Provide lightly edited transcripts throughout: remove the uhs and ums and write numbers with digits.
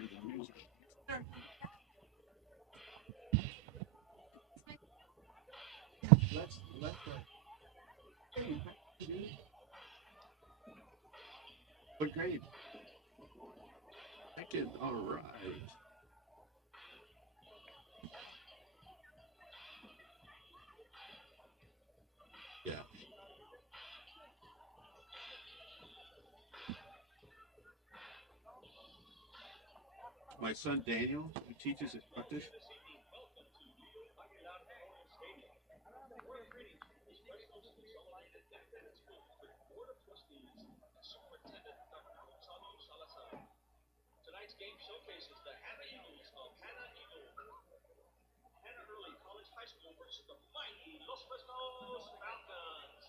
hear the music. Let's hey, but great. I can all right. Yeah. My son Daniel, who teaches at Bucktish, Tonight's game showcases the Hanna Eagles of Hanna Eagle. Hanna Early College High School versus the mighty Los Fresnos Falcons.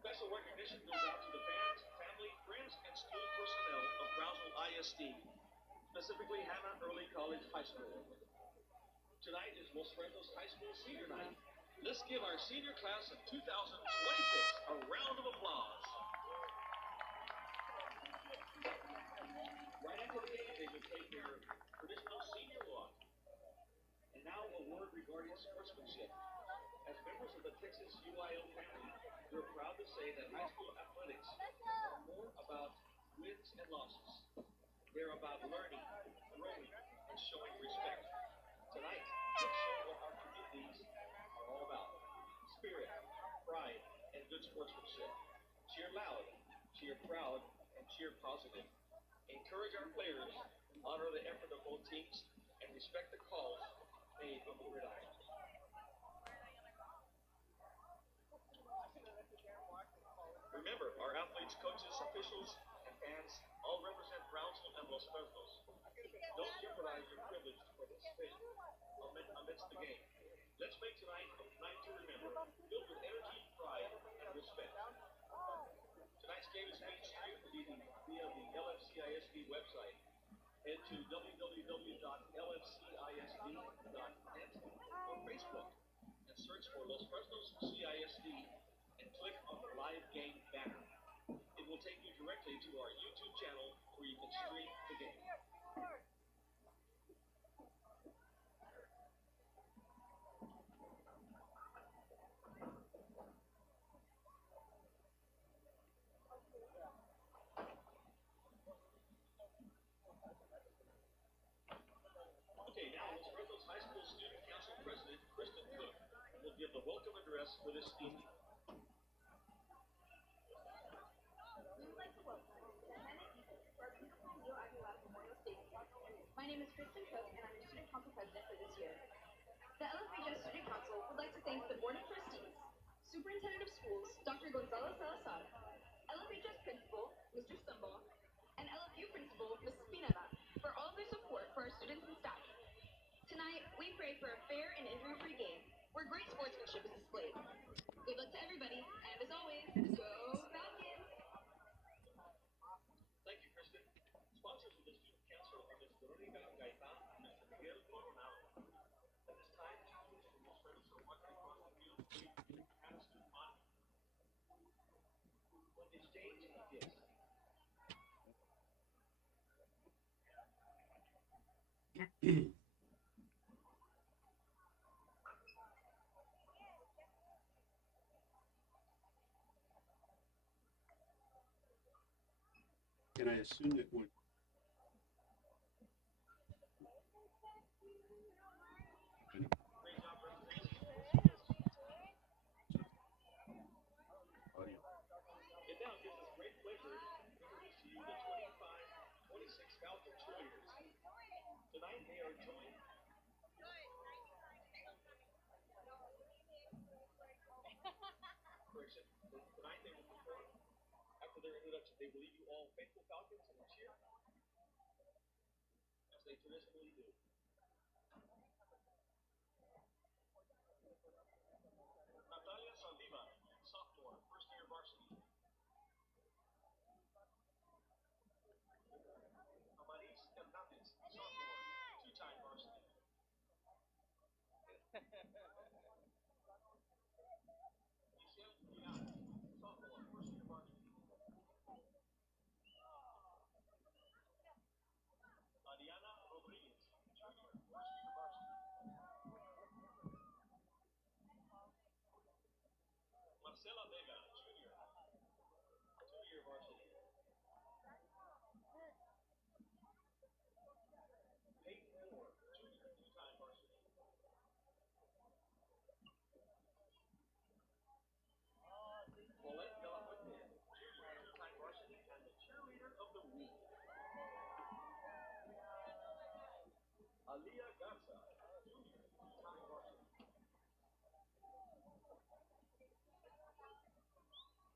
Special recognition goes out to the fans, family, friends, and school personnel of Brownsville ISD, specifically Hanna Early College High School. Tonight is Los Fresnos High School Senior Night. Let's give our senior class of 2026 a round of applause. Right after the game, they will take their traditional senior walk. And now a word regarding sportsmanship. As members of the Texas UIL family, we're proud to say that high school athletics are more about wins and losses. They're about learning, growing, and showing respect. Tonight, let's show what our communities are all about. Spirit, pride, and good sportsmanship. Cheer loud, cheer proud, and cheer positive. Encourage our players, honor the effort of both teams, and respect the calls made on the gridiron. Remember, our athletes, coaches, officials, and fans all represent Brownsville and Los Fresnos. Don't jeopardize your privilege to participate amidst the game. Let's make tonight a night to remember, filled with energy, pride, and respect. Tonight's game is being streamed via the LFCISD website. Head to www.lfcisd.net or Facebook and search for Los Fresnos CISD and click on the live game banner. It will take you directly to our YouTube channel where you can stream the game. High School Student Council President Kristen Cook will give the welcome address for this evening. My name is Kristen Cook, and I'm the Student Council President for this year. The LFHS Student Council would like to thank the Board of Trustees, Superintendent of Schools, Dr. Gonzalo Salazar, LFHS Principal, Mr. Stumbaugh, and LFU Principal, Mrs. Pineda, for all of their support for our students and staff. Tonight, we pray for a fair and injury-free game where great sportsmanship is displayed. Good luck to everybody, and as always, go Falcons! Thank you, Kristen. Sponsors of the Student Council are Ms. Veronica Gaetan and Mr. Miguel Coronado. At this time, students from Los Fresnos are walking across the field to meet Hanna student body. When the stage begins. And I assume it would. Great job, presentation. Audio. It now gives us great pleasure to introduce to you the 25-26 Falcon cheerleaders. Tonight they are joined. Correction. Tonight they will perform. After their introduction, they will leave you all faithful Falcons in a cheer, as they traditionally do. Natalia Saldiva, sophomore, first year varsity. Amaris Hernandez, sophomore, two-time varsity. Michelle Pilar, sophomore, first year varsity. varsity. Peyton Moore, junior, two-time varsity. Paulette De La Fuente, junior, two-time varsity, and the cheerleader of the week. Aliyah Garza, junior, two-time varsity.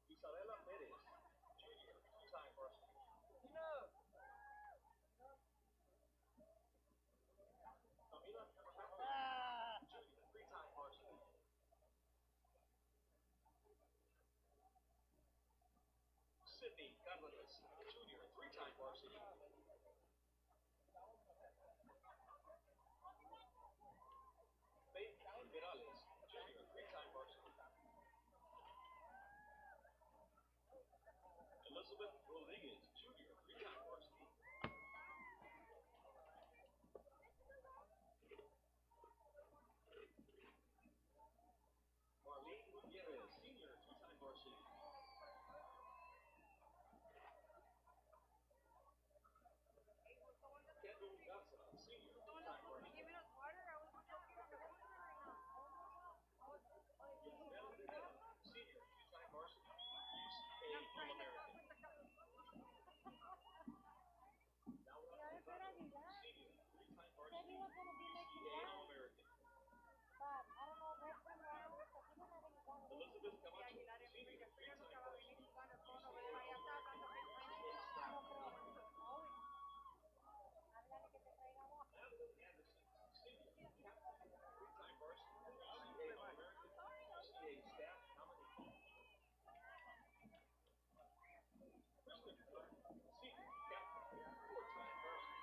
Isabella Perez, junior, two-time varsity. Camila Camargo, junior, three-time varsity. Sydney Cardenas, junior, three-time varsity. Faith Perales, junior, three-time varsity. Elizabeth Rodriguez, junior, three-time varsity. Marlene Gutierrez, senior, two-time varsity. Kendall Garza, senior, two-time varsity. Isabel Rivera, senior, two-time varsity. UCA All-American. Laura Gonzalez, senior, three-time varsity. UCA All-American. Elizabeth Camacho, senior, three-time varsity. UCA All-American. UCA staff. Madeline Anderson, senior, captain, three-time varsity. UCA All-American. UCA staff nominee. Kristen Clark, senior, captain, four-time varsity.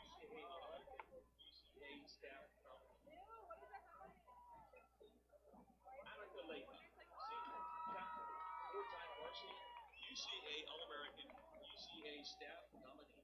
UCA All-American. UCA staff nominee. Annika Layton, senior, captain, four-time varsity. UCA All-American. UCA staff nominee.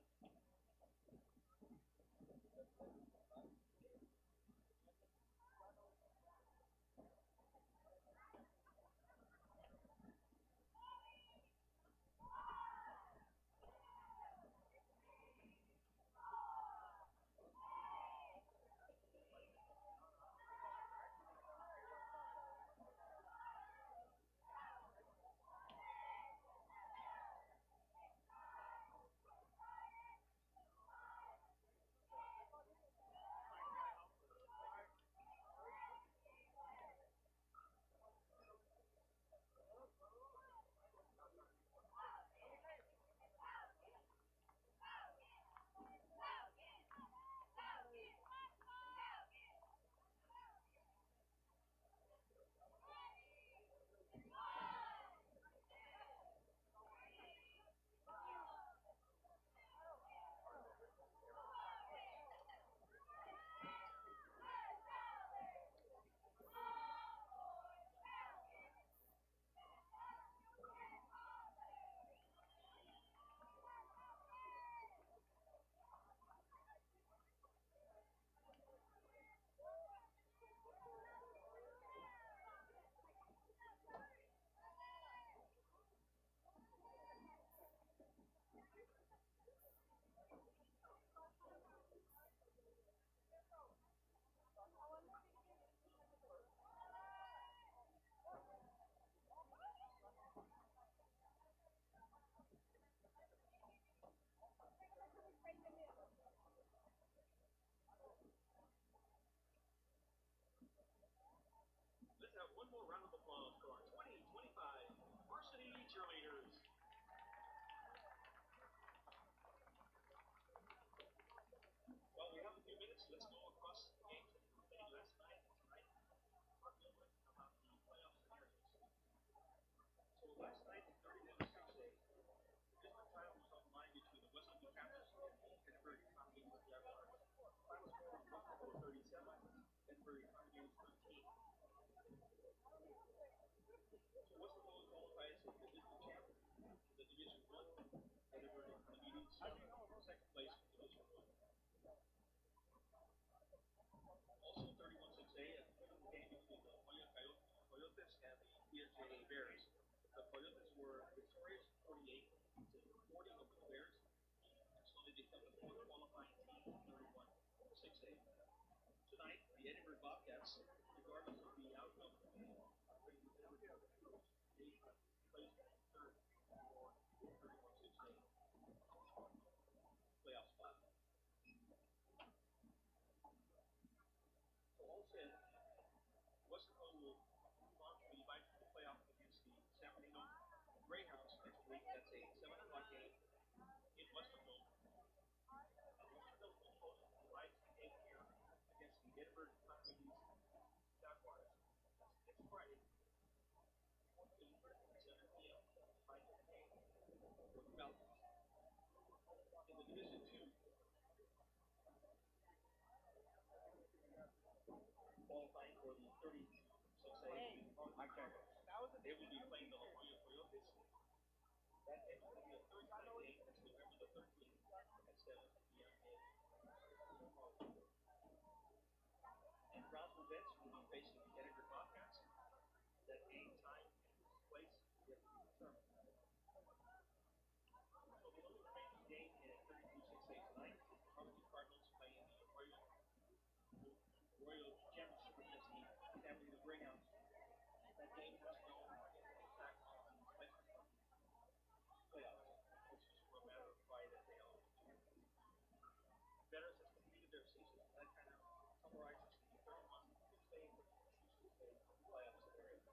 Let's have one more round of applause for our 2025 varsity cheerleaders. While we have a few minutes, let's go across the games that we played last night and tonight. Talk a little bit about the playoff scenarios. So last night in 31-6A, the district title was on the line between the Western Campus and Edinburgh Economy with Jaguars. Final score was 137, Edinburgh Economy was 13. So Western qualifies as the district champ, the Division 1, Edinburgh Economy needs second place in Division 1. Also 31-6A, a pivotal game between the Coyotes and the PSJA Bears. The Coyotes were victorious 48 the Edinburgh Bobcats, regardless of the outcome of the game, they placed third for 31-6-8 playoff spot. So all said, Wesco will move on to the invite to the playoff against the San Bernardino Greyhounds next week. That's a 7 o'clock game in Westerville. And Westerville will host the live game here against the Edinburgh Coyotes Jaguars. That's next Friday, 7 p.m. Right in the game for the Falcons. In the Division 2, qualifying for the 36A Falcons. They will be playing the Ohio Coyotes. That game will be a Thursday night game. It's November the 13th at 7 p.m. And Brownsville Vets will be facing the Edinburgh Bobcats. That game, time, and place yet to be determined. So the only remaining game in 32-6-8 tonight is the Harmony Cardinals playing the Royal Championship against the San Bernardino Greyhounds. That game has no impact on the placement of the playoffs, which is for a matter of pride that they all veterans have completed their season. That kind of summarizes the 31-6-8 playoffs that they're in.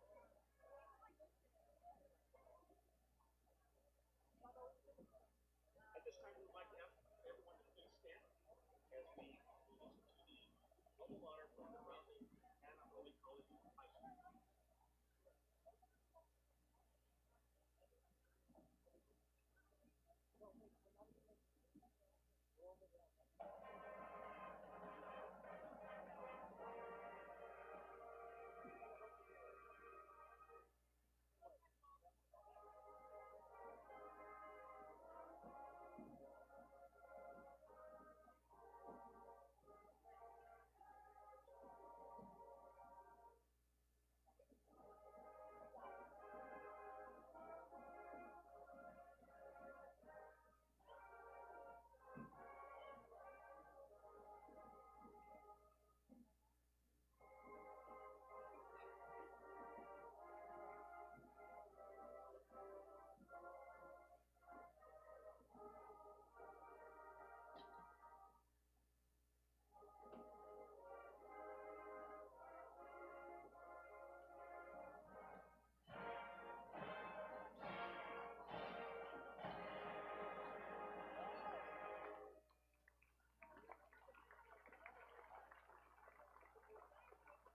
At this time, we would like to ask everyone to please stand as we listen to the Double Honor from the Brownsville Hanna Early College High School.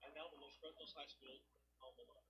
And now the Los Fresnos High School alma mater.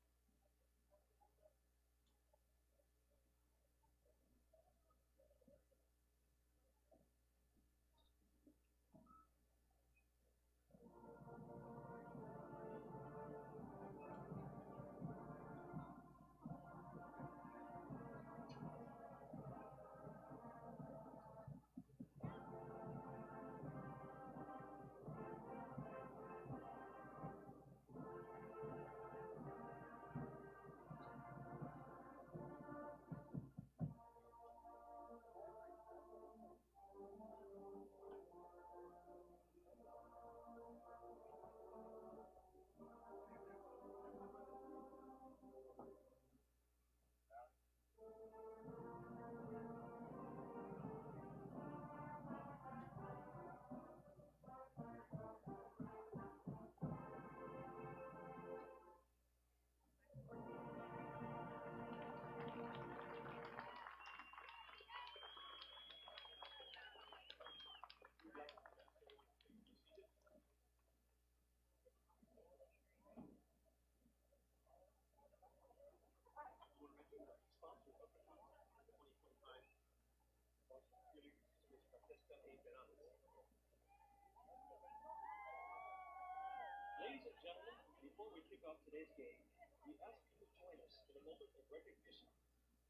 Ladies and gentlemen, before we kick off today's game, we ask you to join us in a moment of recognition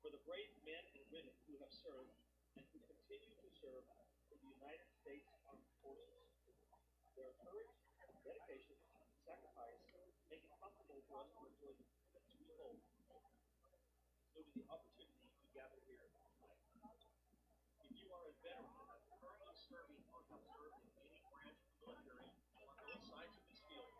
for the brave men and women who have served and who continue to serve in the United States Armed Forces. Their courage, dedication, and sacrifice make it possible for us to enjoy the freedoms we hold, including the opportunity to gather here tonight. If you are a veteran currently serving or have served in any branch of the military on both sides of this field,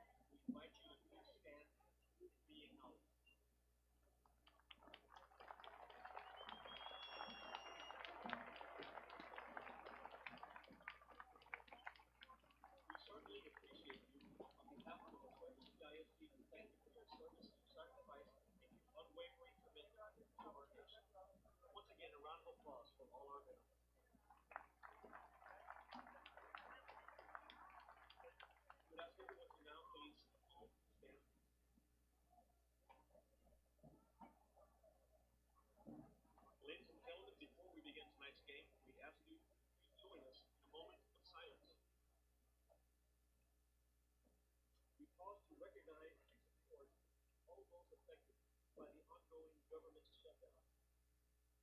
by the ongoing government shutdown.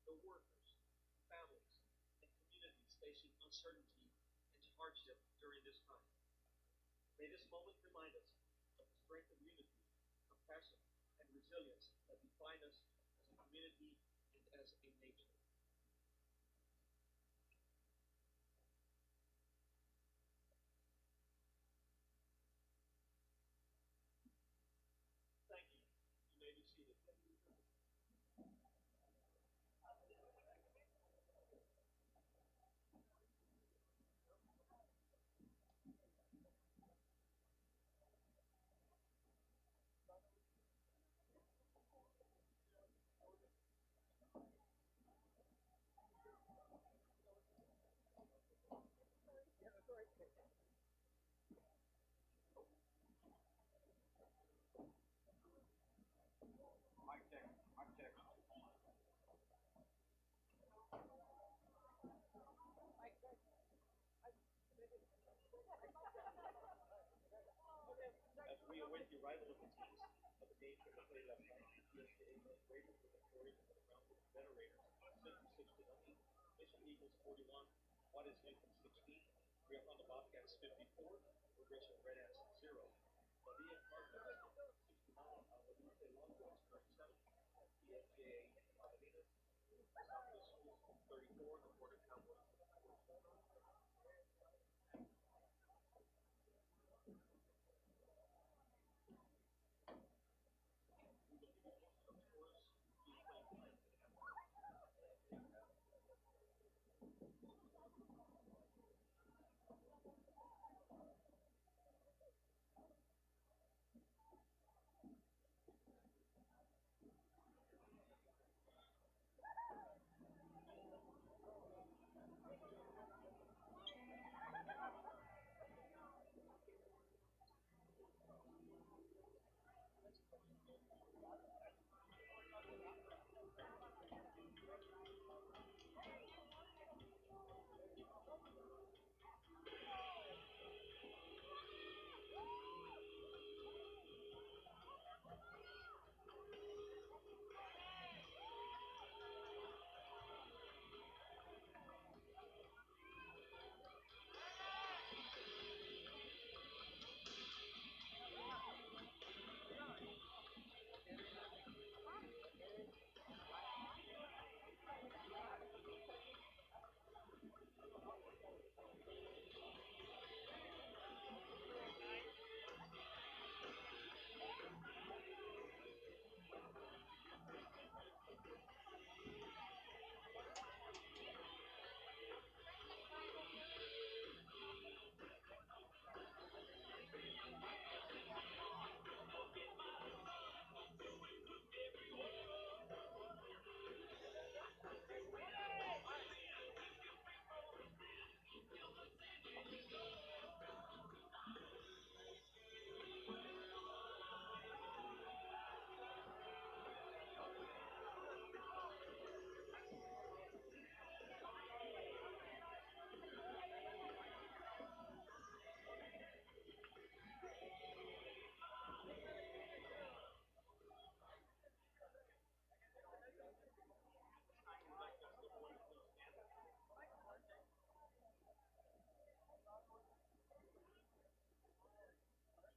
The workers, families, and communities facing uncertainty and hardship during this time. May this moment remind us of the strength of unity, compassion, and resilience that define us as a community and as a nation. Thank you. You may be seated. Mic check. Mic check. As we await the arrival of the teams of the game that will play last night, USDA North Raiders with victorious over the Brownsville Federators, 56-0. Mission Eagles 41, Juarez Lincoln 16, Rio Hondo Bobcats 54, Richmond Red Ants 0. Padilla Cardinals 69, Guadalupe Longhorns 37, the FJA Javelinas, Southwest Schools 34, the Border Cowboys 44. We will give you some scores being played tonight.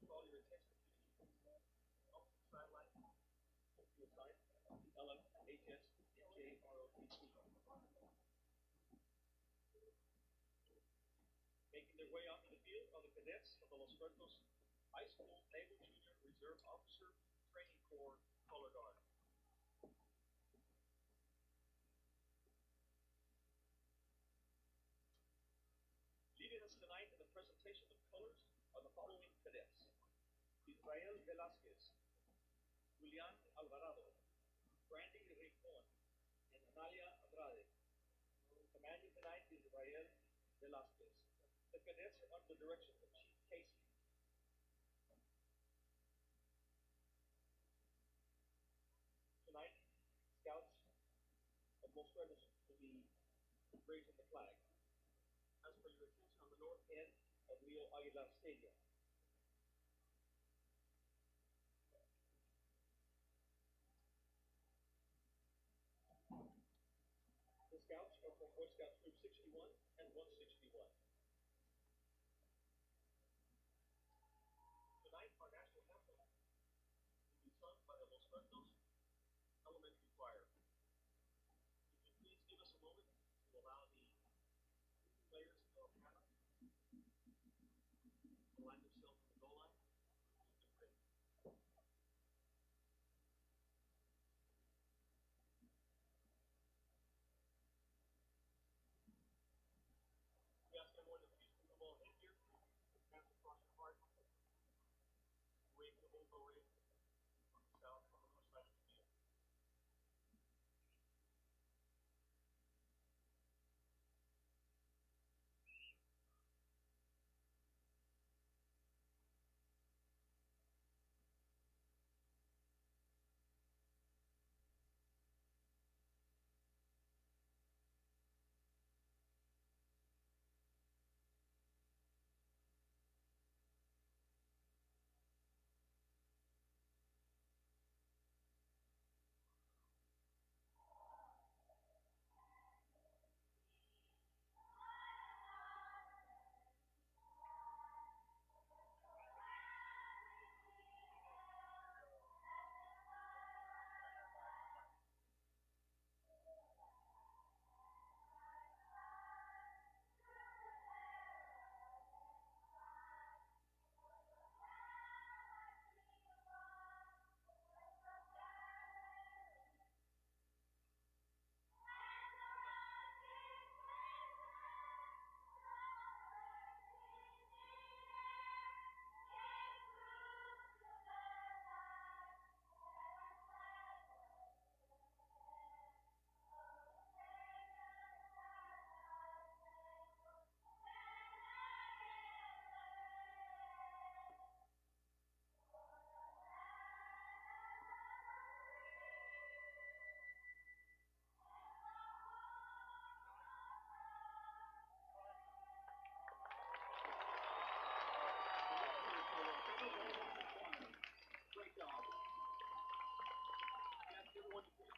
Call your attention to the opposite sideline, field side, LFHS JROTC. Making their way onto the field are the cadets of the Los Fresnos High School Naval Junior Reserve Officer Training Corps Color Guard. Leading us tonight in the presentation of colors are the following cadets: Israel Velázquez, Julián Alvarado, Brandy Rincón, and Analia Andrade. Commanding tonight is Israel Velázquez. The cadets are under the direction of Chief Casey. Tonight, scouts of Los Fresnos will be raising the flag. As for your attention on the north end of Leo Aguilar Stadium.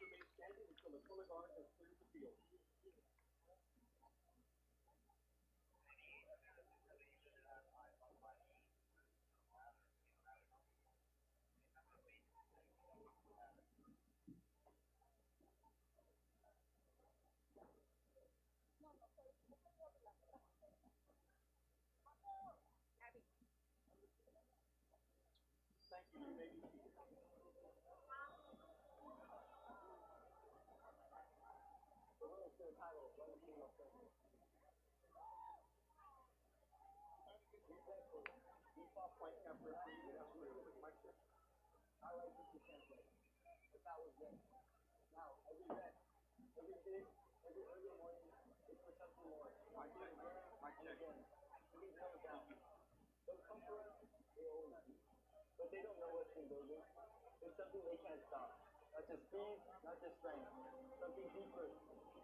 remains standing until the color guard has cleared the field. Thank you. You may be seated. The winners to the title of Brownsville female Fresnos. Default point after 3 minutes with my trip. I like this champion. But that was it. Now, every bet, every bid, every early morning, it's for something more. My check. My check. Again, please know down. They'll come for us, they always do. But they don't know what's in building. It's something they can't stop. Not just speed, not just strength. Something deeper,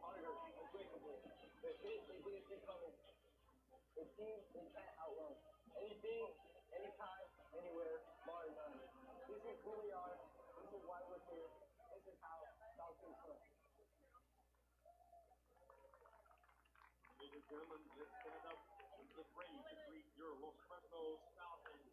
harder, unbreakable. The hit they didn't see coming. The team they can't outrun. Anything, anytime, anywhere, bar none. This is who we are. This is why we're here. This is how Falcons play. Ladies and gentlemen, let's stand up and get ready to greet your Los Fresnos Falcons.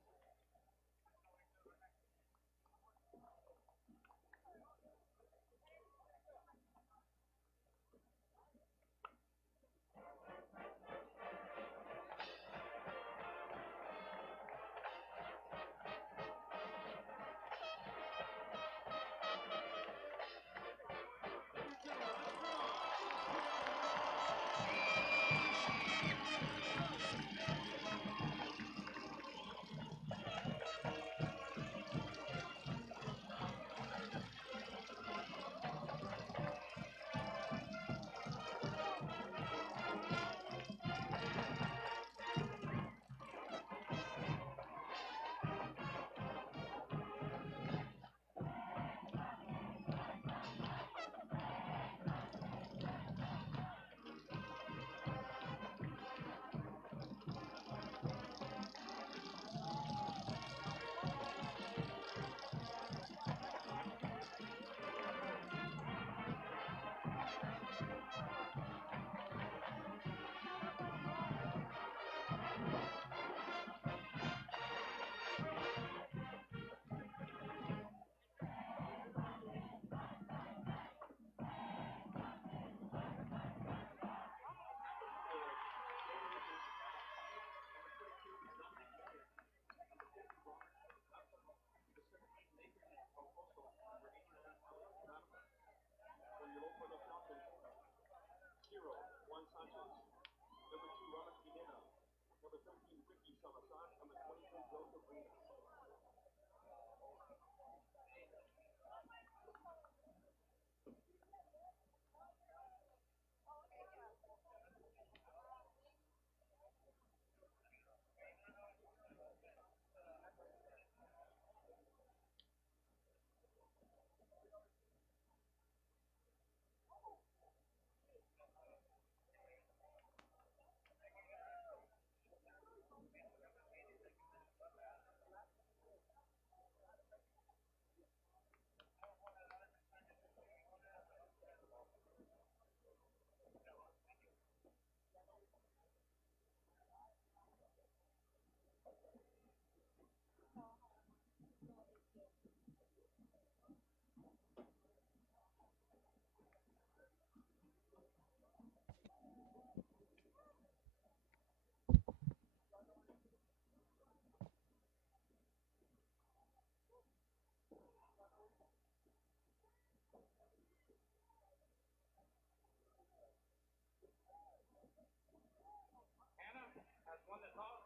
Hanna has won the toss.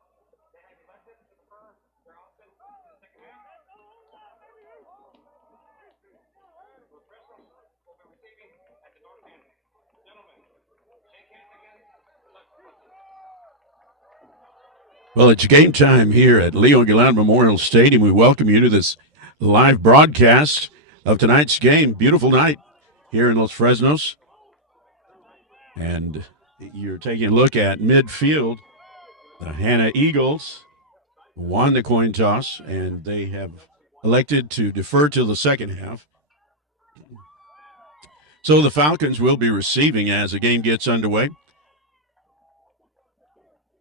They have elected to defer Brownsville to the second half. The Fresnos will be receiving at the north end. Gentlemen, shake hands again. Good luck to us. Well, it's game time here at Leo Gillette Memorial Stadium. We welcome you to this live broadcast of tonight's game. Beautiful night here in Los Fresnos. And you're taking a look at midfield. The Hanna Eagles won the coin toss, and they have elected to defer till the second half. So the Falcons will be receiving as the game gets underway.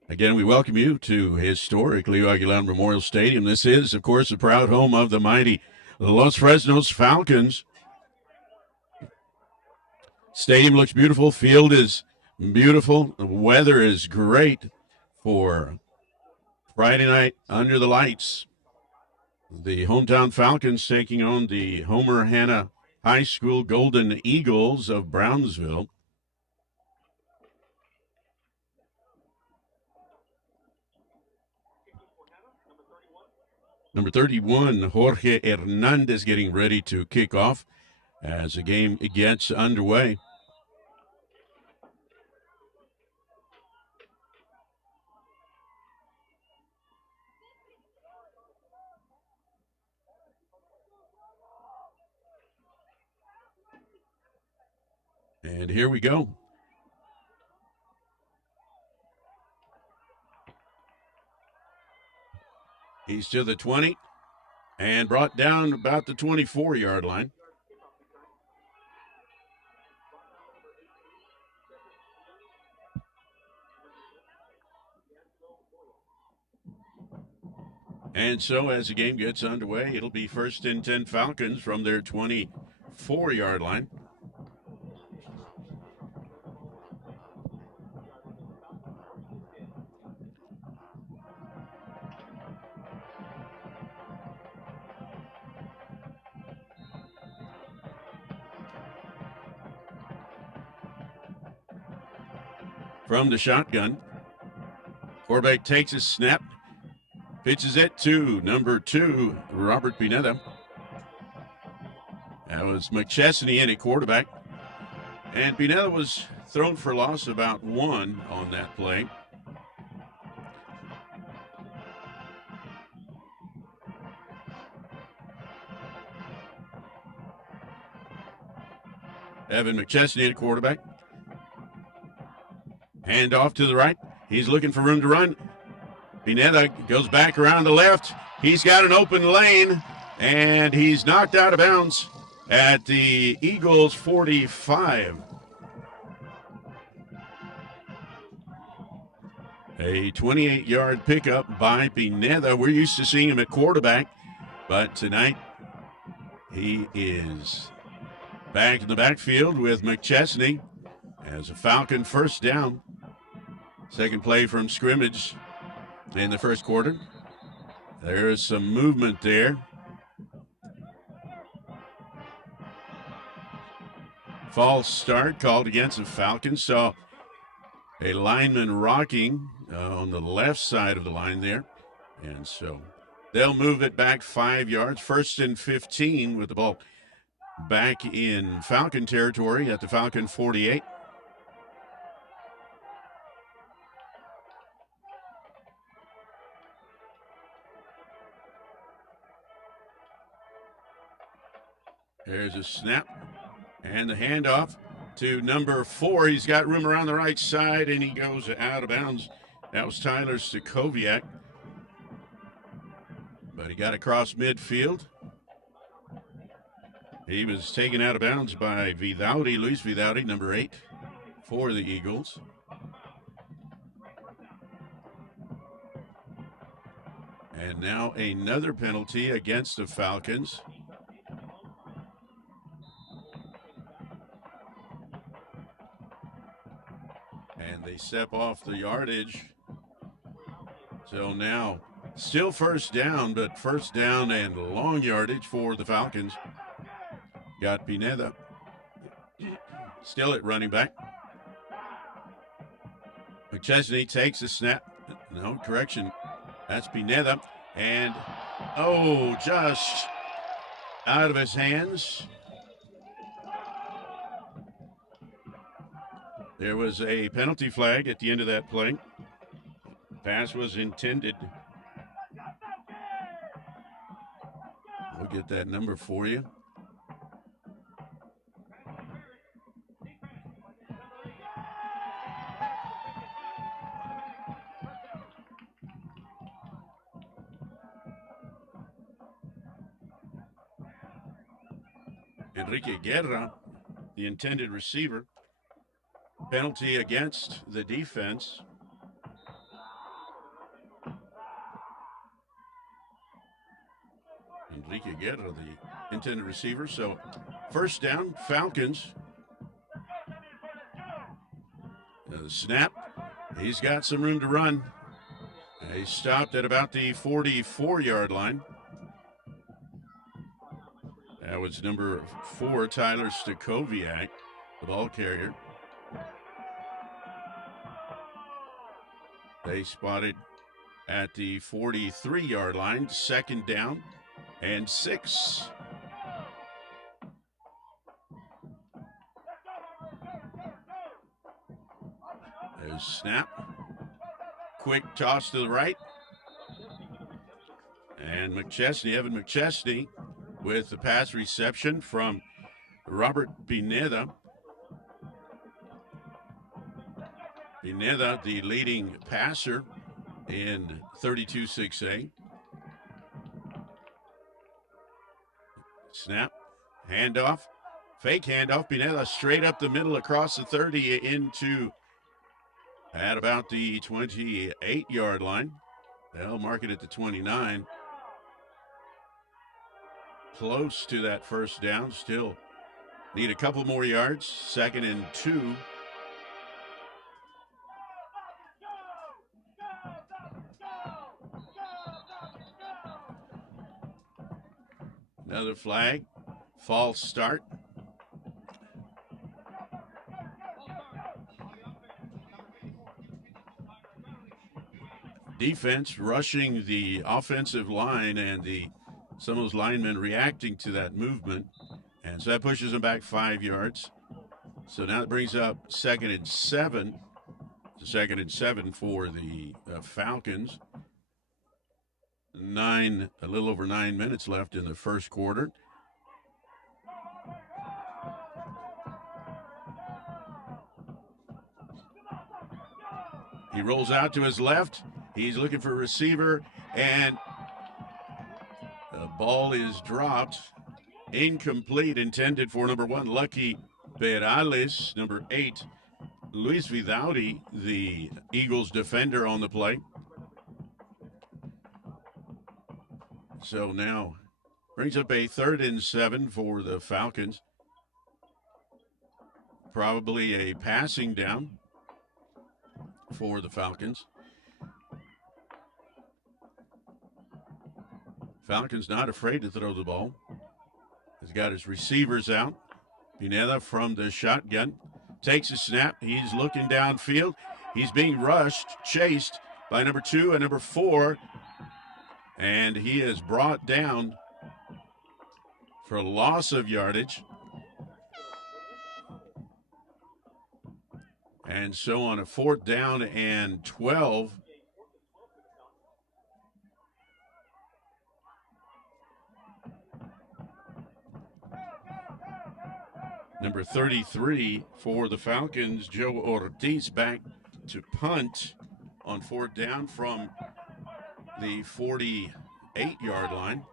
Again, we welcome you to historic Leo Aguilar Memorial Stadium. This is, of course, the proud home of the mighty Los Fresnos Falcons. Stadium looks beautiful. Field is beautiful. The weather is great for Friday night under the lights. The hometown Falcons taking on the Homer Hanna High School Golden Eagles of Brownsville. Number 31, Jorge Hernandez getting ready to kick off as the game gets underway. And here we go. He's to the 20 and brought down about the 24-yard line. And so as the game gets underway, it'll be 1st and 10 Falcons from their 24-yard line. From the shotgun, quarterback takes a snap, pitches it to number 2, Robert Pineda. That was McChesney in at quarterback. And Pineda was thrown for loss about 1 on that play. Evan McChesney at quarterback. Hand off to the right. He's looking for room to run. Pineda goes back around the left. He's got an open lane, and he's knocked out of bounds at the Eagles' 45. A 28-yard pickup by Pineda. We're used to seeing him at quarterback, but tonight he is back in the backfield with McChesney as a Falcon first down. Second play from scrimmage in the first quarter. There's some movement there. False start called against the Falcons. Saw a lineman rocking on the left side of the line there. And so they'll move it back 5 yards. 1st and 15 with the ball back in Falcon territory at the Falcon 48. There's a snap and the handoff to number 4. He's got room around the right side and he goes out of bounds. That was Tyler Stakoviak. But he got across midfield. He was taken out of bounds by Vidauti, Luis Vidauti, number 8 for the Eagles. And now another penalty against the Falcons. And they step off the yardage. So now still first down, but first down and long yardage for the Falcons. Got Pineda still at running back. McChesney takes a snap. No, correction. That's Pineda. And, just out of his hands. There was a penalty flag at the end of that play. Pass was intended. We'll get that number for you. Enrique Guerra the intended receiver. Penalty against the defense. Enrique Guerra, the intended receiver. So first down, Falcons. The snap. He's got some room to run. He stopped at about the 44-yard line. That was number 4, Tyler Stakoviak, the ball carrier. They spotted at the 43-yard line, second down and 6. There's snap. Quick toss to the right. And Evan McChesney with the pass reception from Robert Pineda. Pineda, the leading passer in 32-6A. Snap, handoff, fake handoff. Pineda straight up the middle across the 30 into at about the 28-yard line. They'll mark it at the 29. Close to that first down. Still need a couple more yards. 2nd and 2. Another flag. False start. Defense rushing the offensive line, and some of those linemen reacting to that movement. And so that pushes them back 5 yards. So now it brings up 2nd and 7. It's a 2nd and 7 for the Falcons. A little over 9 minutes left in the first quarter. He rolls out to his left. He's looking for a receiver, and the ball is dropped. Incomplete, intended for number 1, Lucky Perales. Number 8, Luis Vidauri, the Eagles defender on the play. So now brings up a 3rd and 7 for the Falcons. Probably a passing down for the Falcons. Falcons not afraid to throw the ball. He's got his receivers out. Pineda from the shotgun takes a snap. He's looking downfield. He's being rushed, chased by number 2 and number 4. And he is brought down for loss of yardage. And so on a 4th down and 12, number 33 for the Falcons, Joe Ortiz, back to punt on 4th down from the 48-yard line.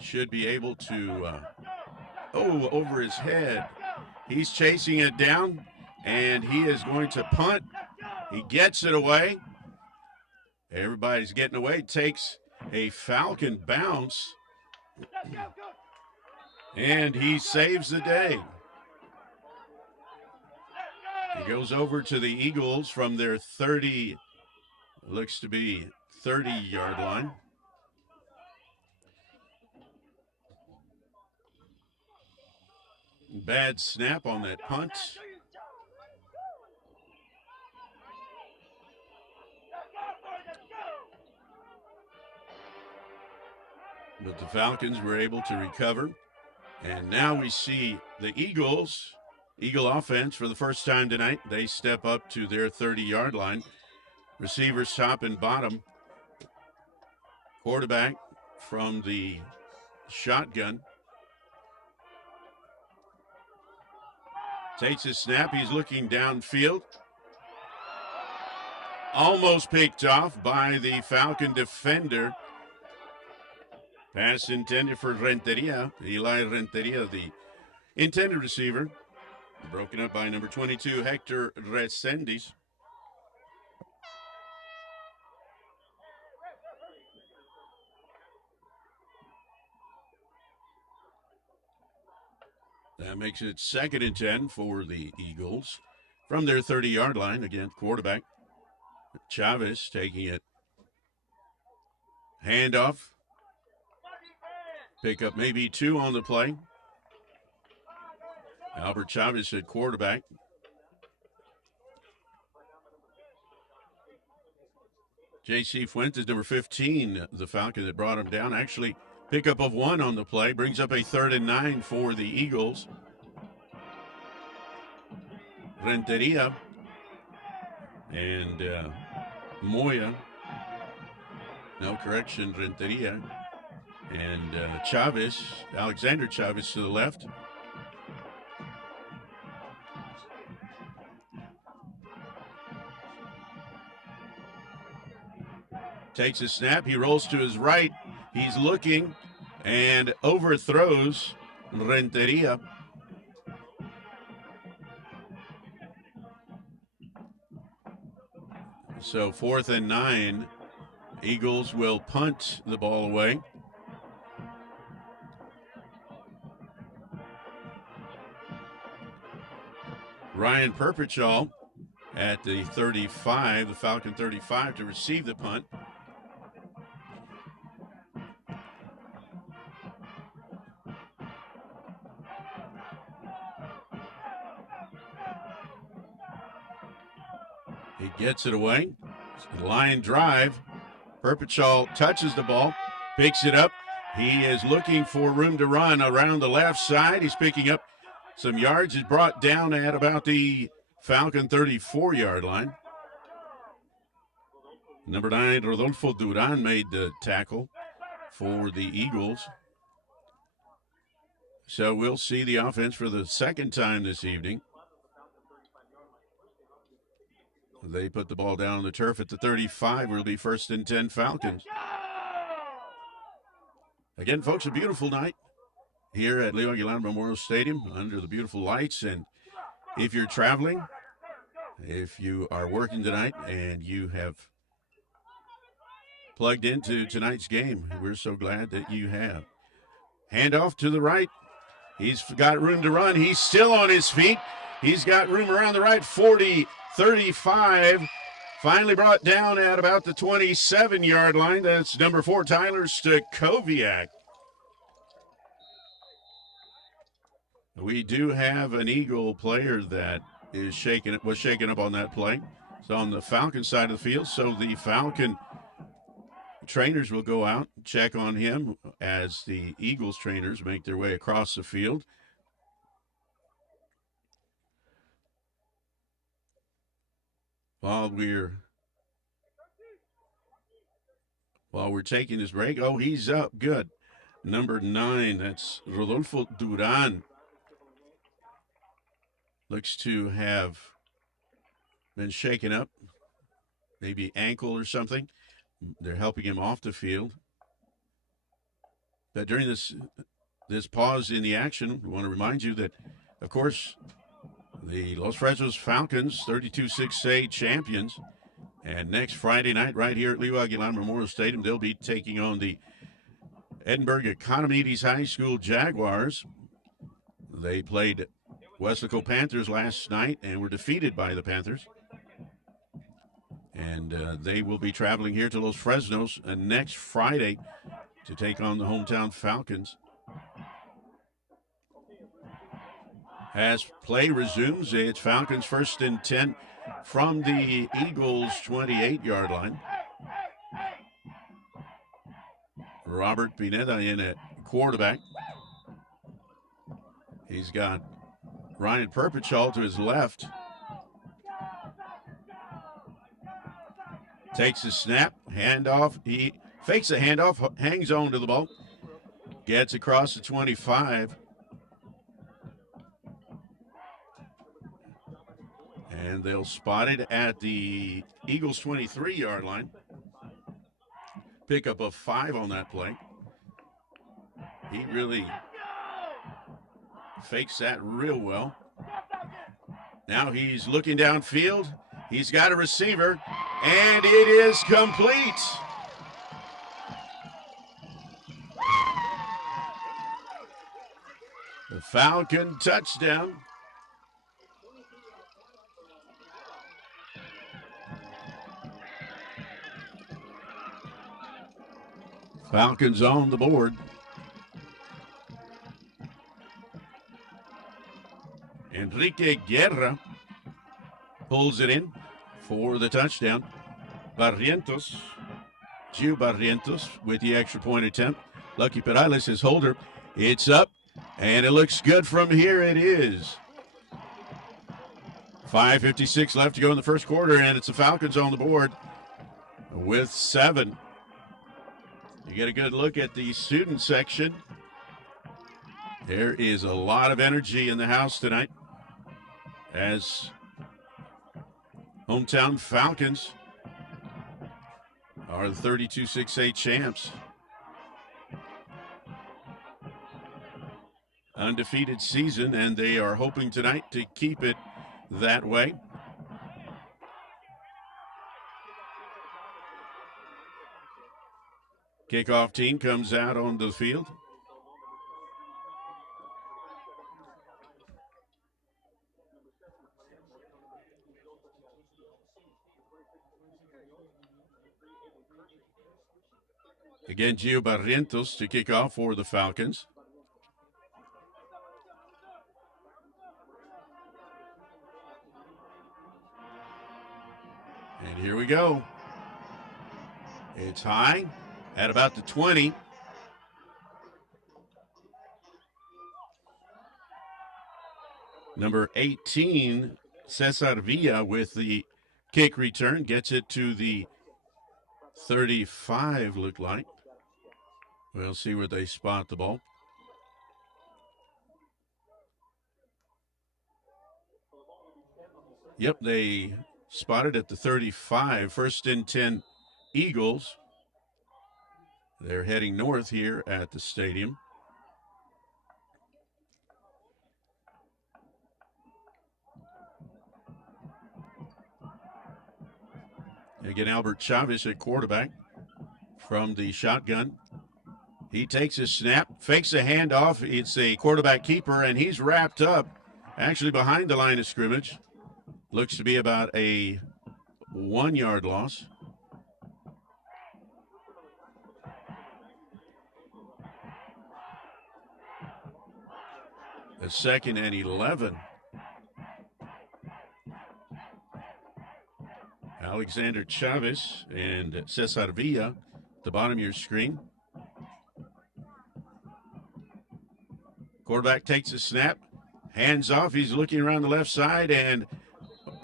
Should be able to, over his head. He's chasing it down, and he is going to punt. He gets it away. Everybody's getting away. Takes a Falcon bounce. And he saves the day. He goes over to the Eagles from their 30, looks to be 30-yard line. Bad snap on that punt. But the Falcons were able to recover. And now we see the Eagle offense for the first time tonight. They step up to their 30-yard line. Receivers top and bottom. Quarterback from the shotgun. Takes his snap. He's looking downfield. Almost picked off by the Falcon defender. Pass intended for Renteria. Eli Renteria, the intended receiver. Broken up by number 22, Hector Resendiz. That makes it 2nd and 10 for the Eagles from their 30-yard line. Again, quarterback Chavez taking it. Handoff. Pick up maybe 2 on the play. Albert Chavez at quarterback. J.C. Fuentes, number 15, the Falcon that brought him down. Actually, pickup of 1 on the play. Brings up a 3rd and 9 for the Eagles. Renteria and Moya. No correction, Renteria. And Chavez, Alexander Chavez to the left. Takes a snap. He rolls to his right. He's looking and overthrows Renteria. So 4th and 9. Eagles will punt the ball away. Ryan Perpetual at the 35, the Falcon 35, to receive the punt. He gets it away. Line drive. Perpetual touches the ball, picks it up. He is looking for room to run around the left side. He's picking up some yards. He's brought down at about the Falcon 34-yard line. Number 9, Rodolfo Duran made the tackle for the Eagles. So we'll see the offense for the 2nd time this evening. They put the ball down on the turf at the 35. It'll be 1st and 10 Falcons. Again, folks, a beautiful night here at Leo Aguilar Memorial Stadium under the beautiful lights. And if you're traveling, if you are working tonight and you have plugged into tonight's game, we're so glad that you have. Handoff to the right. He's got room to run. He's still on his feet. He's got room around the right 40, 35. Finally brought down at about the 27-yard line. That's number 4, Tyler Stakoviak. We do have an Eagle player that was shaken up on that play. It's on the Falcon side of the field, so the Falcon trainers will go out, check on him as the Eagles trainers make their way across the field. While we're taking this break, oh, he's up. Good. Number 9, that's Rodolfo Duran. Looks to have been shaken up, maybe ankle or something. They're helping him off the field. But during this pause in the action, we want to remind you that, of course, the Los Fresnos Falcons, 32-6A champions. And next Friday night, right here at Leo Aguilar Memorial Stadium, they'll be taking on the Edinburgh Economides High School Jaguars. They played Wesco Panthers last night and were defeated by the Panthers. And they will be traveling here to Los Fresnos next Friday to take on the hometown Falcons. As play resumes, it's Falcons 1st and 10 from the Eagles' 28-yard line. Robert Pineda in at quarterback. He's got Ryan Perpetual to his left. Takes a snap, handoff. He fakes a handoff, hangs on to the ball. Gets across the 25. And they'll spot it at the Eagles' 23-yard line. Pickup of 5 on that play. He really Fakes that real well. Now he's looking downfield. He's got a receiver, and it is complete. The Falcon touchdown. Falcons on the board. Enrique Guerra pulls it in for the touchdown. Barrientos, Gio Barrientos with the extra point attempt. Lucky Perales, his holder. It's up, and it looks good from here. It is. 5:56 left to go in the first quarter, and it's the Falcons on the board with 7. You get a good look at the student section. There is a lot of energy in the house tonight as hometown Falcons are the 32-6A champs. Undefeated season, and they are hoping tonight to keep it that way. Kickoff team comes out onto the field. Again, Gio Barrientos to kick off for the Falcons. And here we go. It's high at about the 20. Number 18, Cesar Villa with the kick return. Gets it to the 35, look like. We'll see where they spot the ball. Yep, they spotted at the 35. First and 10 Eagles. They're heading north here at the stadium. Again, Albert Chavez at quarterback from the shotgun. He takes a snap, fakes a handoff. It's a quarterback keeper, and he's wrapped up actually behind the line of scrimmage. Looks to be about a 1-yard loss. A 2nd and 11. Alexander Chavez and Cesar Villa at the bottom of your screen. Quarterback takes a snap, hands off. He's looking around the left side and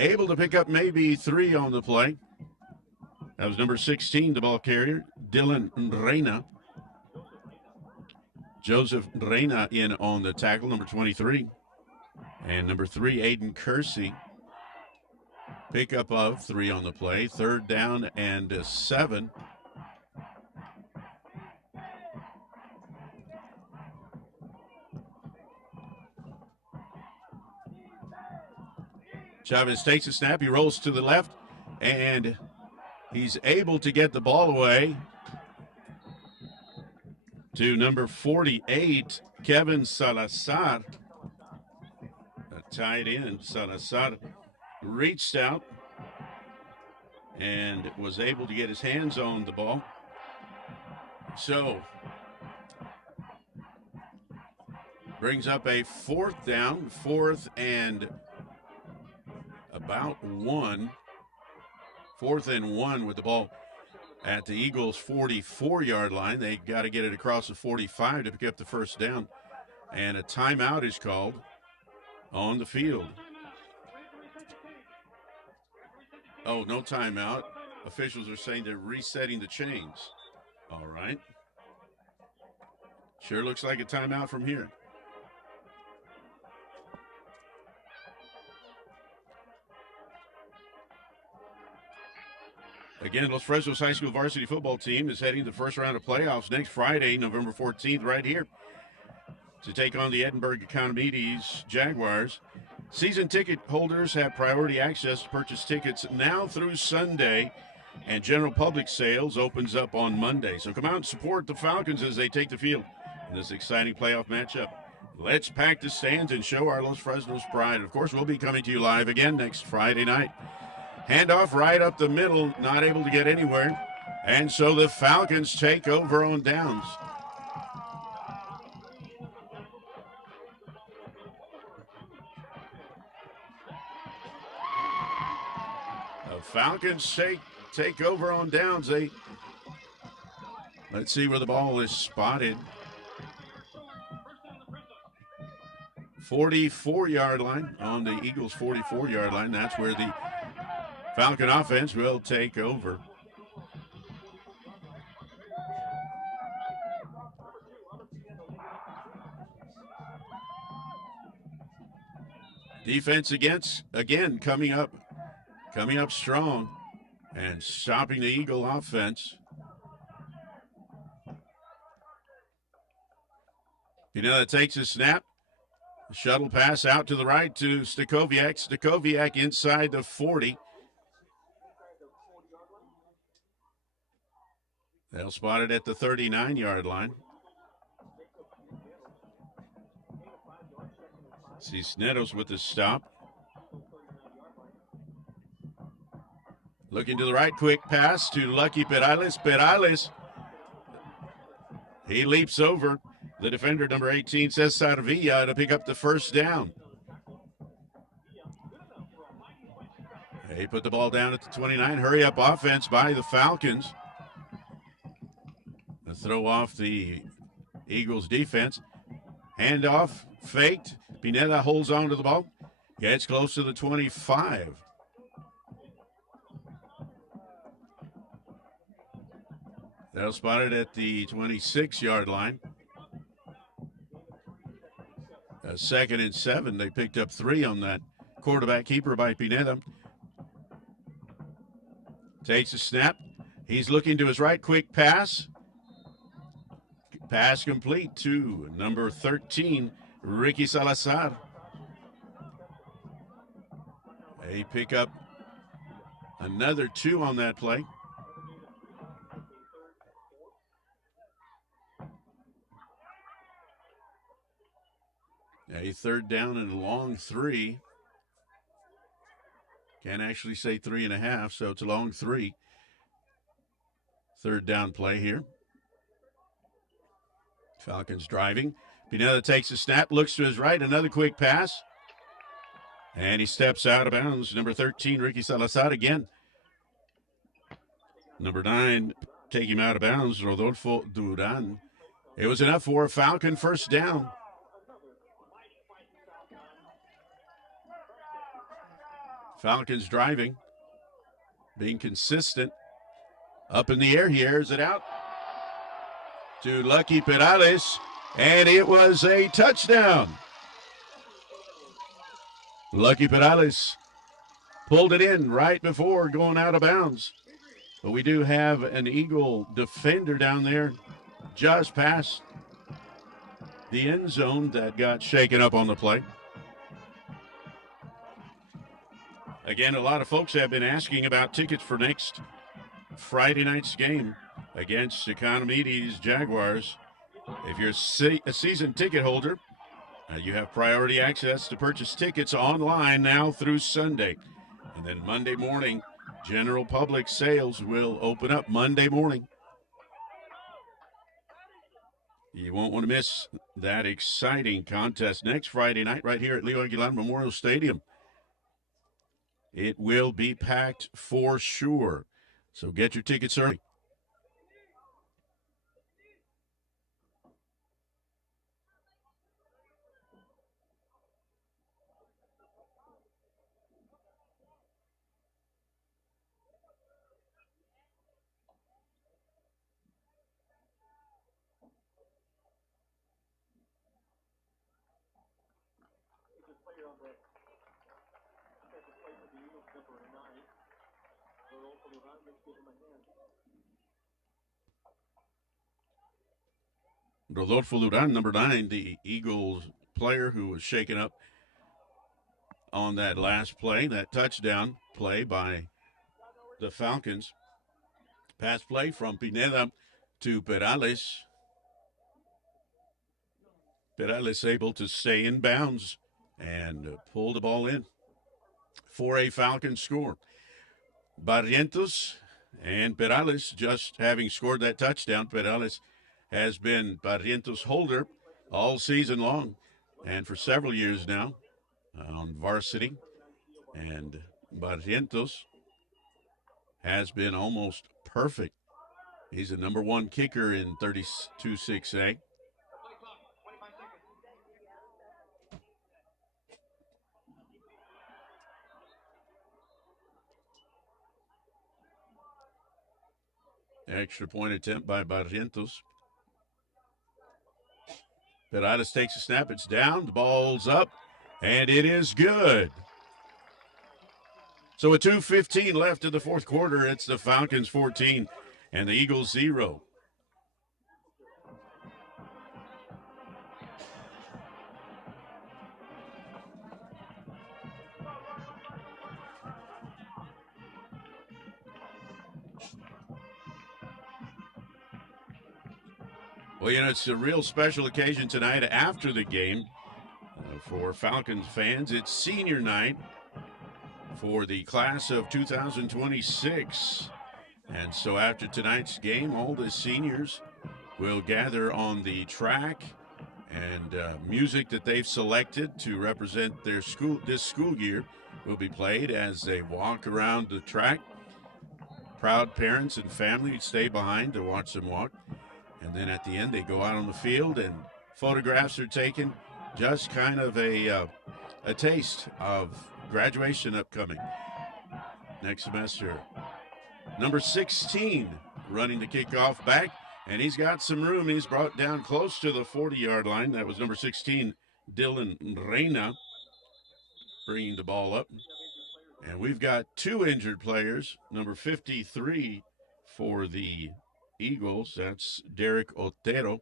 able to pick up maybe 3 on the play. That was number 16, the ball carrier, Dylan Reyna. Joseph Reyna in on the tackle, number 23. And number 3, Aiden Kersey. Pickup of 3 on the play. 3rd down and 7. Chavez takes a snap. He rolls to the left, and he's able to get the ball away to number 48, Kevin Salazar. A tight end. Salazar reached out and was able to get his hands on the ball. So, brings up a 4th down, 4th and about 1. 4th and 1 with the ball at the Eagles' 44-yard line. They got to get it across the 45 to pick up the 1st down. And a timeout is called on the field. Oh, no timeout. Officials are saying they're resetting the chains. All right. Sure looks like a timeout from here. Again, Los Fresnos High School varsity football team is heading to the first round of playoffs next Friday, November 14th, right here to take on the Edinburgh Economies Jaguars. Season ticket holders have priority access to purchase tickets now through Sunday, and general public sales opens up on Monday. So come out and support the Falcons as they take the field in this exciting playoff matchup. Let's pack the stands and show our Los Fresnos pride. Of course, we'll be coming to you live again next Friday night. Handoff right up the middle, not able to get anywhere. And so the Falcons take over on downs. The Falcons take over on downs. Let's see where the ball is spotted. 44-yard line, on the Eagles' 44-yard line. That's where the Falcon offense will take over. Defense again coming up strong and stopping the Eagle offense. That takes a snap. Shuttle pass out to the right to Stakoviak. Stakoviak inside the 40. They'll spot it at the 39-yard line. Cisneros with the stop. Looking to the right, quick pass to Lucky Perales. Perales, he leaps over the defender, number 18, Cesar Villa, to pick up the first down. They put the ball down at the 29. Hurry up offense by the Falcons. The throw off the Eagles defense. Handoff, faked. Pineda holds on to the ball. Gets close to the 25. They'll spot it at the 26-yard line. A 2nd and 7. They picked up 3 on that quarterback keeper by Pineda. Takes a snap. He's looking to his right. Quick pass. Pass complete to number 13, Ricky Salazar. They pick up another 2 on that play. A 3rd down and a long 3. Can't actually say 3.5, so it's a long 3. 3rd down play here. Falcons driving. Pineda takes a snap, looks to his right, another quick pass. And he steps out of bounds. Number 13, Ricky Salazar again. Number 9, take him out of bounds, Rodolfo Duran. It was enough for a Falcon first down. Falcons driving, being consistent. Up in the air, he airs it out to Lucky Perales, and it was a touchdown. Lucky Perales pulled it in right before going out of bounds. But we do have an Eagle defender down there just past the end zone that got shaken up on the play. Again, a lot of folks have been asking about tickets for next Friday night's game against Economies Jaguars. If you're a season ticket holder, you have priority access to purchase tickets online now through Sunday. And then Monday morning, general public sales will open up Monday morning. You won't want to miss that exciting contest next Friday night right here at Leo Aguilar Memorial Stadium. It will be packed for sure. So get your tickets early. Rodolfo Luran, number 9, the Eagles player who was shaken up on that last play, that touchdown play by the Falcons. Pass play from Pineda to Perales. Perales able to stay in bounds and pull the ball in for a Falcons score. Barrientos and Perales just having scored that touchdown. Perales has been Barrientos' holder all season long and for several years now on varsity. And Barrientos has been almost perfect. He's the number 1 kicker in 32-6A. Extra point attempt by Barrientos. Perales takes a snap. It's down. The ball's up. And it is good. So with 2:15 left in the fourth quarter, it's the Falcons 14 and the Eagles 0. Well, you know, it's a real special occasion tonight after the game for Falcons fans. It's senior night for the class of 2026. And so after tonight's game, all the seniors will gather on the track, and music that they've selected to represent their school this school year will be played as they walk around the track. Proud parents and family stay behind to watch them walk. And then at the end, they go out on the field and photographs are taken. Just kind of a taste of graduation upcoming next semester. Number 16 running the kickoff back, and he's got some room. He's brought down close to the 40-yard line. That was number 16, Dylan Reyna, bringing the ball up. And we've got 2 injured players. Number 53 for the Eagles, that's Derek Otero.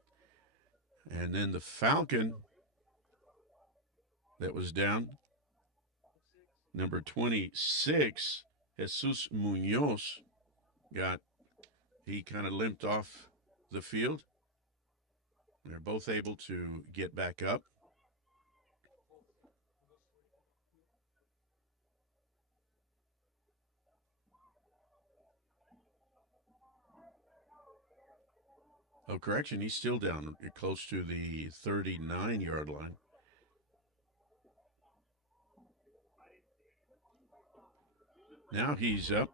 And then the Falcon that was down, number 26, Jesus Munoz, he kind of limped off the field. They're both able to get back up. Oh, correction, he's still down close to the 39-yard line. Now he's up,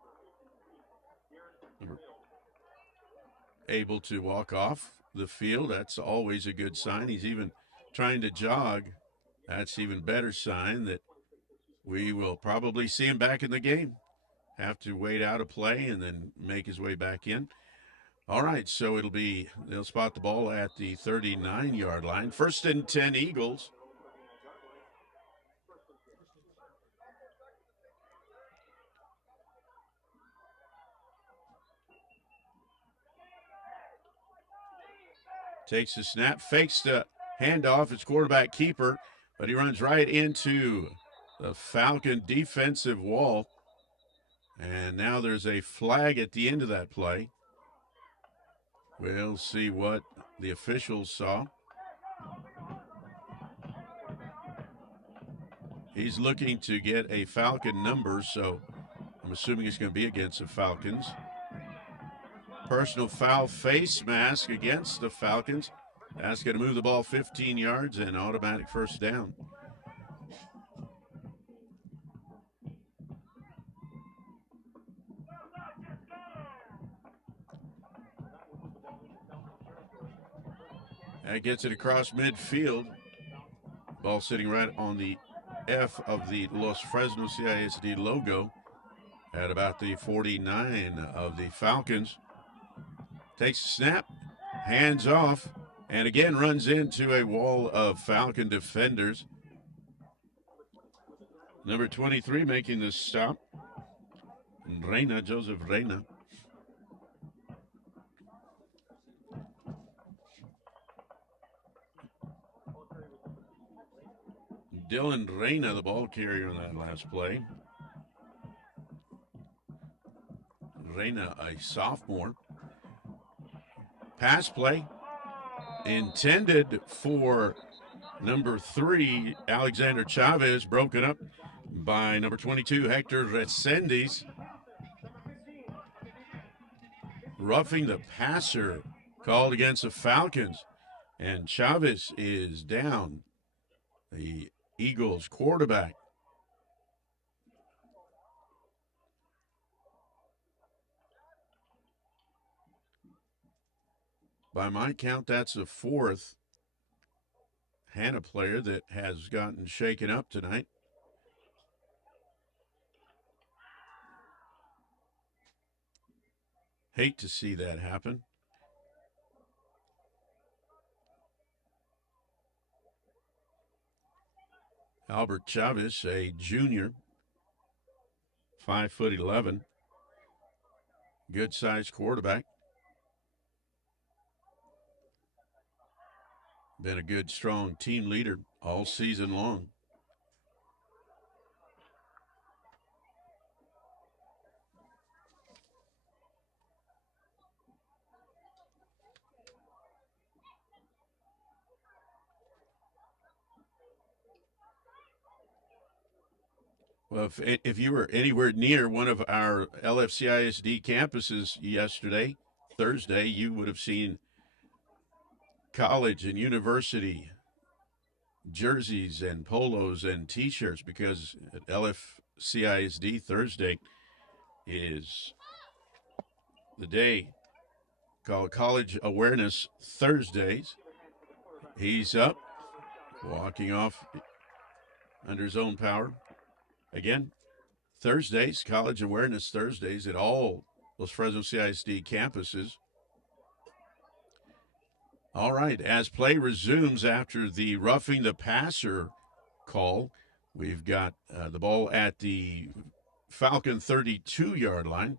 able to walk off the field. That's always a good sign. He's even trying to jog. That's even better sign that we will probably see him back in the game. Have to wait out a play and then make his way back in. All right, so they'll spot the ball at the 39-yard line. 1st and 10 Eagles. Takes the snap, fakes the handoff. It's quarterback keeper, but he runs right into the Falcon defensive wall. And now there's a flag at the end of that play. We'll see what the officials saw. He's looking to get a Falcon number, so I'm assuming it's going to be against the Falcons. Personal foul face mask against the Falcons. That's going to move the ball 15 yards and automatic first down. That gets it across midfield. Ball sitting right on the F of the Los Fresnos CISD logo at about the 49 of the Falcons. Takes a snap, hands off, and again runs into a wall of Falcon defenders. Number 23 making the stop. Reyna, Joseph Reyna. Dylan Reyna, the ball carrier on that last play. Reyna, a sophomore. Pass play intended for number 3, Alexander Chavez, broken up by number 22, Hector Resendiz. Roughing the passer called against the Falcons, and Chavez is down, the Eagles quarterback. By my count, that's the 4th Hanna player that has gotten shaken up tonight. Hate to see that happen. Albert Chavez, a junior, 5'11", good-sized quarterback. Been a good, strong team leader all season long. Well, if you were anywhere near one of our LFCISD campuses yesterday, Thursday, you would have seen college and university jerseys and polos and T-shirts, because at LFCISD Thursday is the day called College Awareness Thursdays. He's up, walking off under his own power. Again, Thursdays, College Awareness Thursdays at all those Fresnos CISD campuses. All right, as play resumes after the roughing the passer call, we've got the ball at the Falcon 32-yard line.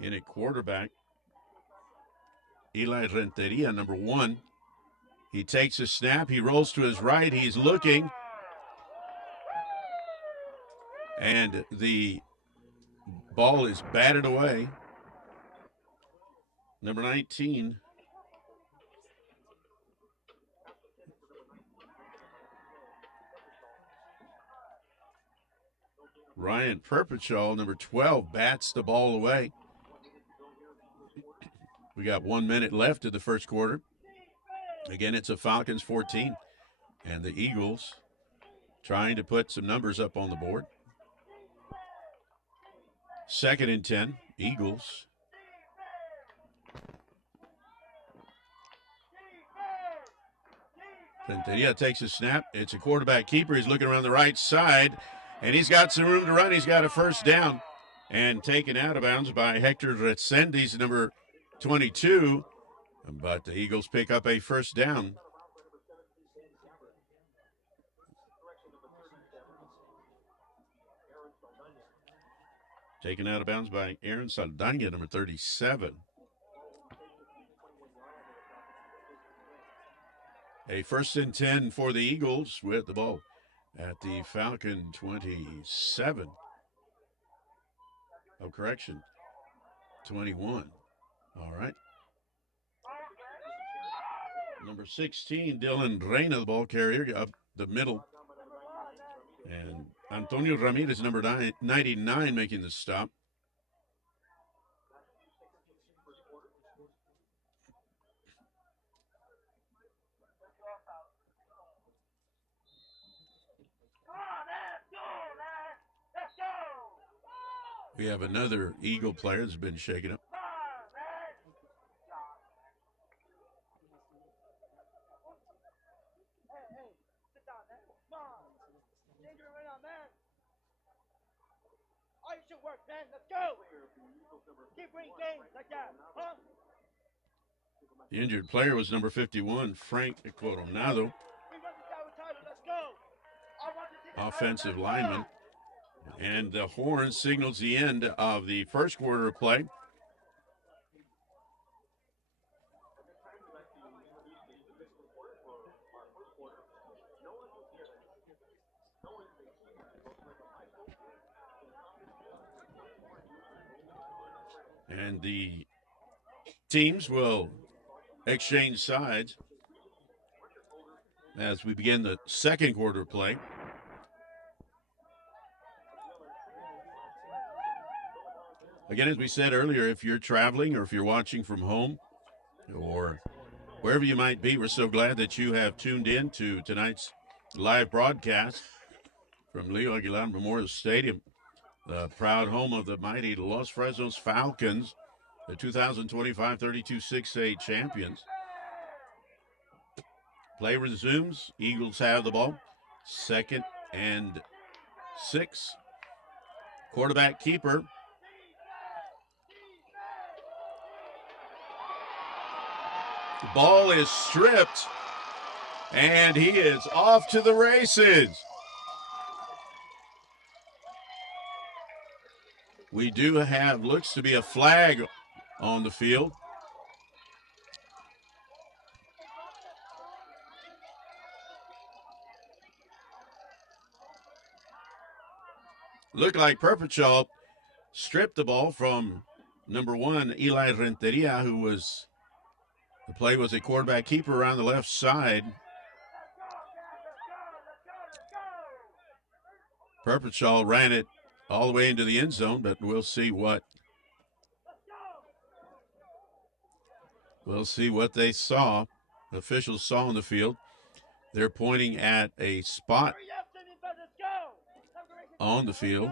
In a quarterback, Eli Renteria, number 1. He takes a snap. He rolls to his right. He's looking. And the ball is batted away. Number 19. Ryan Perpetual, number 12, bats the ball away. We got 1 minute left of the first quarter. Again, it's a Falcons 14, and the Eagles trying to put some numbers up on the board. 2nd and 10, Eagles. Renteria takes a snap. It's a quarterback keeper. He's looking around the right side, and he's got some room to run. He's got a first down, and taken out of bounds by Hector Resendiz, number 22, but the Eagles pick up a first down. Taken out of bounds by Aaron Saldana, number 37. A 1st and 10 for the Eagles with the ball at the Falcon 27. Oh, correction, 21. All right. Number 16, Dylan Reyna, the ball carrier, up the middle. And Antonio Ramirez, number 99, making the stop. We have another Eagle player that's been shaken up. The injured player was number 51, Frank Coronado, offensive lineman. And the horn signals the end of the first quarter of play. And the teams will exchange sides as we begin the second quarter play. Again, as we said earlier, if you're traveling or if you're watching from home or wherever you might be, we're so glad that you have tuned in to tonight's live broadcast from Leo Aguilar Memorial Stadium, the proud home of the mighty Los Fresnos Falcons, the 2025 32-6A champions. Play resumes. Eagles have the ball. 2nd and 6. Quarterback keeper. The ball is stripped, and he is off to the races. We do have, looks to be a flag on the field. Looked like Perpetual stripped the ball from number 1, Eli Renteria, who was, the play was a quarterback keeper around the left side. Perpetual ran it all the way into the end zone, but we'll see what they saw. The officials saw on the field. They're pointing at a spot on the field.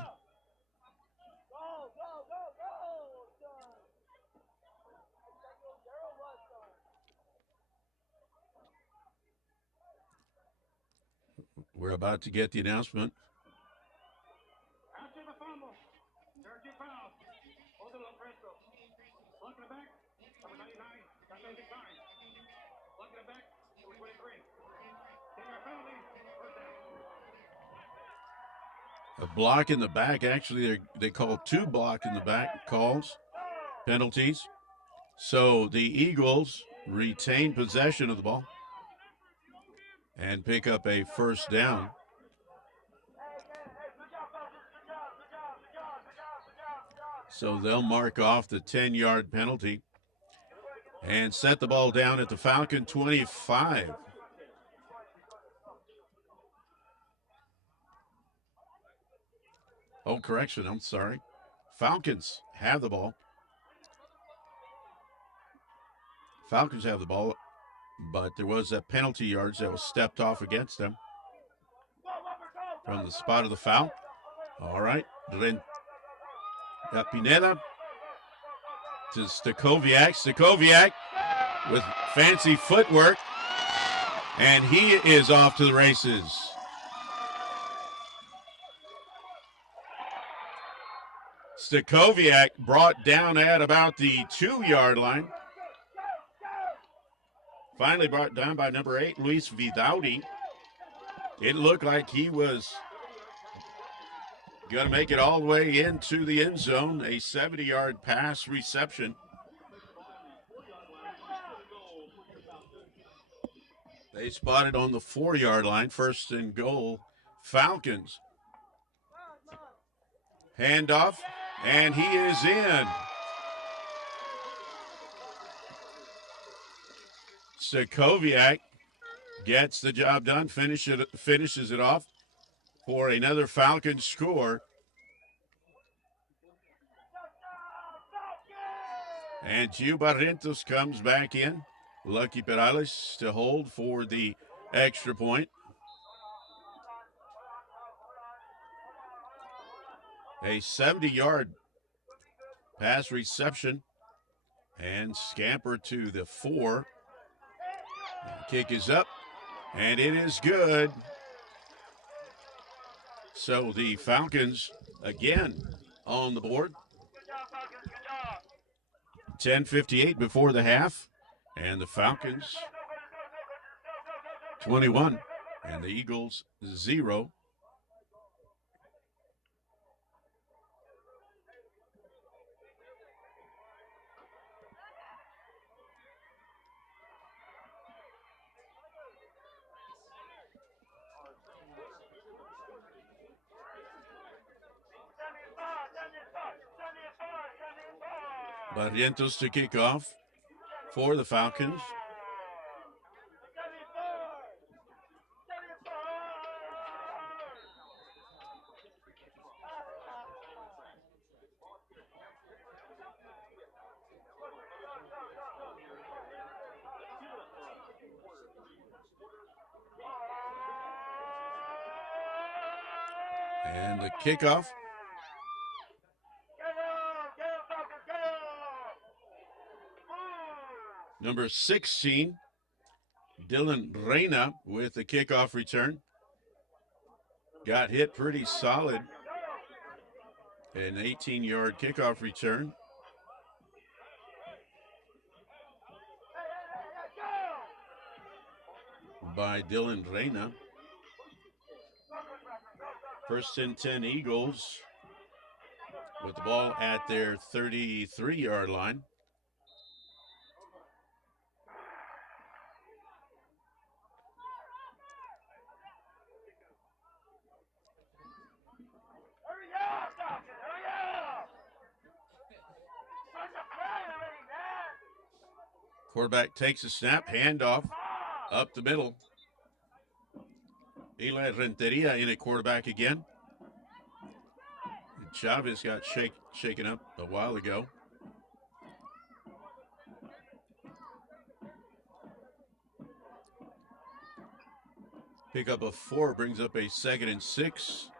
We're about to get the announcement. After the fumble, 30 pounds. Hold it up, Fresno. Look in the back, number 99, got no decline. Look in the back, number 23. Take our penalty, first down. A block in the back. Actually, they call 2 block in the back calls, penalties. So the Eagles retain possession of the ball and pick up a first down. So they'll mark off the 10-yard penalty and set the ball down at the Falcon 25. Oh, correction, I'm sorry. Falcons have the ball. Falcons have the ball, but there was that penalty yards that was stepped off against them from the spot of the foul. All right, Pineda to Stakoviak. Stakoviak with fancy footwork, and he is off to the races. Stakoviak brought down at about the 2-yard line. Finally brought down by number 8, Luis Vidaudi. It looked like he was going to make it all the way into the end zone. A 70-yard pass reception. They spotted on the 4-yard line, 1st and goal, Falcons. Handoff, and he is in. Stakoviak gets the job done, finishes it off for another Falcon score. And Gio Barrientos comes back in. Lucky Perales to hold for the extra point. A 70-yard pass reception and scamper to the 4. Kick is up, and it is good. So the Falcons again on the board. 10:58 before the half, and the Falcons 21, and the Eagles 0. Barrientos to kick off for the Falcons. And the kickoff. Number 16, Dylan Reyna with the kickoff return. Got hit pretty solid. An 18-yard kickoff return. By Dylan Reyna. First and 10 Eagles with the ball at their 33-yard line. Quarterback takes a snap, handoff up the middle. Eli Renteria in at quarterback again. Chavez got shaken up a while ago. Pick up a 4, brings up a 2nd and 6.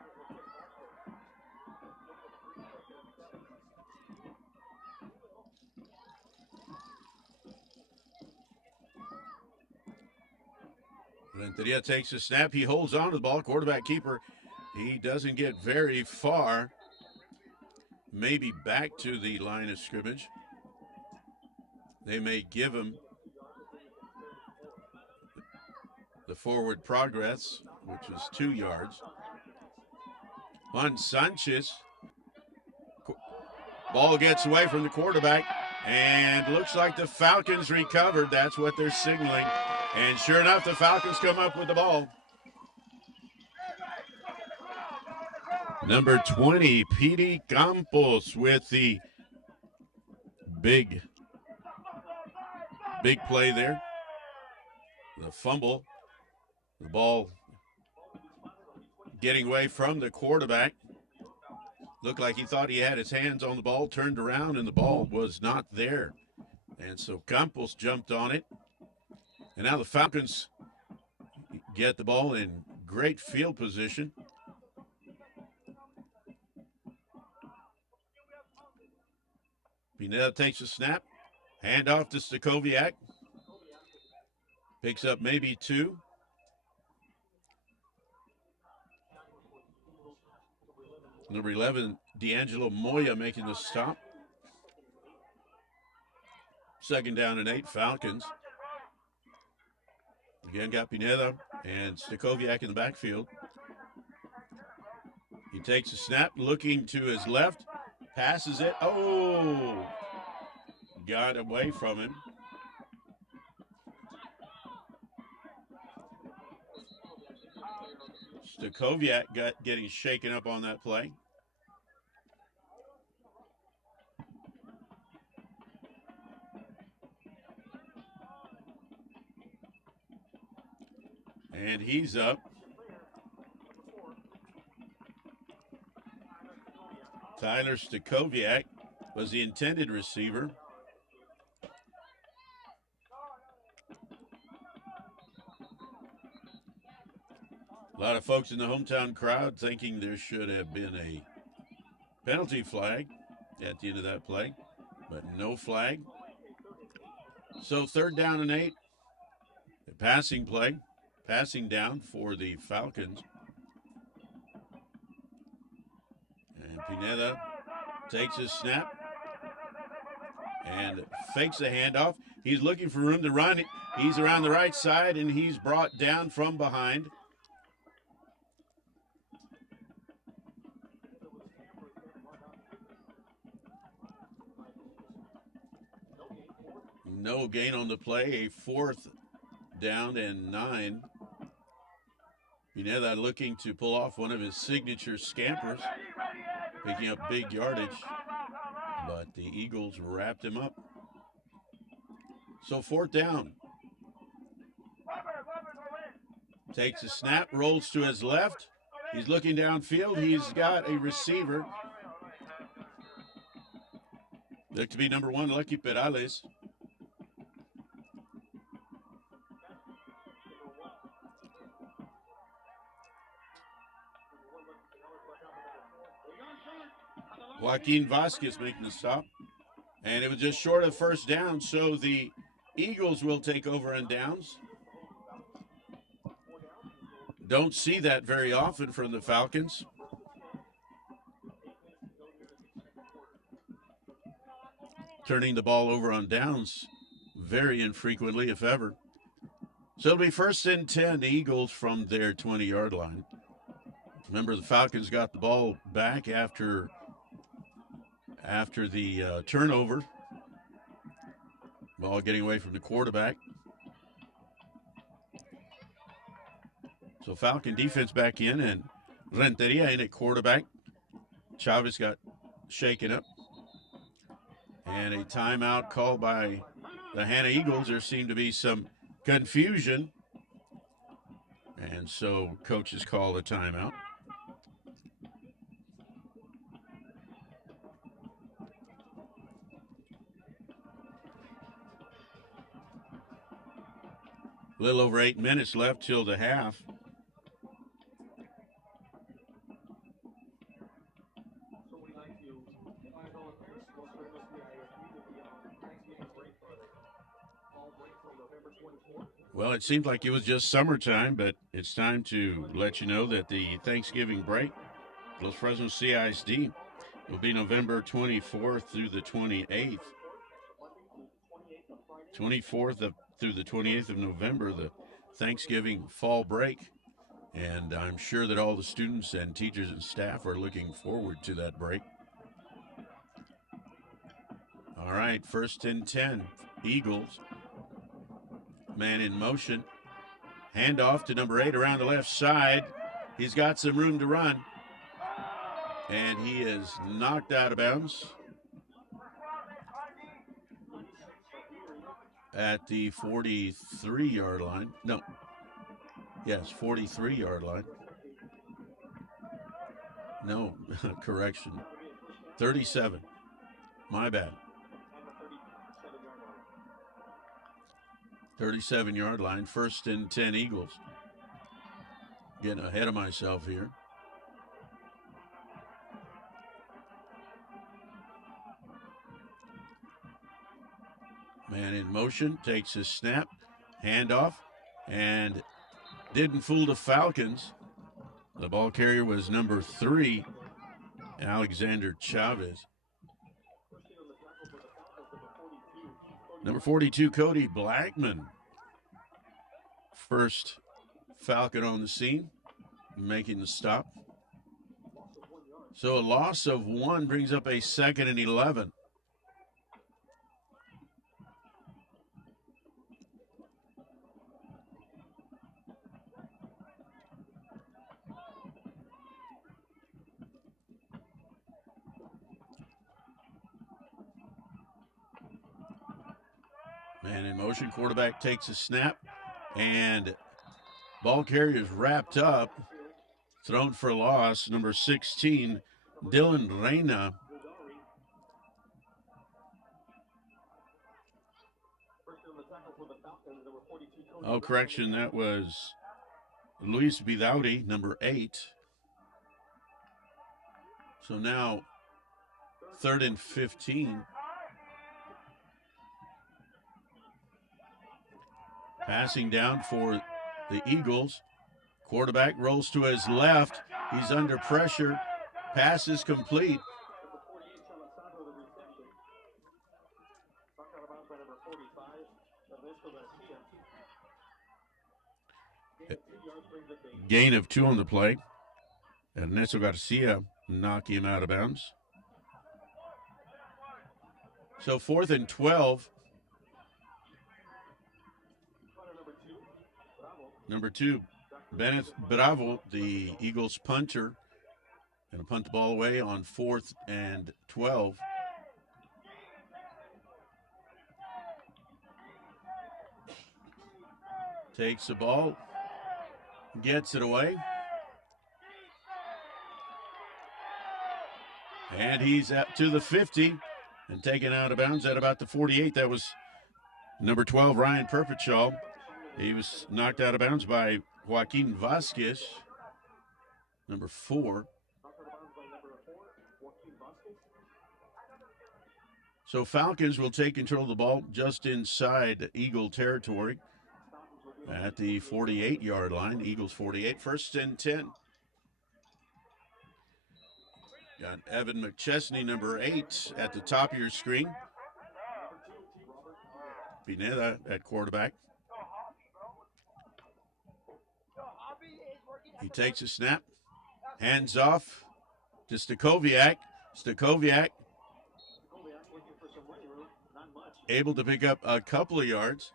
Renteria takes a snap. He holds on to the ball. Quarterback keeper. He doesn't get very far. Maybe back to the line of scrimmage. They may give him the forward progress, which was 2 yards. Juan Sanchez. Ball gets away from the quarterback, and looks like the Falcons recovered. That's what they're signaling. And sure enough, the Falcons come up with the ball. Number 20, P.D. Campos with the big play there. The fumble. The ball getting away from the quarterback. Looked like he thought he had his hands on the ball, turned around, and the ball was not there. And so Campos jumped on it. And now the Falcons get the ball in great field position. Pineda takes a snap. Hand off to Stakoviak. Picks up maybe 2. Number 11, D'Angelo Moya making the stop. 2nd down and 8, Falcons. Again, got Pineda and Stakoviak in the backfield. He takes a snap, looking to his left, passes it. Oh! Got away from him. Stakoviak getting shaken up on that play. And he's up. Tyler Stakoviak was the intended receiver. A lot of folks in the hometown crowd thinking there should have been a penalty flag at the end of that play, but no flag. So 3rd down and 8, a passing play. Passing down for the Falcons. And Pineda takes his snap and fakes a handoff. He's looking for room to run. He's around the right side, and he's brought down from behind. No gain on the play, a 4th down and 9. Pineda looking to pull off one of his signature scampers, picking up big yardage. but the Eagles wrapped him up. So 4th down. Takes a snap, rolls to his left. He's looking downfield. He's got a receiver. Looked to be number 1, Lucky Perales. Joaquin Vasquez making the stop. And it was just short of 1st down, so the Eagles will take over on downs. Don't see that very often from the Falcons. Turning the ball over on downs very infrequently, if ever. So it'll be 1st and 10, the Eagles from their 20-yard line. Remember, the Falcons got the ball back after the turnover. Ball getting away from the quarterback. So Falcon defense back in, and Renteria in at quarterback. Chavez got shaken up. And a timeout called by the Hanna Eagles. There seemed to be some confusion. And so coaches call a timeout. A little over 8 minutes left till the half. Well, it seemed like it was just summertime, but it's time to let you know that the Thanksgiving break, Los Fresnos CISD, will be November 24th through the 28th. 24th through the 28th of November, the Thanksgiving fall break. And I'm sure that all the students and teachers and staff are looking forward to that break. All right, 1st and 10, Eagles. Man in motion. Handoff to number 8 around the left side. He's got some room to run. And he is knocked out of bounds at the 43-yard line. No. Yes, 43-yard line. No, correction. 37. My bad. 37-yard line, 1st and 10 Eagles. Getting ahead of myself here. Man in motion, takes his snap, handoff, and didn't fool the Falcons. The ball carrier was number 3, Alexander Chavez. Number 42, Cody Blackman. First Falcon on the scene, making the stop. So a loss of 1 brings up a 2nd and 11. Man in motion, quarterback takes a snap, and ball carrier is wrapped up, thrown for a loss. Number 16, Dylan Reyna. Oh, correction, that was Luis Vidauri, number 8. So now 3rd and 15. Passing down for the Eagles. Quarterback rolls to his left. He's under pressure. Pass is complete. Gain of 2 on the play. Ernesto Garcia knocking him out of bounds. So 4th and 12. Number 2, Bennett Bravo, the Eagles punter, going to punt the ball away on 4th and 12. takes the ball, gets it away. And he's up to the 50 and taken out of bounds at about the 48. That was number 12, Ryan Perpetshaw. He was knocked out of bounds by Joaquin Vasquez, number 4. So Falcons will take control of the ball just inside Eagle territory at the 48-yard line. Eagles 48, 1st and 10. Got Evan McChesney, number 8, at the top of your screen. Pineda at quarterback. He takes a snap, hands off to Stakoviak. Stakoviak able to pick up a couple of yards.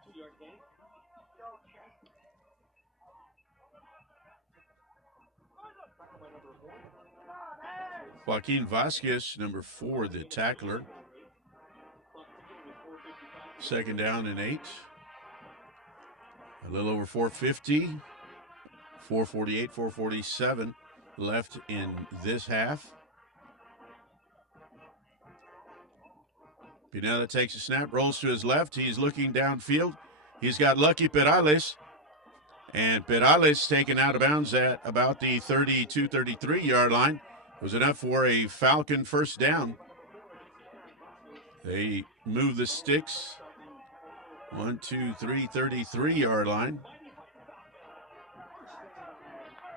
Joaquin Vasquez, number 4, the tackler. 2nd down and 8. A little over 450. 448, 447 left in this half. Pineda takes a snap, rolls to his left. He's looking downfield. He's got Lucky Perales. And Perales taken out of bounds at about the 32, 33-yard line. Was enough for a Falcon 1st down. They move the sticks. 1, 2, 3, 33-yard line.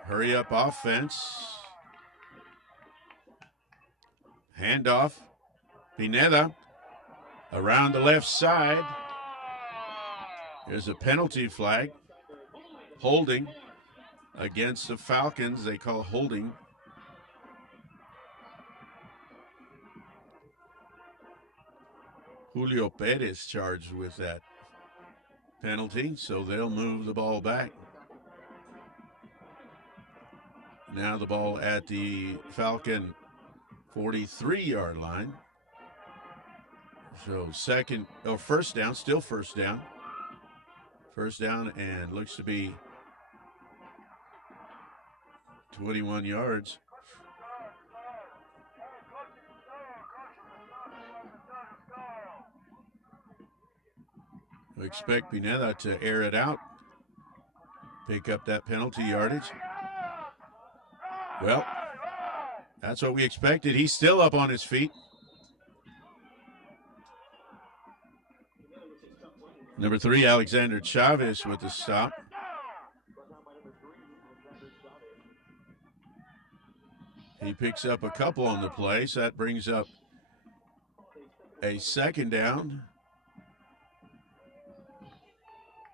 Hurry up offense. Handoff. Pineda around the left side. There's a penalty flag. Holding against the Falcons. They call holding. Julio Perez charged with that penalty, so they'll move the ball back. Now the ball at the Falcon 43-yard line. So 1st down, still 1st down. 1st down and looks to be 21 yards. We expect Pineda to air it out, pick up that penalty yardage. Well, that's what we expected. He's still up on his feet. Number 3, Alexander Chavez with the stop. He picks up a couple on the play, so that brings up a 2nd down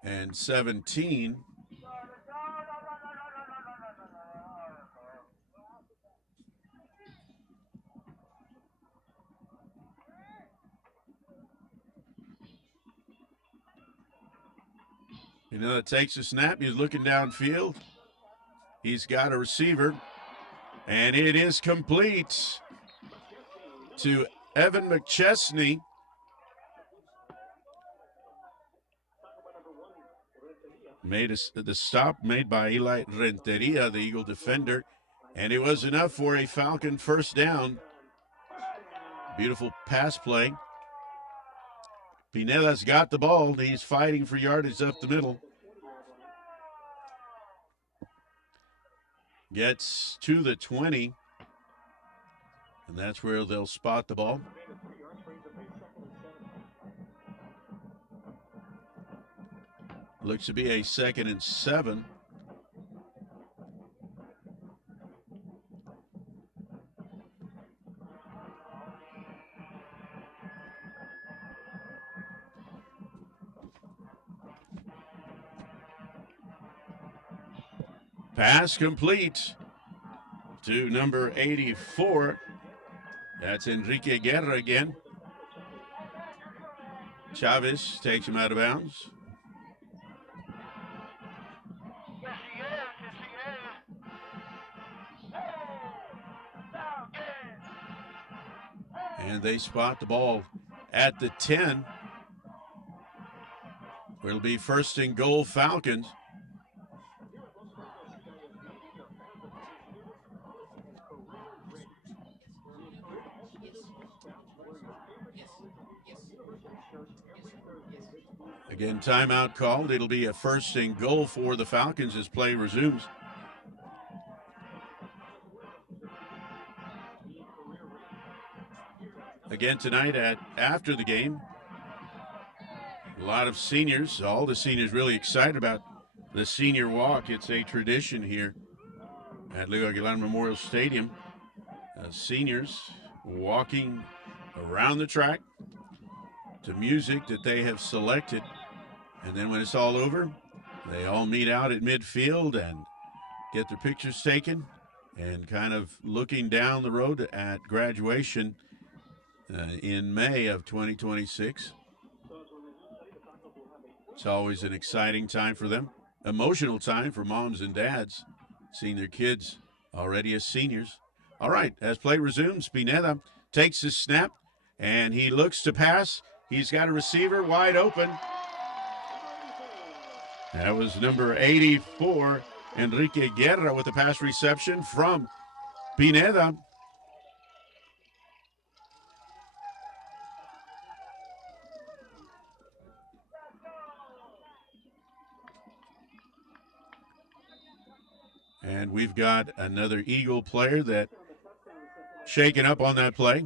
and 17. Pineda takes a snap. He's looking downfield. He's got a receiver. And it is complete to Evan McChesney. The stop made by Eli Renteria, the Eagle defender. And it was enough for a Falcon 1st down. Beautiful pass play. Pineda's got the ball. He's fighting for yardage up the middle. Gets to the 20. And that's where they'll spot the ball. Looks to be a 2nd and 7. Pass complete to number 84. That's Enrique Guerra again. Chavez takes him out of bounds. And they spot the ball at the 10. It'll be 1st and goal Falcons. Again, timeout called. It'll be a 1st and goal for the Falcons as play resumes. Again tonight after the game, a lot of seniors, all the seniors really excited about the senior walk. It's a tradition here at Leo Aguilar Memorial Stadium. Seniors walking around the track to music that they have selected. And then when it's all over, they all meet out at midfield and get their pictures taken and kind of looking down the road at graduation in May of 2026. It's always an exciting time for them, emotional time for moms and dads, seeing their kids already as seniors. All right, as play resumes, Pineda takes his snap, and he looks to pass. He's got a receiver wide open. That was number 84, Enrique Guerra, with the pass reception from Pineda. And we've got another Eagle player that shaking up on that play.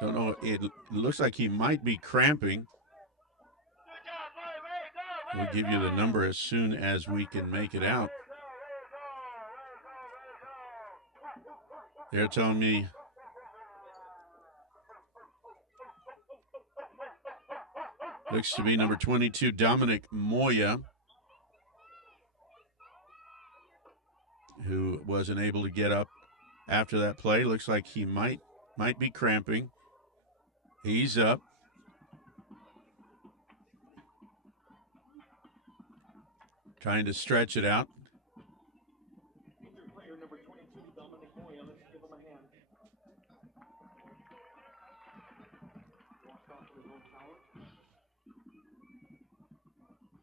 Don't know, it looks like he might be cramping. We'll give you the number as soon as we can make it out. They're telling me looks to be number 22, Dominic Moya, who wasn't able to get up after that play. Looks like he might be cramping. He's up. Trying to stretch it out.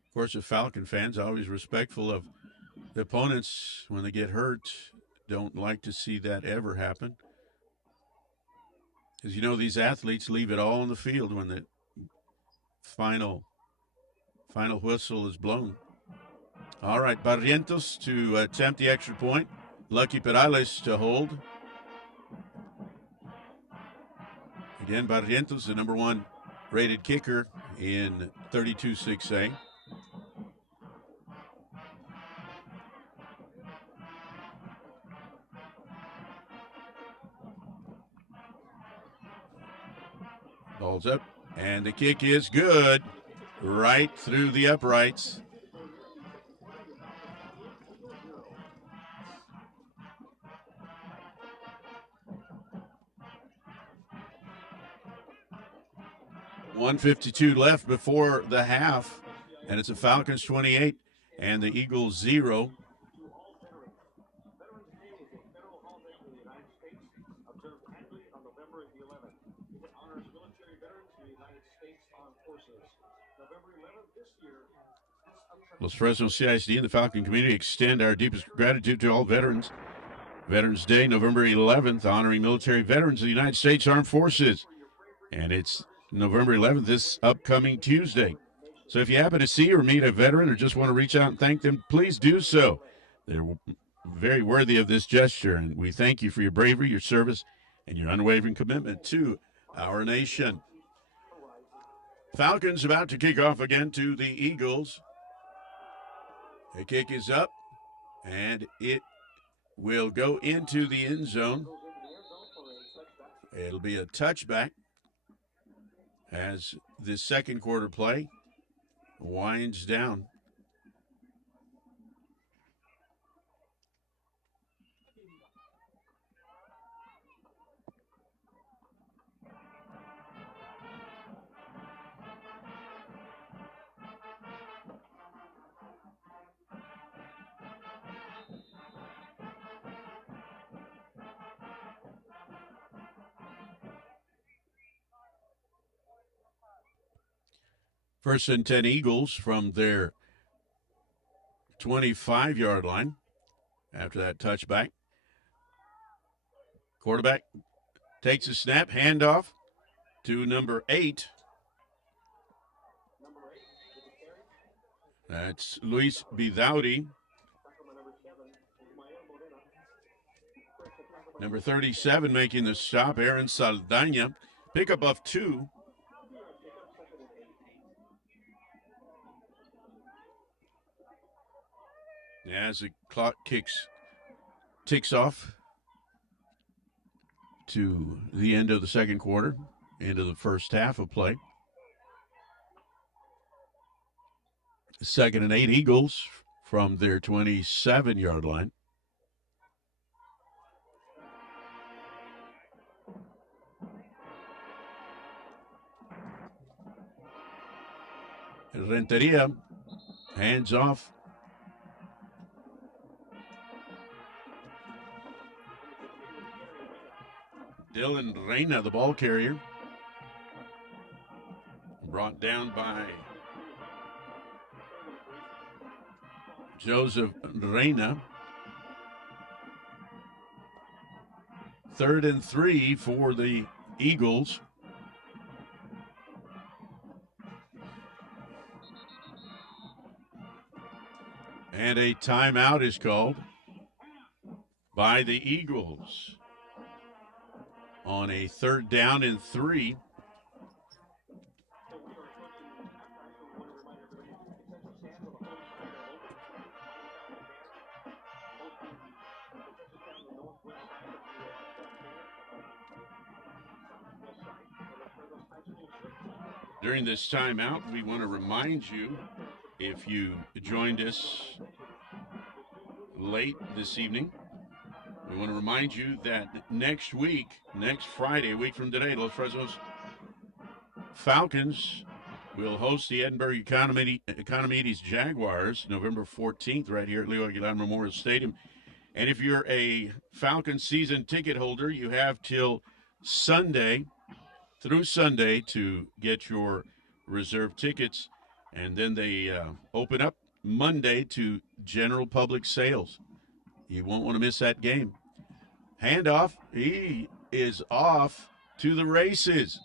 Of course, the Falcon fans always respectful of the opponents when they get hurt. Don't like to see that ever happen. Because, you know, these athletes leave it all on the field when the final whistle is blown. All right, Barrientos to attempt the extra point. Lucky Perales to hold. Again, Barrientos, the number 1 rated kicker in 32-6A. Ball's up, and the kick is good. Right through the uprights. .152 left before the half, and it's a Falcons 28 and the Eagles 0. Los Fresnos CISD and the Falcon community extend our deepest gratitude to all veterans. Veterans Day, November 11th, honoring military veterans of the United States Armed Forces. And it's November 11th, this upcoming Tuesday. So if you happen to see or meet a veteran or just want to reach out and thank them, please do so. They're very worthy of this gesture, and we thank you for your bravery, your service, and your unwavering commitment to our nation. Falcons about to kick off again to the Eagles. The kick is up, and it will go into the end zone. It'll be a touchback as this second quarter play winds down. First and 10 Eagles from their 25-yard line after that touchback. Quarterback Takes a snap, handoff to number 8. That's Luis Bidauri. Number 37 making the stop, Aaron Saldana. Pickup of 2. As the clock ticks off to the end of the second quarter, into the first half of play. 2nd and 8 Eagles from their 27-yard line. Renteria hands off. Dylan Reyna, the ball carrier. Brought down by Joseph Reyna. 3rd and 3 for the Eagles. And a timeout is called by the Eagles on a 3rd down and 3. During this timeout, we want to remind you, if you joined us late this evening, we want to remind you that next Friday, a week from today, Los Fresnos Falcons will host the Edinburgh Economides Jaguars November 14th right here at Leo Aguilar Memorial Stadium. And if you're a Falcons season ticket holder, you have till through Sunday to get your reserve tickets, and then they open up Monday to general public sales. You won't want to miss that game. Handoff, he is off to the races.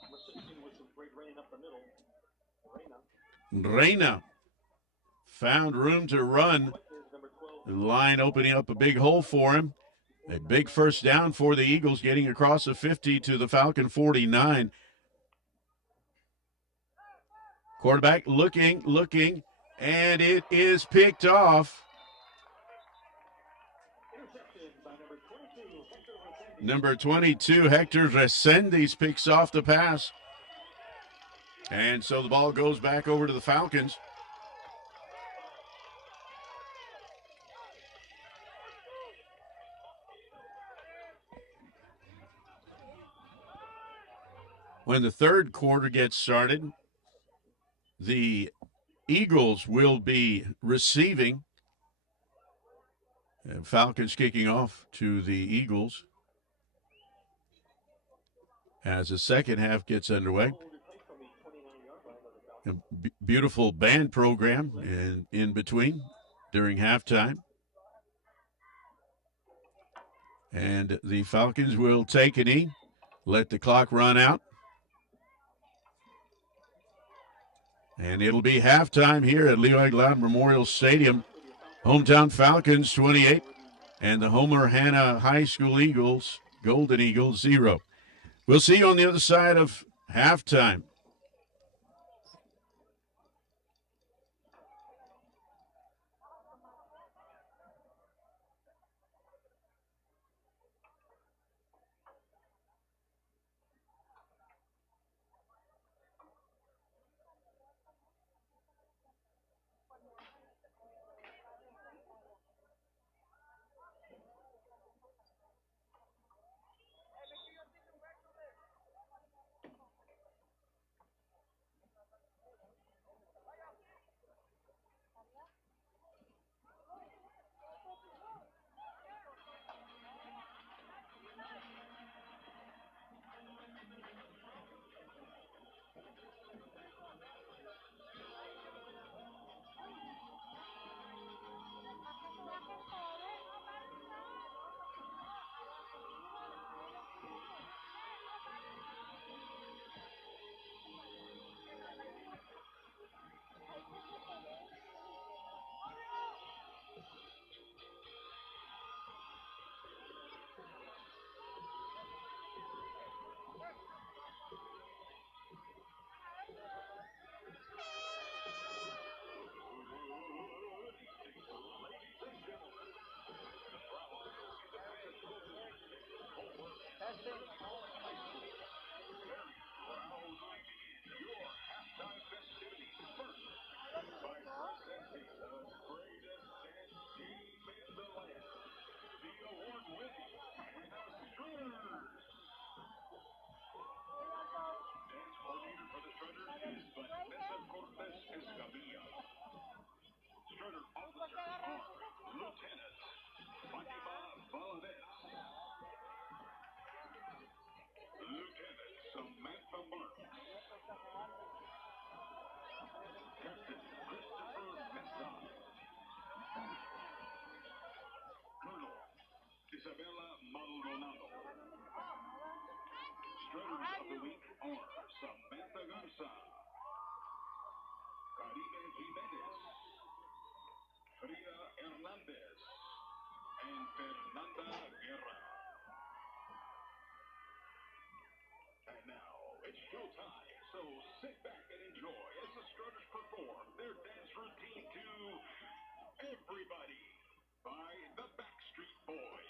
Reyna found room to run. The line opening up a big hole for him. A big first down for the Eagles, getting across the 50 to the Falcon 49. Quarterback looking, and it is picked off. Number 22, Hector Resendiz picks off the pass. And so the ball goes back over to the Falcons. When the third quarter gets started, the Eagles will be receiving. And Falcons kicking off to the Eagles as the second half gets underway. A beautiful band program in between during halftime. And the Falcons will take a knee, let the clock run out. And it'll be halftime here at Leo Aguilar Memorial Stadium. Hometown Falcons 28 and the Homer Hanna High School Eagles, Golden Eagles 0. We'll see you on the other side of halftime. Isabella Maldonado. Strutters of the week are Samantha Garza, Karime Jimenez, Frida Hernandez, and Fernanda Guerra. And now it's showtime, so sit back and enjoy as the Strutters perform their dance routine to Everybody by the Backstreet Boys.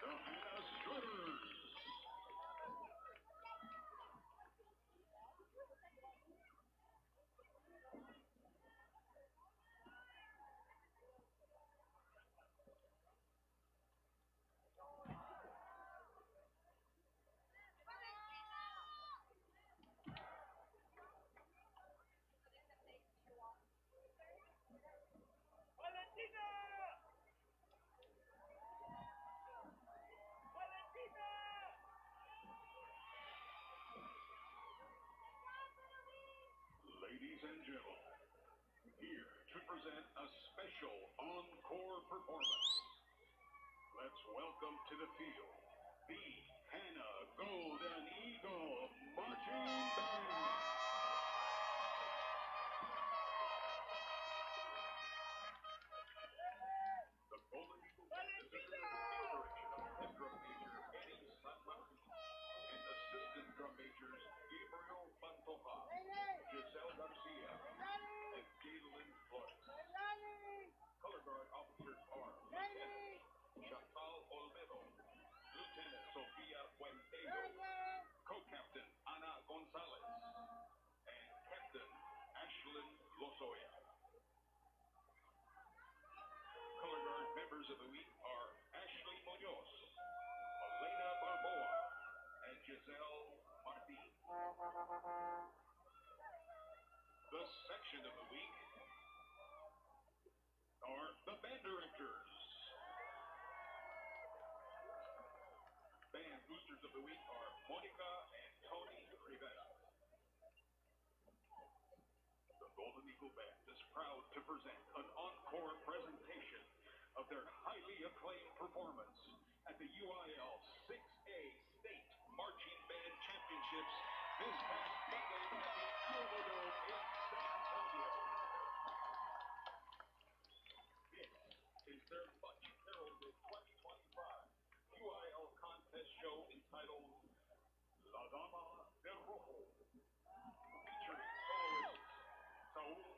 The Hanna Strutters. Ladies and gentlemen, here to present a special encore performance. Let's welcome to the field the Hanna Golden Eagle Marching Band. The Golden Eagle Band is under the direction of head drum major Eddie Sanmartin and assistant drum majors Gabriel Pantoja, Giselle Garcia, and Galen Flores. Color guard officers are Lieutenant Chantal Olmedo, Lieutenant Sofia Fuentero, Co-Captain Ana Gonzalez, and Captain Ashlyn Lozoya. Color guard members of the week are Ashley Munoz, Elena Balboa, and Giselle Martin. The section of the week are the band directors. Band boosters of the week are Monica and Tony Rivera. The Golden Eagle Band is proud to present an encore presentation of their highly acclaimed performance at the UIL 6A State Marching Band Championships this past weekend at the Alamo Dome in San Antonio. This is their much heralded 2025 UIL contest show entitled La Dama del Rojo, featuring soloists Saul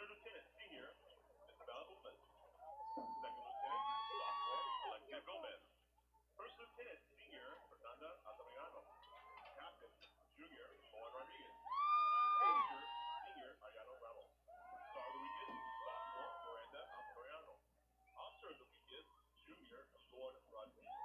Third Lieutenant Senior, Mr. Valabufan. Second Lieutenant, Sophomore, Alexia Gomez. First Lieutenant Senior, Fernanda Altamirano. Captain, Junior, Juan Rodriguez. Major, Senior, Ariano Ramos. Star of the Weekend, Sophomore, Miranda Altamirano. Officer of the Weekend, Junior, Lord Rodriguez.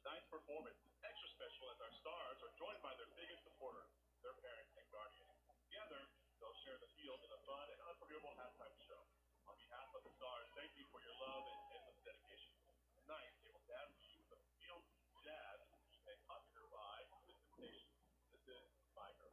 Tonight's performance is extra special as our stars are joined by their biggest supporters, their parents and guardians. Together, they'll share the field in a fun and unforgettable halftime show. On behalf of the stars, thank you for your love and endless dedication. Tonight, they will dance you with the field jazz and popular by the Temptations. This is My Girl.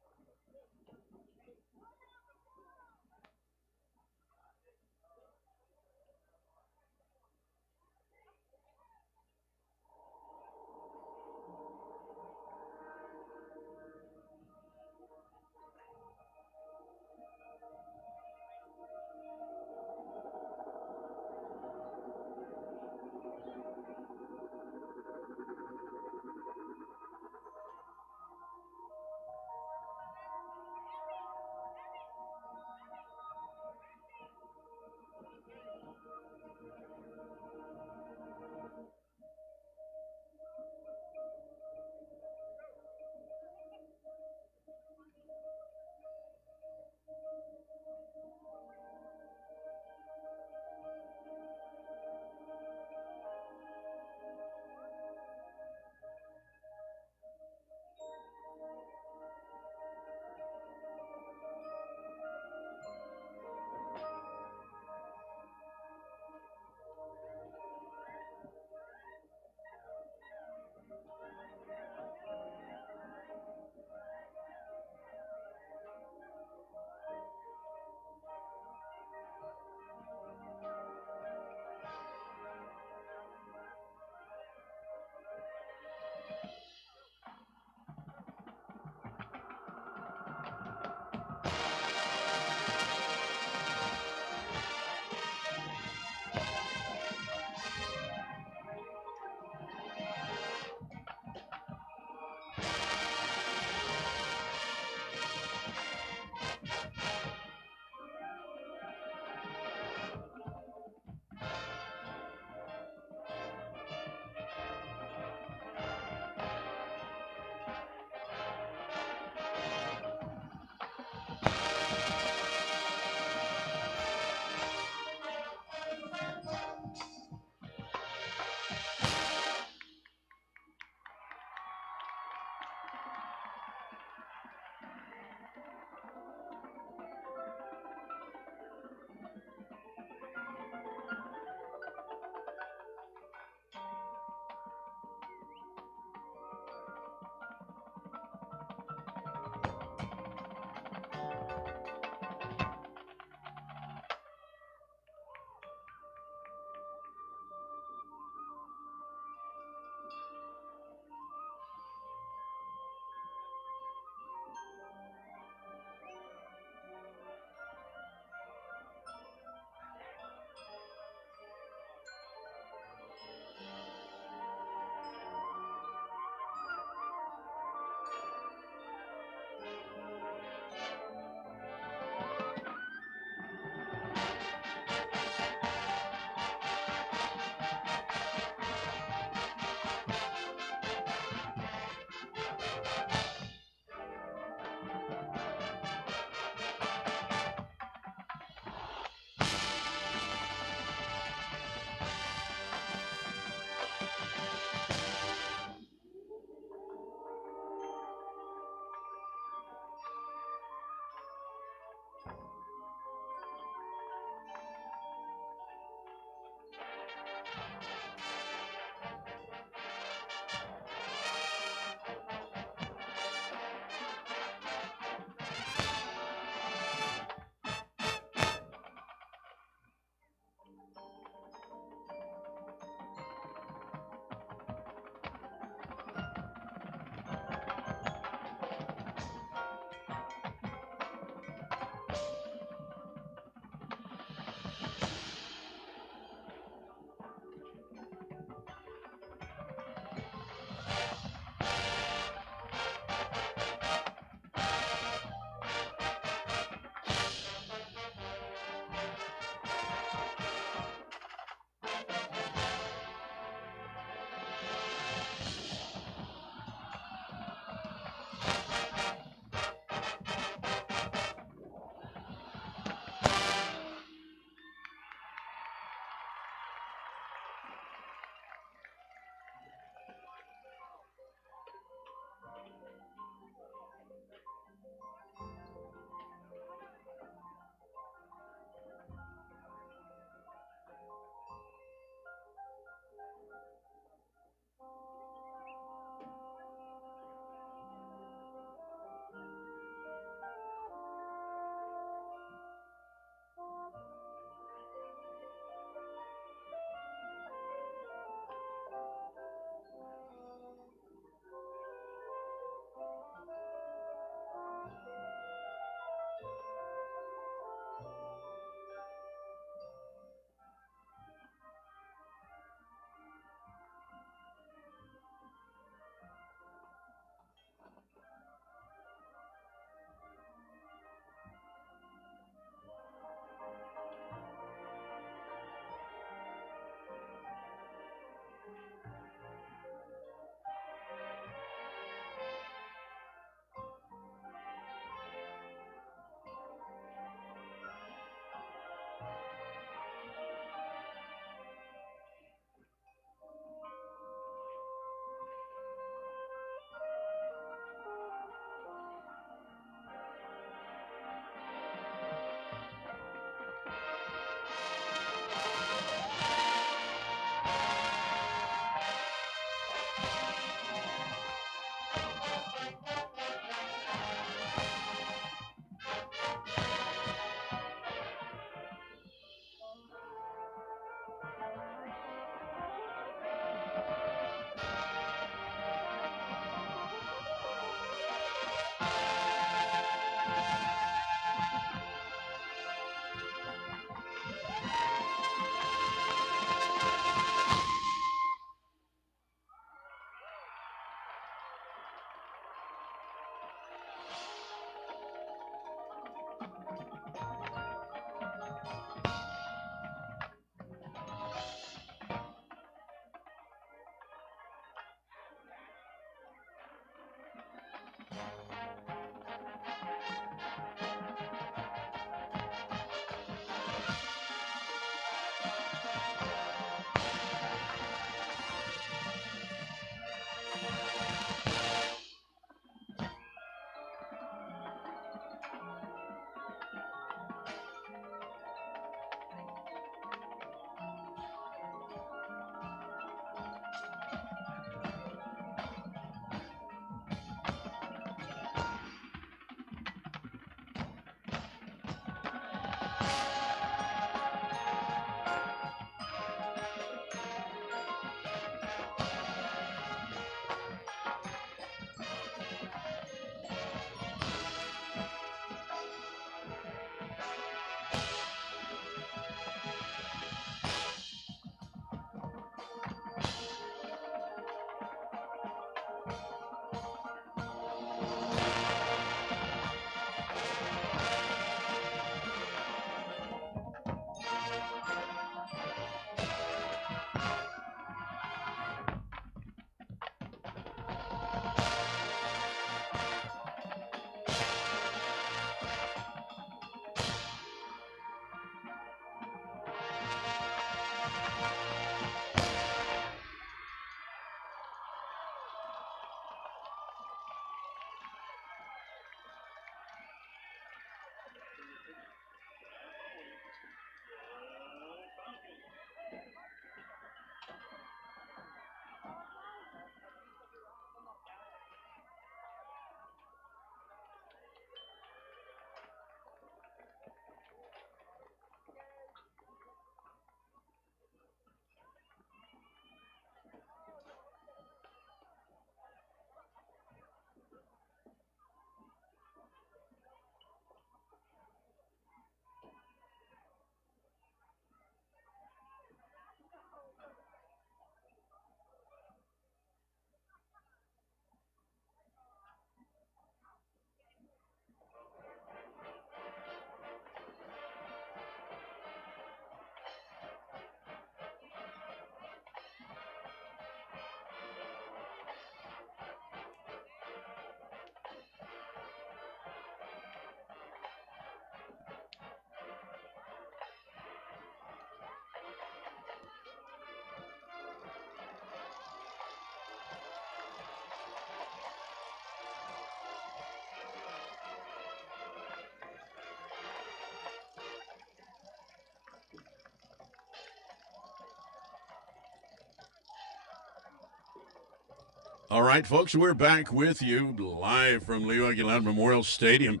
All right, folks, we're back with you live from Leo Aguilar Memorial Stadium.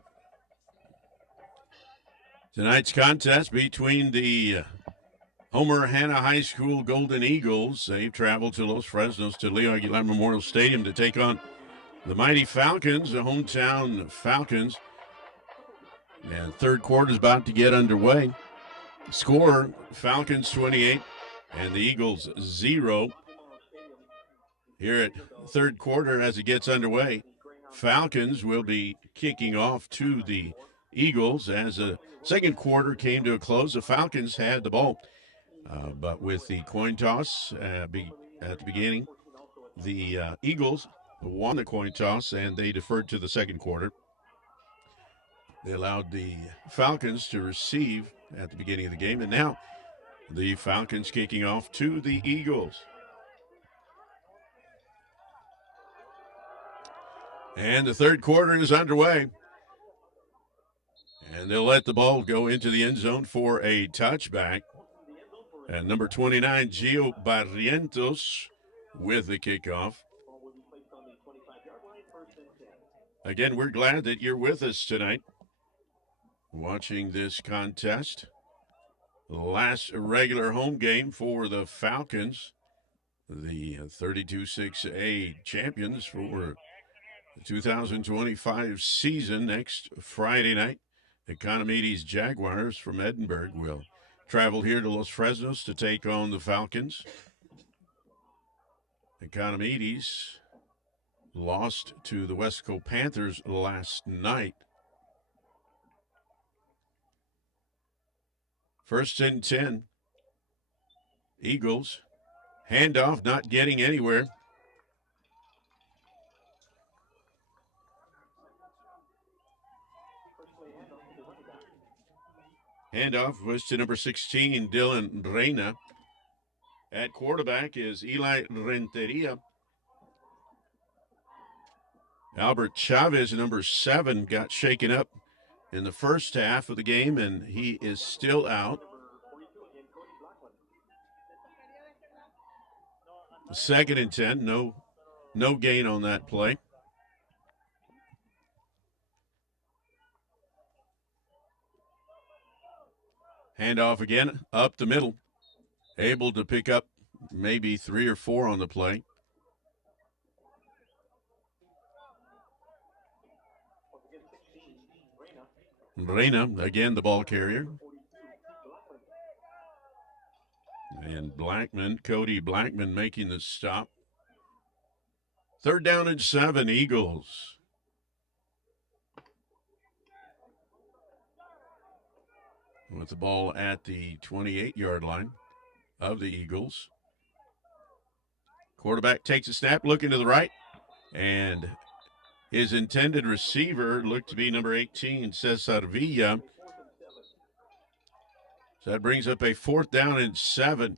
Tonight's contest between the Homer Hanna High School Golden Eagles. They've traveled to Los Fresnos to Leo Aguilar Memorial Stadium to take on the mighty Falcons, the hometown Falcons. And third quarter is about to get underway. Score, Falcons 28 and the Eagles 0. Here at third quarter as it gets underway, Falcons will be kicking off to the Eagles as the second quarter came to a close. The Falcons had the ball, but with the coin toss at the beginning, the Eagles won the coin toss and they deferred to the second quarter. They allowed the Falcons to receive at the beginning of the game, and now the Falcons kicking off to the Eagles. And the third quarter is underway. And they'll let the ball go into the end zone for a touchback. And number 29, Gio Barrientos with the kickoff. Again, we're glad that you're with us tonight, watching this contest. The last regular home game for the Falcons, the 32-6A champions for the 2025 season. Next Friday night, Economides Jaguars from Edinburgh will travel here to Los Fresnos to take on the Falcons. Economides lost to the Westco Panthers last night. First and 10. Eagles. Handoff not getting anywhere. Handoff was to number 16, Dylan Reina. At quarterback is Eli Renteria. Albert Chavez, number 7, got shaken up in the first half of the game, and he is still out. Second and 10, no gain on that play. Handoff again, up the middle. Able to pick up maybe 3 or 4 on the play. Reina, again, the ball carrier. And Blackman, Cody Blackman making the stop. Third down and 7, Eagles. With the ball at the 28-yard line of the Eagles. Quarterback takes a snap, looking to the right, and his intended receiver looked to be number 18, Cesar Villa. So that brings up a fourth down and 7,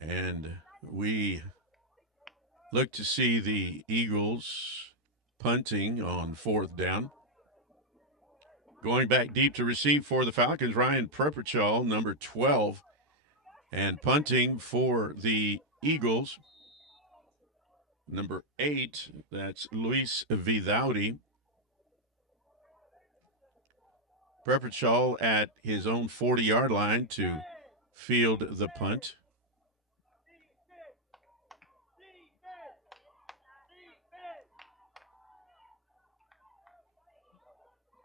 and we look to see the Eagles punting on fourth down. Going back deep to receive for the Falcons, Ryan Preperchal, number 12. And punting for the Eagles, number 8, that's Luis Vidaudi. Preperchal at his own 40-yard line to field the punt.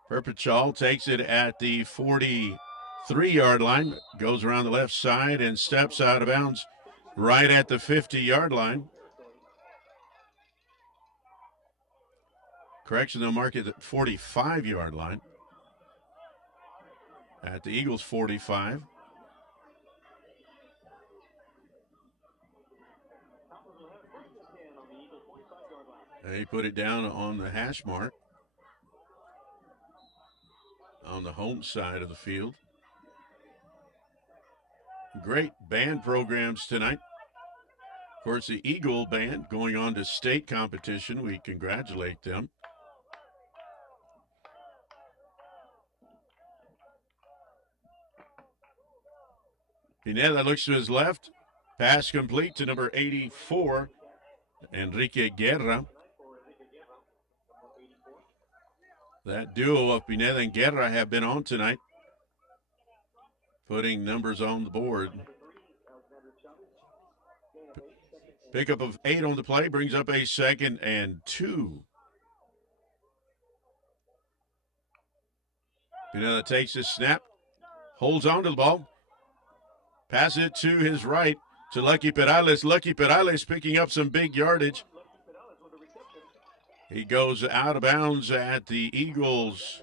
Preperchal takes it at the 43-yard line, goes around the left side and steps out of bounds right at the 50-yard line. Correction, they'll mark it at the 45-yard line. At the Eagles' 45. They put it down on the hash mark on the home side of the field. Great band programs tonight. Of course, the Eagle Band going on to state competition. We congratulate them. Pineda looks to his left. Pass complete to number 84, Enrique Guerra. That duo of Pineda and Guerra have been on tonight, putting numbers on the board. Pickup of 8 on the play brings up a 2nd and 2. Pineda takes his snap, holds on to the ball, passes it to his right to Lucky Perales. Lucky Perales picking up some big yardage. He goes out of bounds at the Eagles.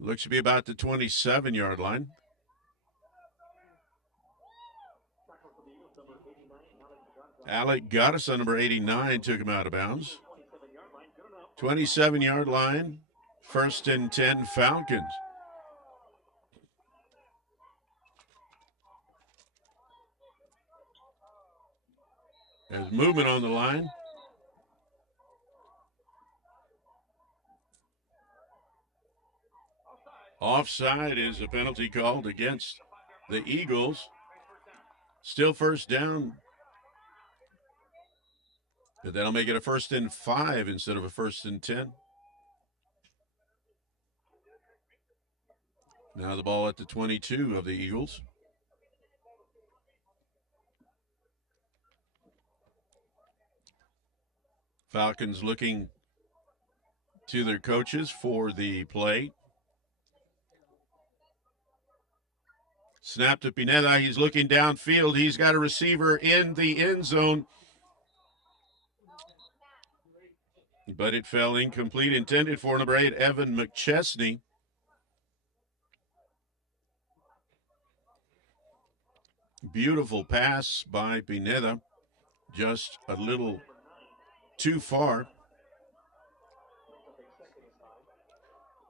Looks to be about the 27-yard line. Alec Garza, number 89, took him out of bounds. 27-yard line, 1st and 10 Falcons. There's movement on the line. Offside is a penalty called against the Eagles. Still 1st down. But that'll make it a 1st and 5 instead of a 1st and 10. Now the ball at the 22 of the Eagles. Falcons looking to their coaches for the play. Snap to Pineda. He's looking downfield. He's got a receiver in the end zone. But it fell incomplete. Intended for number 8, Evan McChesney. Beautiful pass by Pineda. Just a little too far.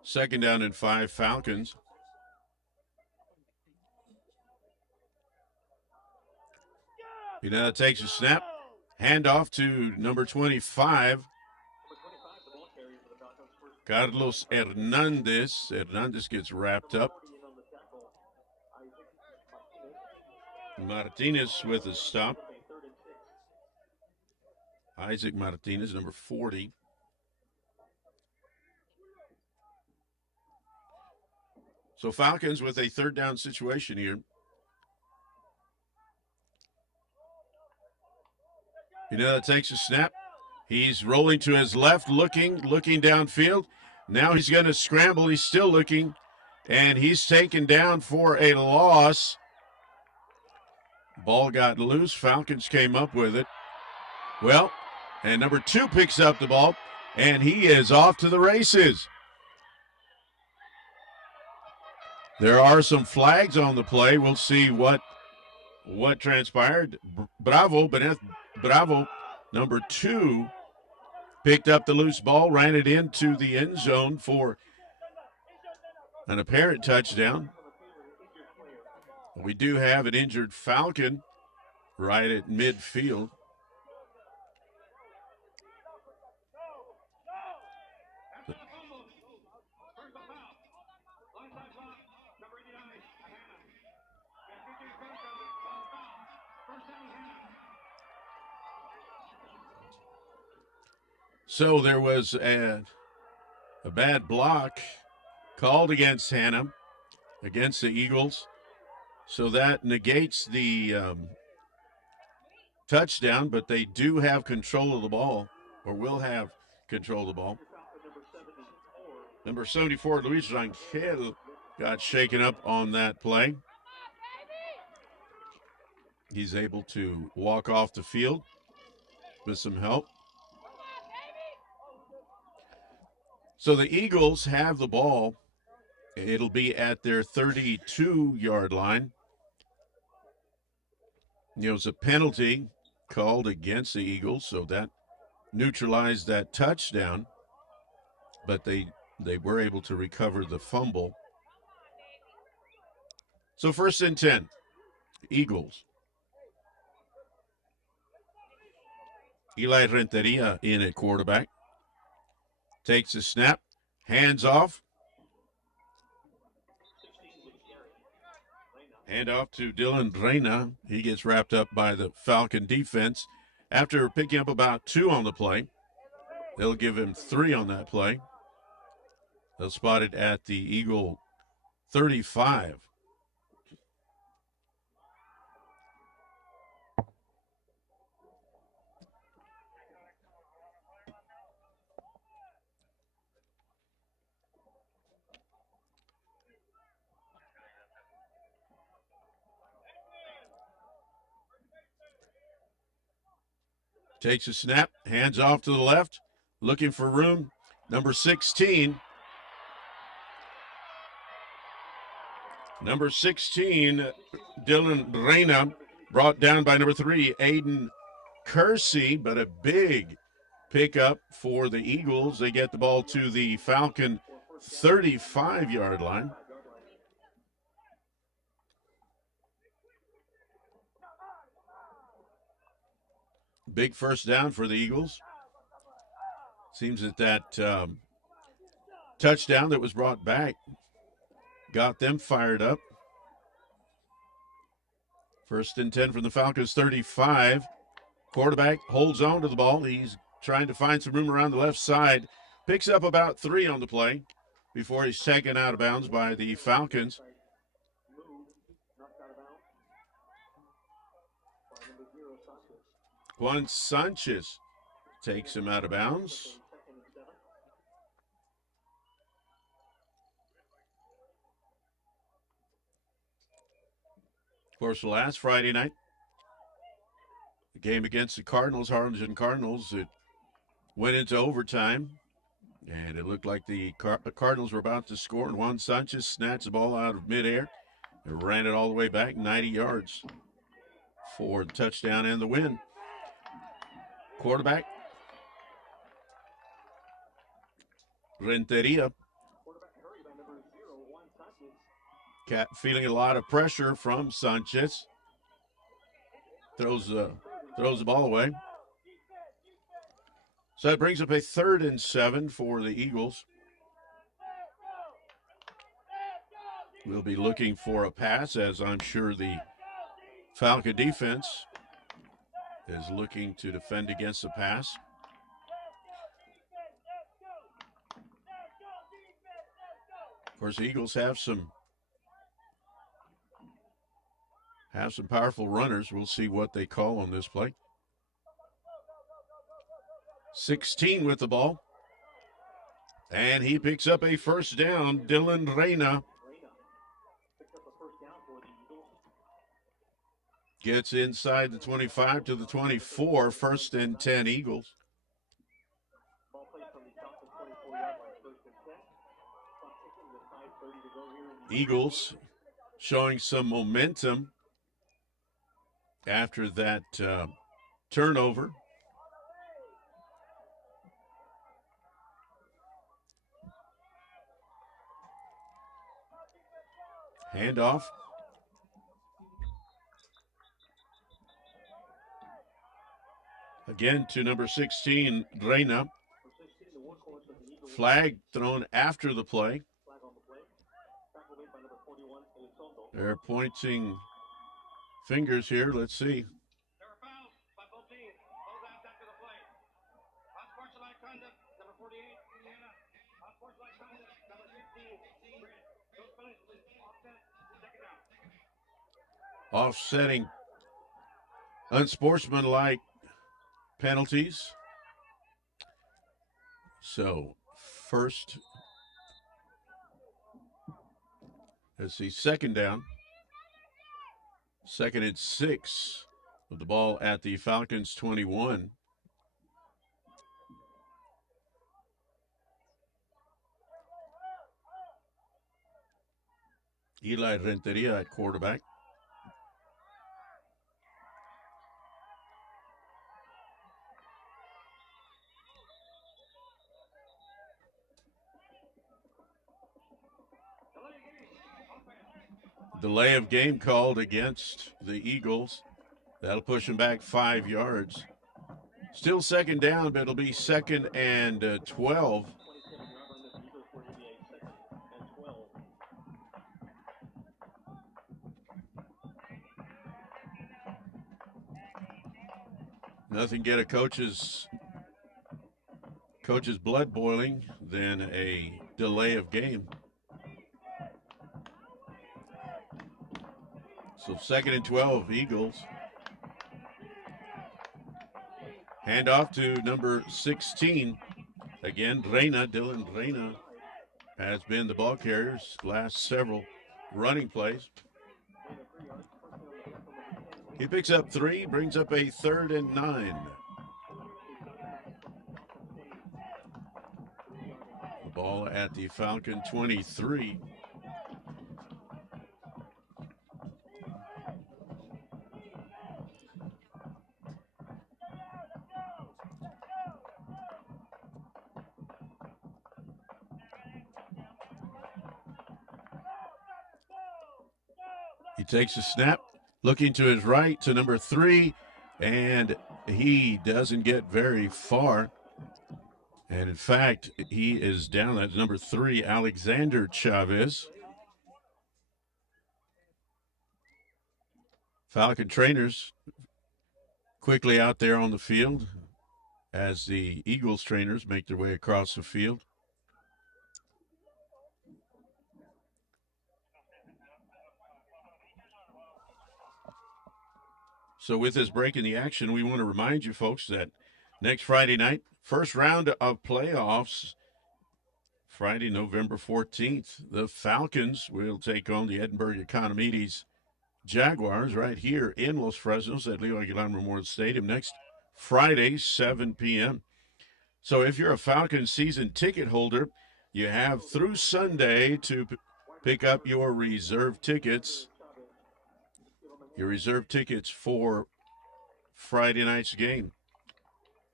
2nd down and 5 Falcons. Pineda takes a snap. Handoff to number 25. Carlos Hernandez. Hernandez gets wrapped up. Martinez with a stop. Isaac Martinez, number 40. So Falcons with a 3rd down situation here. Pineda takes a snap. He's rolling to his left, looking downfield. Now he's going to scramble. He's still looking, and he's taken down for a loss. Ball got loose. Falcons came up with it. Well, and number 2 picks up the ball, and he is off to the races. There are some flags on the play. We'll see what transpired. Bravo, number 2, picked up the loose ball, ran it into the end zone for an apparent touchdown. We do have an injured Falcon right at midfield. So there was a bad block called against Hanna, against the Eagles. So that negates the touchdown, but they do have control of the ball, or will have control of the ball. Number 74, Luis Rangel, got shaken up on that play. He's able to walk off the field with some help. So the Eagles have the ball. It'll be at their 32-yard line. It was a penalty called against the Eagles, so that neutralized that touchdown. But they were able to recover the fumble. So 1st and 10, Eagles. Eli Renteria in at quarterback. Takes a snap, hands off. Hand off to Dylan Reyna. He gets wrapped up by the Falcon defense. After picking up about 2 on the play, they'll give him 3 on that play. They'll spot it at the Eagle 35. Takes a snap, hands off to the left, looking for room. Number 16. Number 16, Dylan Reyna, brought down by number 3, Aiden Kersey, but a big pickup for the Eagles. They get the ball to the Falcon 35-yard line. Big first down for the Eagles. Seems that touchdown that was brought back got them fired up. 1st and 10 from the Falcons 35. Quarterback holds on to the ball. He's trying to find some room around the left side. Picks up about 3 on the play before he's taken out of bounds by the Falcons. Juan Sanchez takes him out of bounds. Of course, last Friday night, the game against the Cardinals, Harlingen Cardinals, it went into overtime, and it looked like the Cardinals were about to score, and Juan Sanchez snatched the ball out of midair and ran it all the way back 90 yards for the touchdown and the win. Quarterback, Renteria, feeling a lot of pressure from Sanchez. Throws the ball away. So that brings up a 3rd and 7 for the Eagles. We'll be looking for a pass, as I'm sure the Falcon defense is looking to defend against the pass. Of course, the Eagles have some powerful runners. We'll see what they call on this play. 16 with the ball. And he picks up a first down. Dylan Reyna gets inside the 25 to the 24. 1st and 10 Eagles. Eagles showing some momentum after that turnover. Handoff. Again to number 16, Reyna. Flag thrown after the play. They're pointing fingers here. Let's see. There are fouls by both teams. Both out after the play. Unsportsmanlike conduct, number 48, Indiana. Unsportsmanlike conduct, number 15, Steve. Those penalties, offset, second down. Offsetting unsportsmanlike penalties. So first, let's see, 2nd down. 2nd and 6 with the ball at the Falcons 21. Eli Renteria at quarterback. Delay of game called against the Eagles. That'll push them back 5 yards. Still 2nd down, but it'll be 2nd and 12. Nothing get a coach's blood boiling than a delay of game. So 2nd and 12, Eagles. Hand off to number 16. Again, Dylan Reyna has been the ball carrier's last several running plays. He picks up 3, brings up a 3rd and 9. The ball at the Falcon 23. He takes a snap, looking to his right to number 3, and he doesn't get very far. And in fact, he is down at number 3, Alexander Chavez. Falcon trainers quickly out there on the field as the Eagles trainers make their way across the field. So with this break in the action, we want to remind you folks that next Friday night, first round of playoffs, Friday, November 14th, the Falcons will take on the Edinburgh Economides Jaguars right here in Los Fresnos at Leo Aguilar Memorial Stadium next Friday, 7 p.m. So if you're a Falcons season ticket holder, you have through Sunday to pick up your reserve tickets. Your reserve tickets for Friday night's game.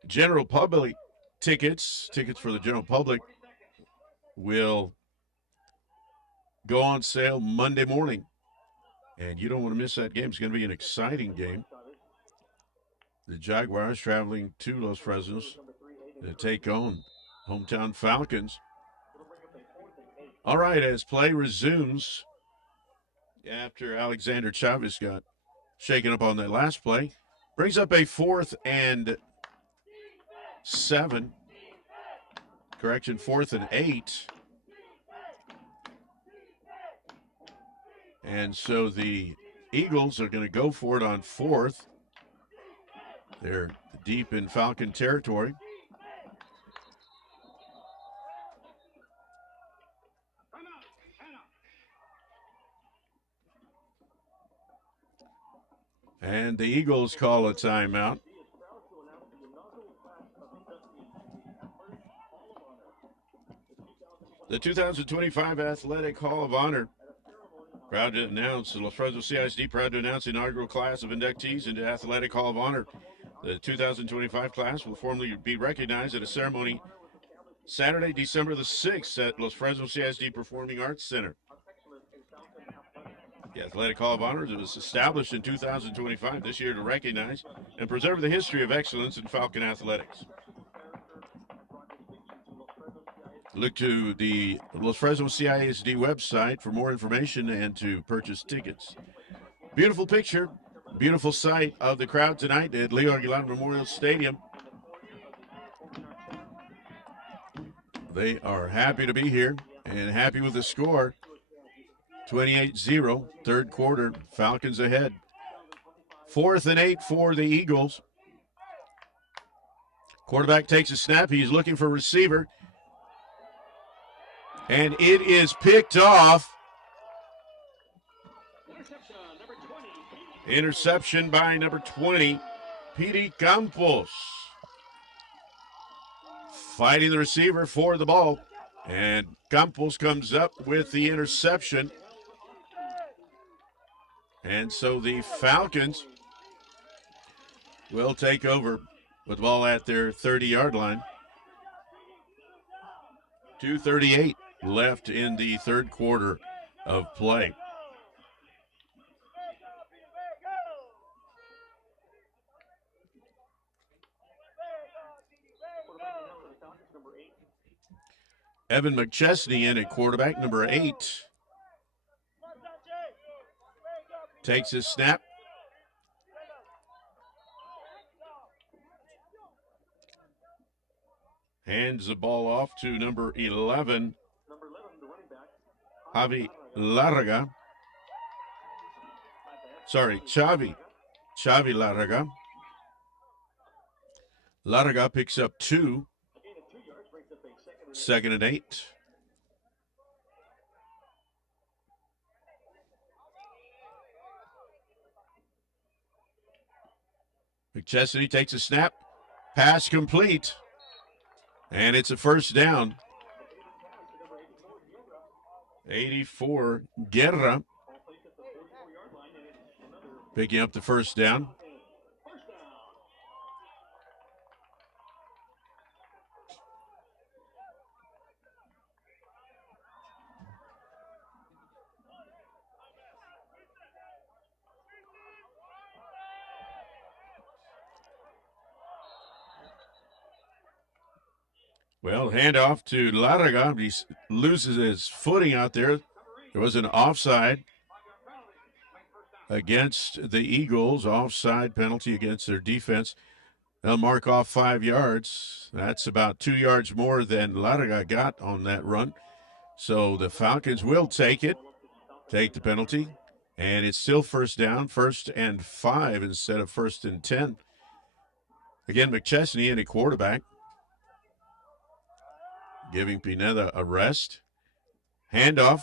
General public tickets for the general public will go on sale Monday morning. And you don't want to miss that game. It's going to be an exciting game. The Jaguars traveling to Los Fresnos to take on hometown Falcons. All right, as play resumes after Alexander Chavez got shaken up on that last play, brings up a 4th and 7. Correction, 4th and 8. And so the Eagles are going to go for it on 4th. They're deep in Falcon territory. And the Eagles call a timeout. The 2025 Athletic Hall of Honor, proud to announce, the Los Fresnos CISD proud to announce the inaugural class of inductees into Athletic Hall of Honor. The 2025 class will formally be recognized at a ceremony Saturday, December the 6th at Los Fresnos CISD Performing Arts Center. The Athletic Hall of Honor was established in 2025 this year to recognize and preserve the history of excellence in Falcon athletics. Look to the Los Fresnos CISD website for more information and to purchase tickets. Beautiful picture, beautiful sight of the crowd tonight at Leo Aguilar Memorial Stadium. They are happy to be here and happy with the score. 28-0, third quarter, Falcons ahead. 4th and 8 for the Eagles. Quarterback takes a snap. He's looking for receiver. And it is picked off. Interception by number 20, P.D. Campos. Fighting the receiver for the ball. And Campos comes up with the interception. And so the Falcons will take over with the ball at their 30-yard line. 2:38 left in the third quarter of play. Evan McChesney in at quarterback, number 8. Takes his snap. Hands the ball off to number 11, Number 11, the running back. Javi Larraga. Sorry, Xavi Larraga. Larraga picks up 2. Gain of 2 yards, brings up a Second and 8. McChesney takes a snap. Pass complete. And it's a first down. 84, Guerra picking up the first down. Well, handoff to Larraga. He loses his footing out there. There was an offside against the Eagles, offside penalty against their defense. They'll mark off 5 yards. That's about 2 yards more than Larraga got on that run. So the Falcons will take the penalty, and it's still first down, 1st and 5 instead of 1st and 10. Again, McChesney in a quarterback, giving Pineda a rest. Handoff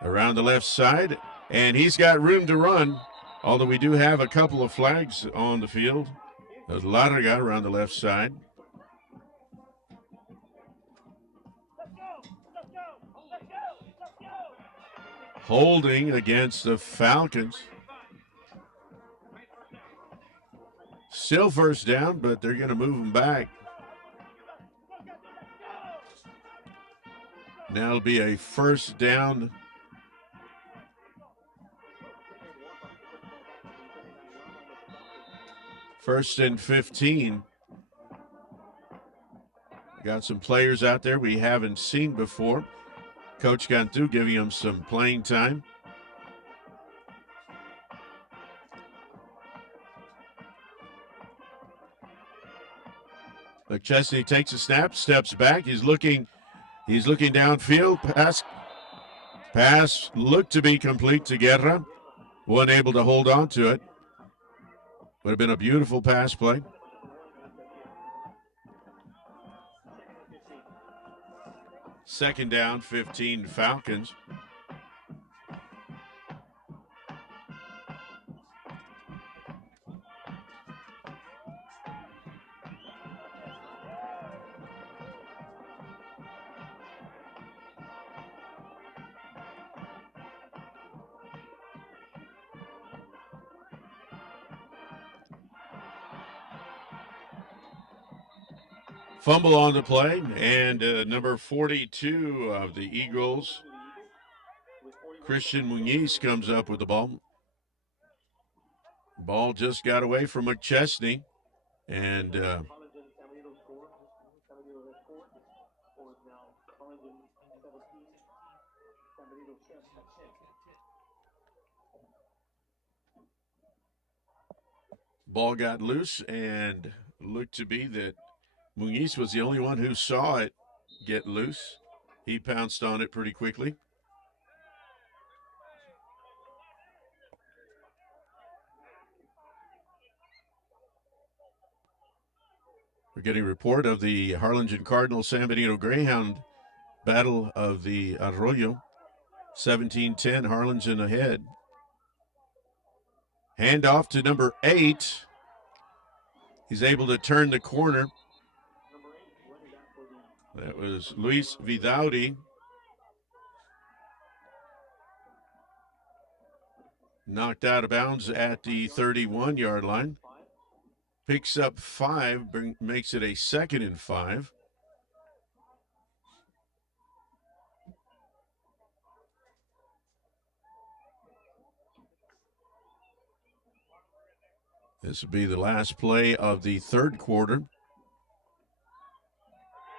around the left side, and he's got room to run, although we do have a couple of flags on the field. There's Larraga around the left side. Holding against the Falcons. Still first down, but they're going to move them back. Now it'll be a first down. First and 15. Got some players out there we haven't seen before. Coach Cantu giving them some playing time. McChesney takes a snap, steps back. He's looking downfield. Pass looked to be complete to Guerra. Wasn't able to hold on to it. Would have been a beautiful pass play. Second down, 15 Falcons. Fumble on the play, and number 42 of the Eagles, Christian Muniz, comes up with the ball. Ball just got away from McChesney, and ball got loose, and looked to be that Muniz was the only one who saw it get loose. He pounced on it pretty quickly. We're getting a report of the Harlingen Cardinal San Benito Greyhound Battle of the Arroyo. 17-10, Harlingen ahead. Handoff to number 8. He's able to turn the corner. That was Luis Vidaudi. Knocked out of bounds at the 31-yard line. Picks up 5, makes it a 2nd and 5. This will be the last play of the third quarter.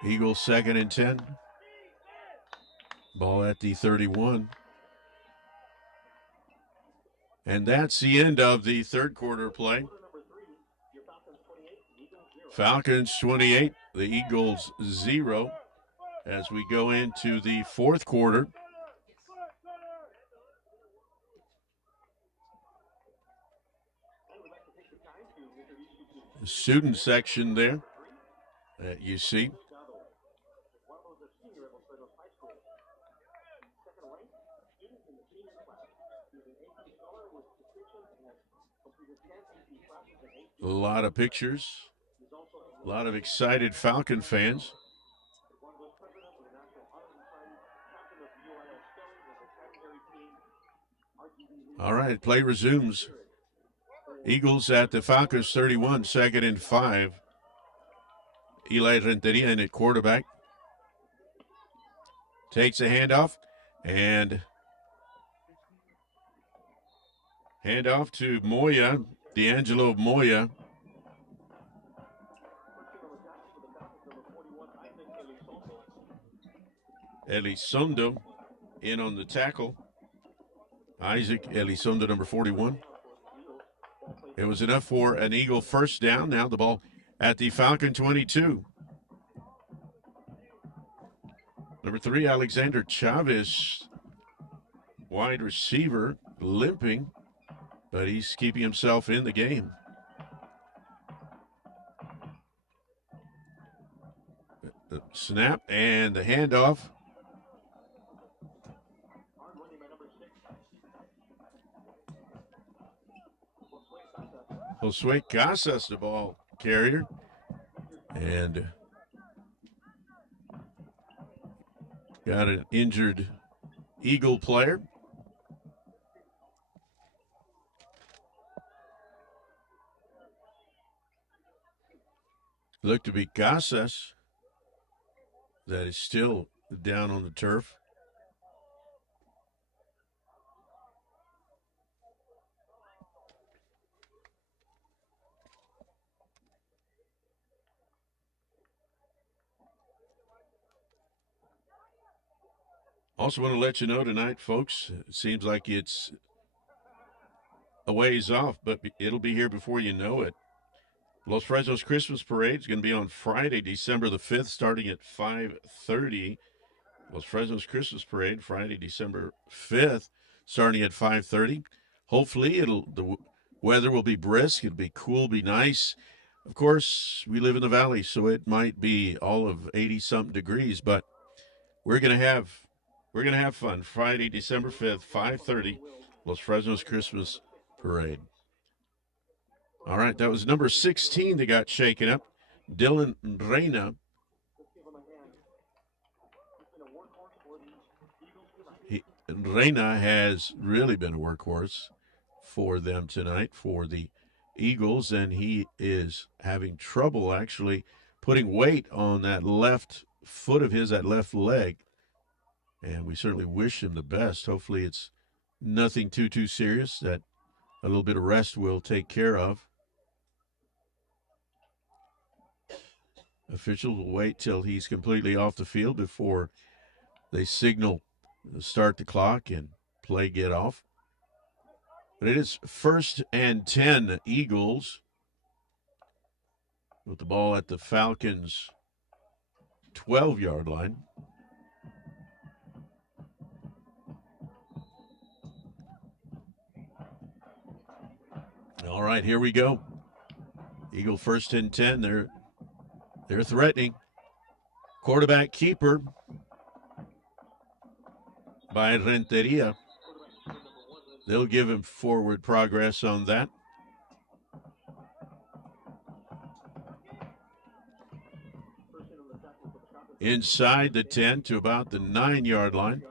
Eagles 2nd and 10. Ball at the 31. And that's the end of the third quarter play. Falcons 28, the Eagles 0 as we go into the fourth quarter. The student section there that you see. A lot of pictures, a lot of excited Falcon fans. All right, play resumes. Eagles at the Falcons 31, 2nd and 5. Eli Renteria in at quarterback. Takes a handoff and handoff to Moya, D'Angelo Moya. Elizondo in on the tackle. Isaac Elizondo, number 41. It was enough for an Eagle first down. Now the ball at the Falcon 22. Number 3, Alexander Chavez, wide receiver, limping, but he's keeping himself in the game. The snap and the handoff. Josue Casas, the ball carrier, and got an injured Eagle player. Looked to be Casas that is still down on the turf. Also want to let you know tonight, folks, it seems like it's a ways off, but it'll be here before you know it. Los Fresnos Christmas Parade is going to be on Friday, December the 5th, starting at 5:30. Los Fresnos Christmas Parade, Friday, December 5th, starting at 5:30. Hopefully, the weather will be brisk. It'll be cool, be nice. Of course, we live in the valley, so it might be all of 80-something degrees, but we're going to have fun. Friday, December 5th, 5:30, Los Fresnos Christmas Parade. All right, that was number 16 that got shaken up, Dylan Reyna. Reyna has really been a workhorse for them tonight, for the Eagles, and he is having trouble actually putting weight on that left foot of his, that left leg. And we certainly wish him the best. Hopefully it's nothing too serious that a little bit of rest will take care of. Officials will wait till he's completely off the field before they signal start the clock and play get off. But it is 1st and 10 Eagles with the ball at the Falcons' 12-yard line. All right, here we go. Eagle 1st and 10. They're threatening. Quarterback keeper by Renteria. They'll give him forward progress on that. Inside the 10 to about the 9-yard line.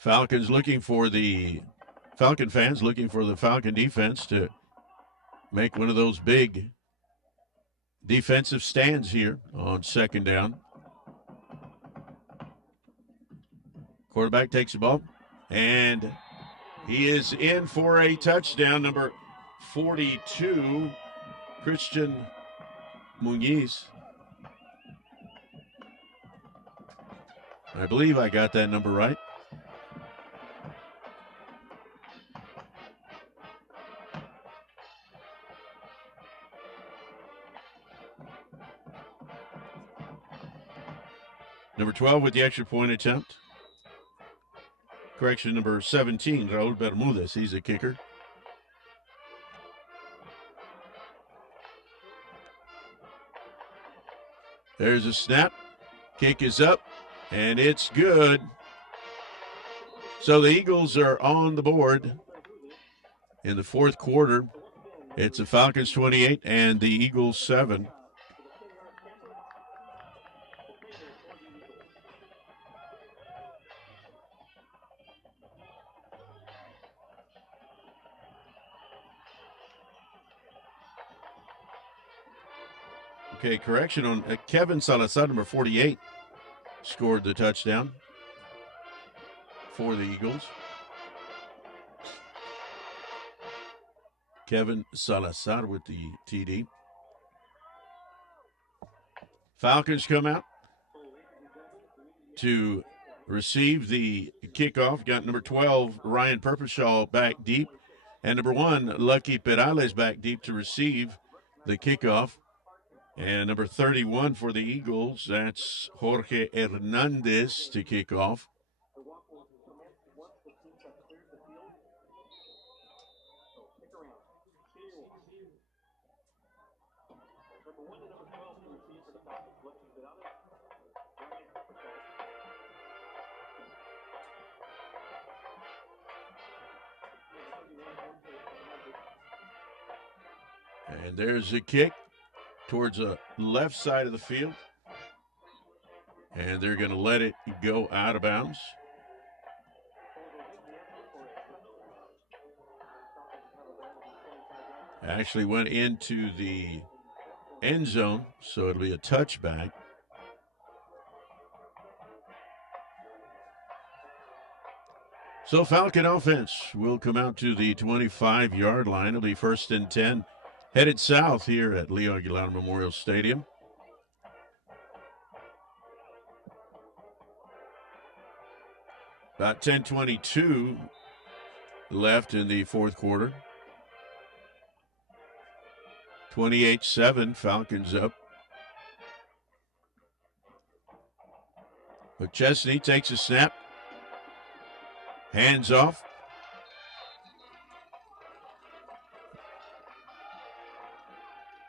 Falcon fans looking for the Falcon defense to make one of those big defensive stands here on 2nd down. Quarterback takes the ball, and he is in for a touchdown. Number 42, Christian Muniz. I believe I got that number right. Number 12 with the extra point attempt. Correction, number 17, Raul Bermudez. He's a kicker. There's a snap. Kick is up, and it's good. So the Eagles are on the board in the fourth quarter. It's the Falcons 28 and the Eagles 7. Okay, correction on Kevin Salazar, number 48, scored the touchdown for the Eagles. Kevin Salazar with the TD. Falcons come out to receive the kickoff. Got number 12, Ryan Purposhaw, back deep. And number 1, Lucky Perales, back deep to receive the kickoff. And number 31 for the Eagles, that's Jorge Hernandez to kick off. And there's a kick towards the left side of the field. And they're going to let it go out of bounds. Actually went into the end zone, so it'll be a touchback. So Falcon offense will come out to the 25-yard line. It'll be 1st and 10. Headed south here at Leo Aguilar Memorial Stadium. About 10:22 left in the fourth quarter. 28-7, Falcons up. McChesney takes a snap. Hands off.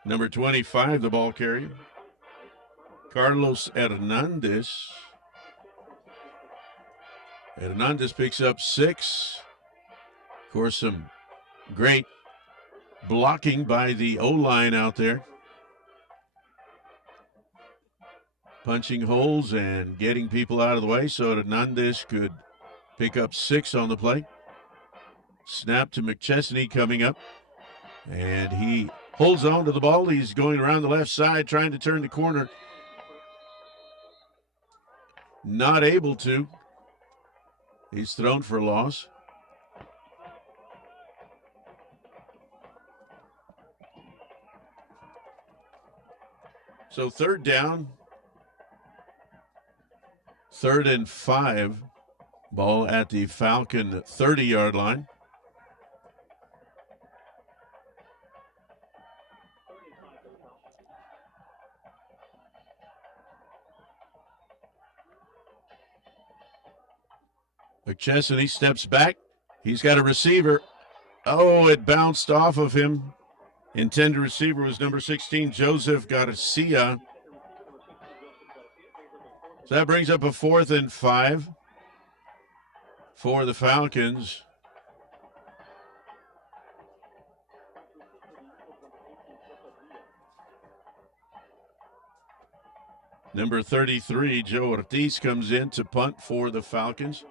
Number 25, the ball carrier, Carlos Hernandez. Hernandez picks up 6. Of course, some great blocking by the O-line out there. Punching holes and getting people out of the way so Hernandez could pick up 6 on the play. Snap to McChesney coming up, and he holds on to the ball. He's going around the left side, trying to turn the corner. Not able to. He's thrown for a loss. So 3rd down. 3rd and 5. Ball at the Falcon 30-yard line. McChesney steps back. He's got a receiver. Oh, it bounced off of him. Intended receiver was number 16, Joseph Garcia. So that brings up a 4th and 5 for the Falcons. Number 33, Joe Ortiz, comes in to punt for the Falcons.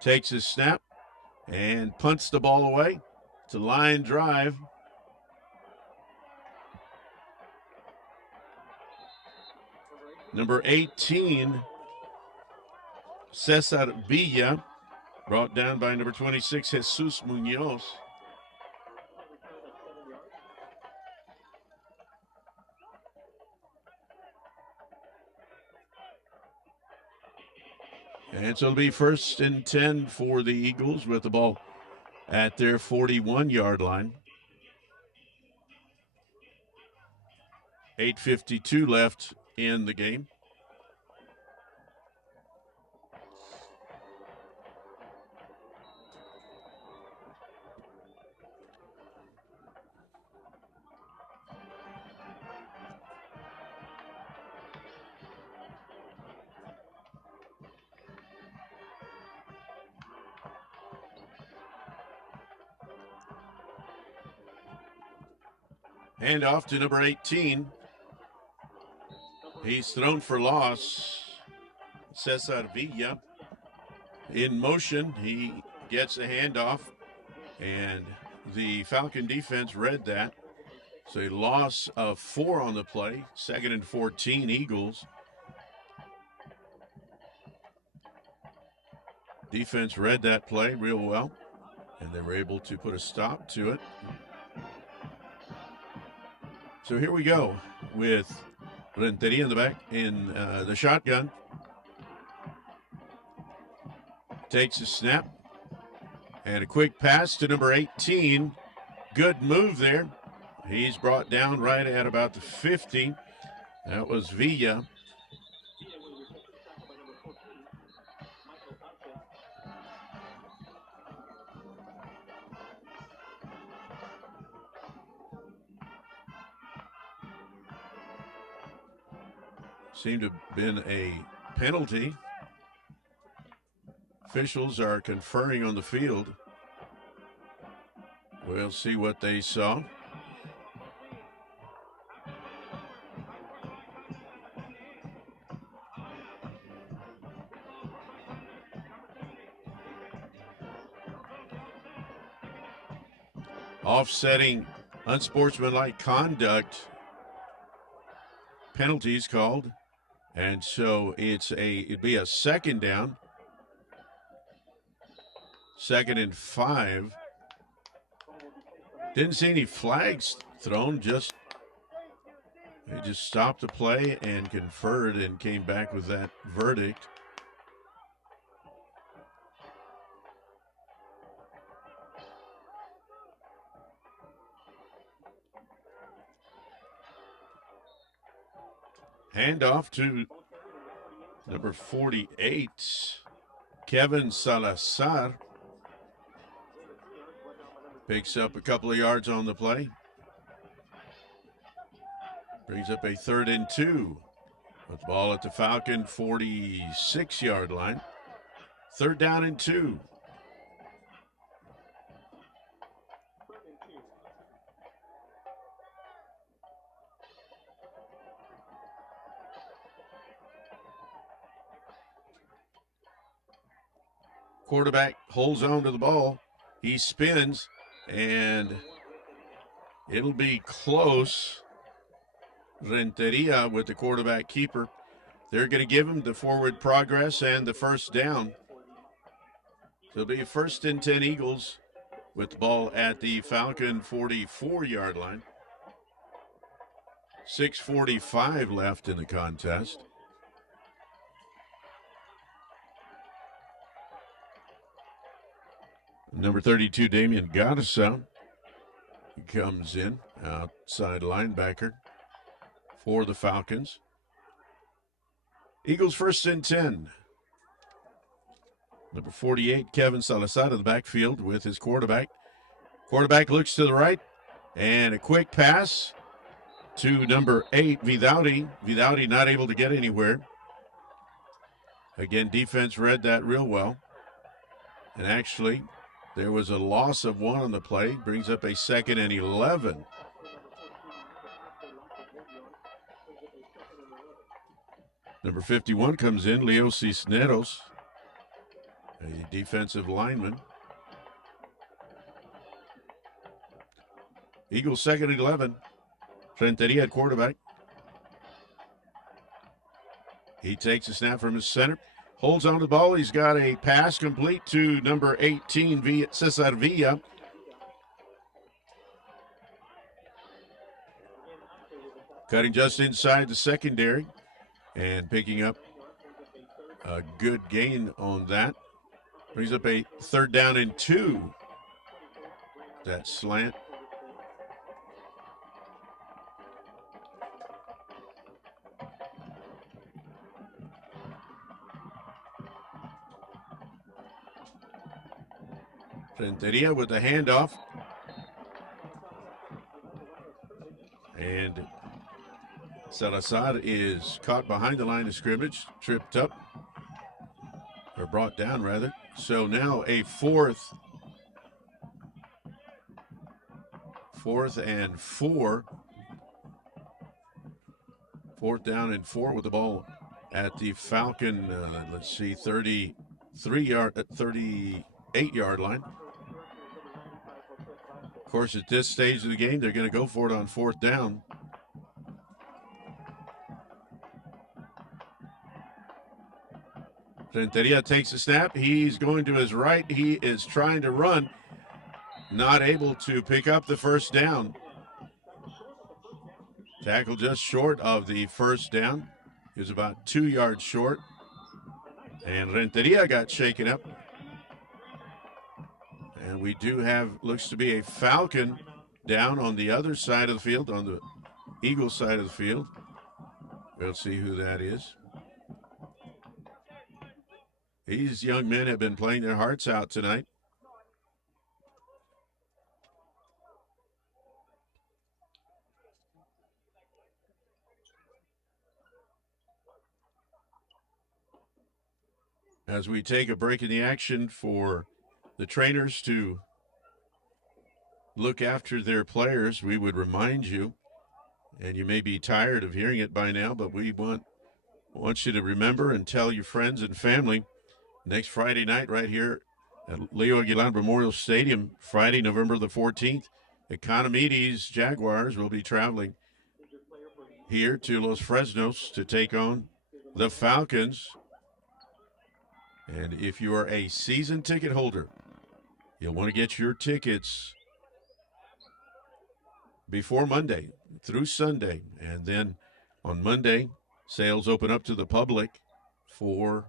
Takes his snap and punts the ball away. It's a line drive. Number 18, Cesar Villa, brought down by number 26, Jesus Munoz. And so it'll be 1st and 10 for the Eagles with the ball at their 41-yard line. 8:52 left in the game. Hand off to number 18. He's thrown for loss. Cesar Villa in motion. He gets a handoff, and the Falcon defense read that. So a loss of 4 on the play. 2nd and 14 Eagles. Defense read that play real well, and they were able to put a stop to it. So here we go with Renteria in the back in the shotgun. Takes a snap and a quick pass to number 18. Good move there. He's brought down right at about the 50. That was Villa. Seemed to have been a penalty. Officials are conferring on the field. We'll see what they saw. Offsetting unsportsmanlike conduct penalties called. And so it'd be a 2nd down. 2nd and 5. Didn't see any flags thrown. They just stopped the play and conferred and came back with that verdict. Handoff to number 48, Kevin Salazar. Picks up a couple of yards on the play. Brings up a 3rd and 2. With the ball at the Falcon 46-yard line. 3rd down and 2. Quarterback holds on to the ball. He spins, and it'll be close. Renteria with the quarterback keeper. They're going to give him the forward progress and the 1st down. So it'll be 1st and 10 Eagles with the ball at the Falcon 44-yard line. 6:45 left in the contest. Number 32, Damian Gadasa, comes in, outside linebacker for the Falcons. Eagles 1st and 10. Number 48, Kevin Salazar in the backfield with his quarterback. Quarterback looks to the right, and a quick pass to number 8, Vidauri. Vidauri not able to get anywhere. Again, defense read that real well. And actually, there was a loss of 1 on the play. Brings up a 2nd and 11. Number 51 comes in, Leo Cisneros, a defensive lineman. Eagles 2nd and 11. Renteria at quarterback. He takes a snap from his center. Holds on to the ball. He's got a pass complete to number 18, Cesar Villa. Cutting just inside the secondary and picking up a good gain on that. Brings up a 3rd down and 2. That slant. Renteria with the handoff. And Salazar is caught behind the line of scrimmage, tripped up, or brought down rather. So now a fourth and 4. Fourth down and 4 with the ball at the Falcon, 38-yard line. Of course, at this stage of the game, they're going to go for it on 4th down. Renteria takes a snap. He's going to his right. He is trying to run. Not able to pick up the first down. Tackle just short of the first down. He was about 2 yards short. And Renteria got shaken up. And we do have, looks to be a Falcon down on the other side of the field, on the Eagle side of the field. We'll see who that is. These young men have been playing their hearts out tonight. As we take a break in the action for the trainers to look after their players, we would remind you, and you may be tired of hearing it by now, but we want you to remember and tell your friends and family next Friday night right here at Leo Aguilar Memorial Stadium, Friday, November the 14th, Economides Jaguars will be traveling here to Los Fresnos to take on the Falcons. And if you are a season ticket holder, you'll want to get your tickets before Monday through Sunday. And then on Monday, sales open up to the public for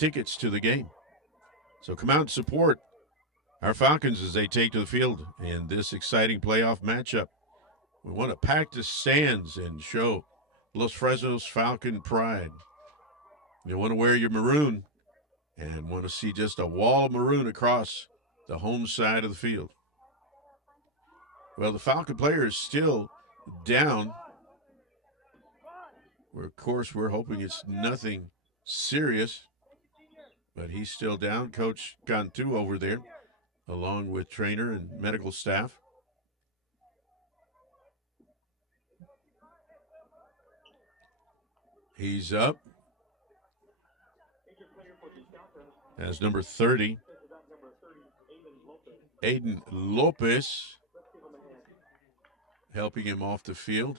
tickets to the game. So come out and support our Falcons as they take to the field in this exciting playoff matchup. We want to pack the stands and show Los Fresnos Falcon pride. You want to wear your maroon and want to see just a wall of maroon across the home side of the field. Well, the Falcon player is still down. Of course, we're hoping it's nothing serious, but he's still down. Coach Cantu over there, along with trainer and medical staff. He's up as number 30, Aiden Lopez, helping him off the field.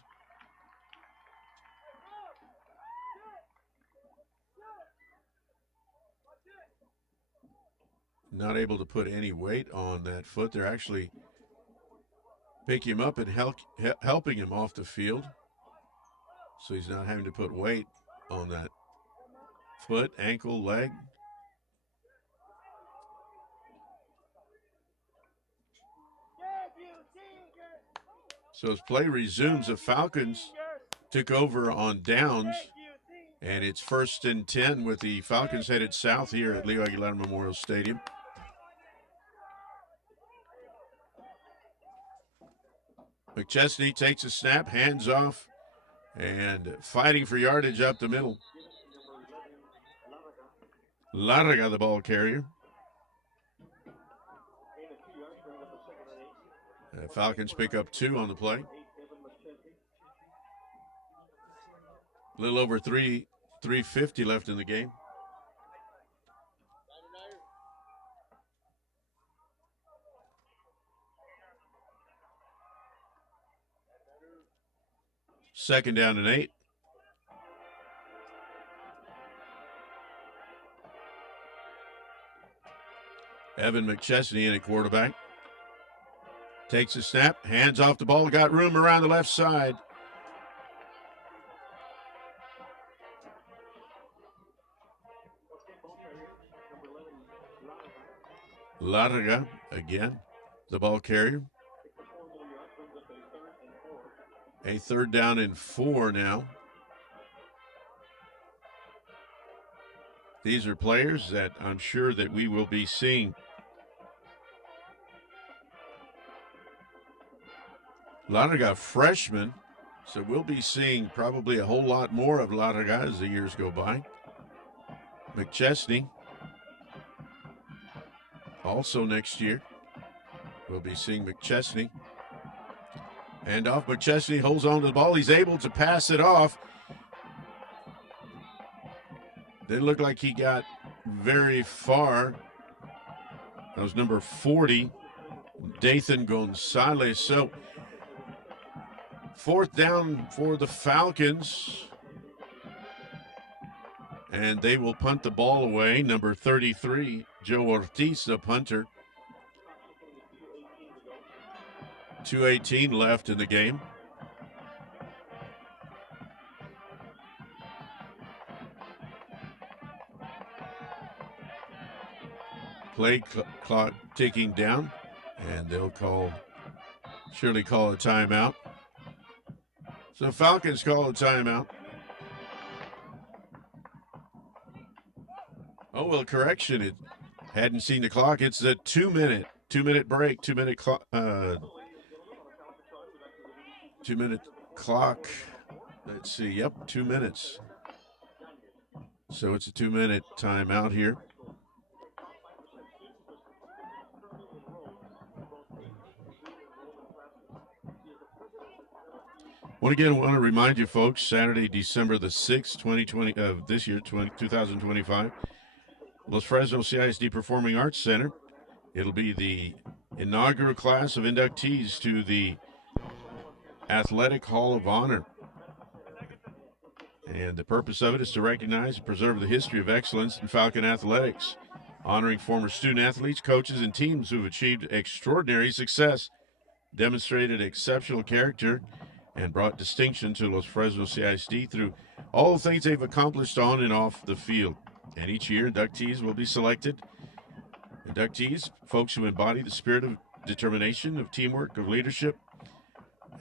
Not able to put any weight on that foot. They're actually picking him up and helping him off the field, so he's not having to put weight on that foot, ankle, leg. So as play resumes, the Falcons took over on downs, and it's 1st and 10 with the Falcons headed south here at Leo Aguilar Memorial Stadium. McChesney takes a snap, hands off, and fighting for yardage up the middle. Larraga, the ball carrier. Falcons pick up 2 on the play. A little over 3:50 left in the game. Second down and 8. Evan McChesney in at quarterback. Takes a snap, hands off the ball, got room around the left side. Larga again, the ball carrier. A 3rd down and 4 now. These are players that I'm sure that we will be seeing Larga freshman, so we'll be seeing probably a whole lot more of Larga as the years go by. McChesney, also next year, we'll be seeing McChesney. And off McChesney holds on to the ball. He's able to pass it off. Didn't look like he got very far. That was number 40, Dathan Gonzalez. So, fourth down for the Falcons. And they will punt the ball away. Number 33, Joe Ortiz, the punter. 2:18 left in the game. Play clock ticking down, and they'll surely call a timeout. So Falcons call a timeout. Oh, well, correction. It hadn't seen the clock. It's a 2-minute break, 2-minute clock. 2-minute clock. Let's see. Yep, 2 minutes. So it's a 2-minute timeout here. Once again, I want to remind you folks, Saturday, December the 6th, 2020, of this year, 2025, Los Fresnos CISD Performing Arts Center. It'll be the inaugural class of inductees to the Athletic Hall of Honor. And the purpose of it is to recognize and preserve the history of excellence in Falcon athletics, honoring former student athletes, coaches, and teams who have achieved extraordinary success, demonstrated exceptional character, and brought distinction to Los Fresnos CISD through all the things they've accomplished on and off the field. And each year, inductees will be selected. Inductees, folks who embody the spirit of determination, of teamwork, of leadership,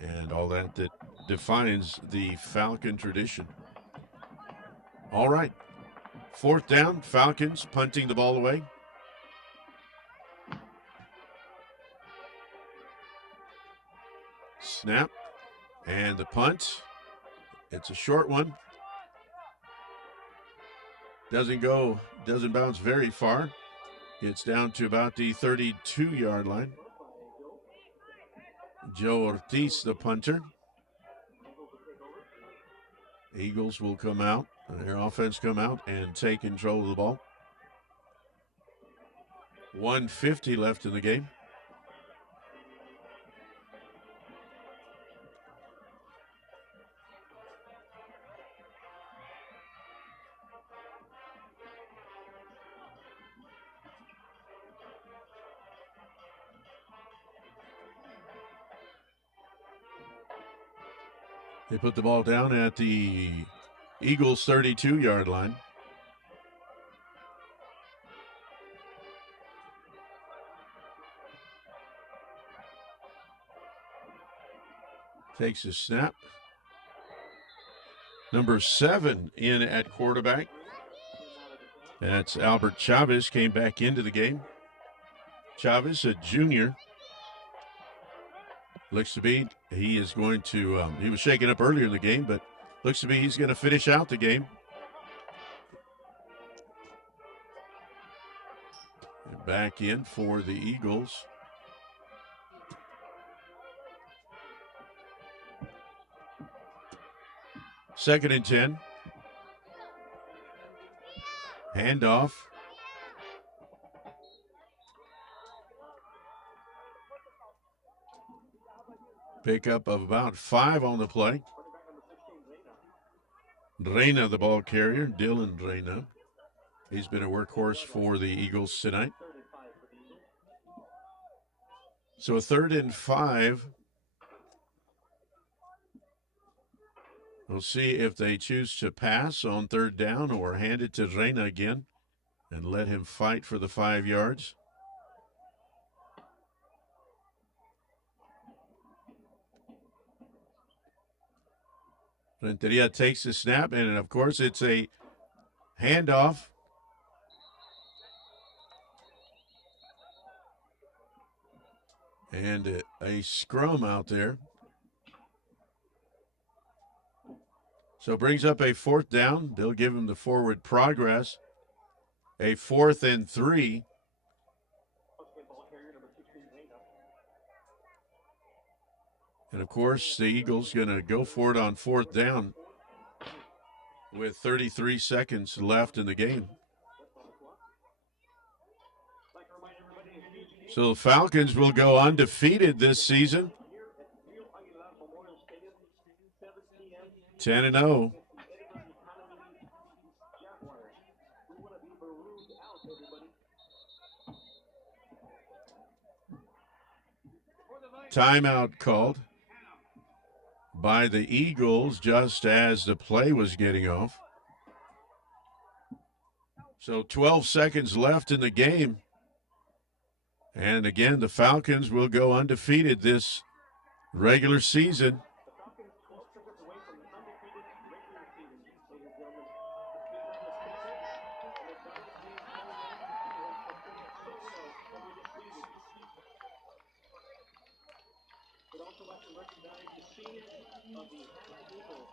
and all that defines the Falcon tradition. All right, fourth down, Falcons punting the ball away. Snap. And the punt, it's a short one. Doesn't bounce very far. It's down to about the 32-yard line. Joe Ortiz, the punter. Eagles will come out, their offense come out and take control of the ball. 1:50 left in the game. They put the ball down at the Eagles' 32-yard line. Takes a snap. Number 7 in at quarterback. That's Albert Chavez, came back into the game. Chavez, a junior. Looks to be he is going to, he was shaken up earlier in the game, but looks to be he's going to finish out the game. And back in for the Eagles. Second and 10. Handoff. Pickup of about 5 on the play. Reyna, the ball carrier, Dylan Reyna. He's been a workhorse for the Eagles tonight. So a 3rd and 5. We'll see if they choose to pass on 3rd down or hand it to Reyna again and let him fight for the 5 yards. Renteria takes the snap, and of course it's a handoff. And a scrum out there. So it brings up a 4th down. They'll give him the forward progress. A 4th and 3. And, of course, the Eagles going to go for it on 4th down with 33 seconds left in the game. So the Falcons will go undefeated this season. 10-0. Timeout called by the Eagles just as the play was getting off. So 12 seconds left in the game. And again, the Falcons will go undefeated this regular season. But also like to recognize the seniors of the Hanna Eagles.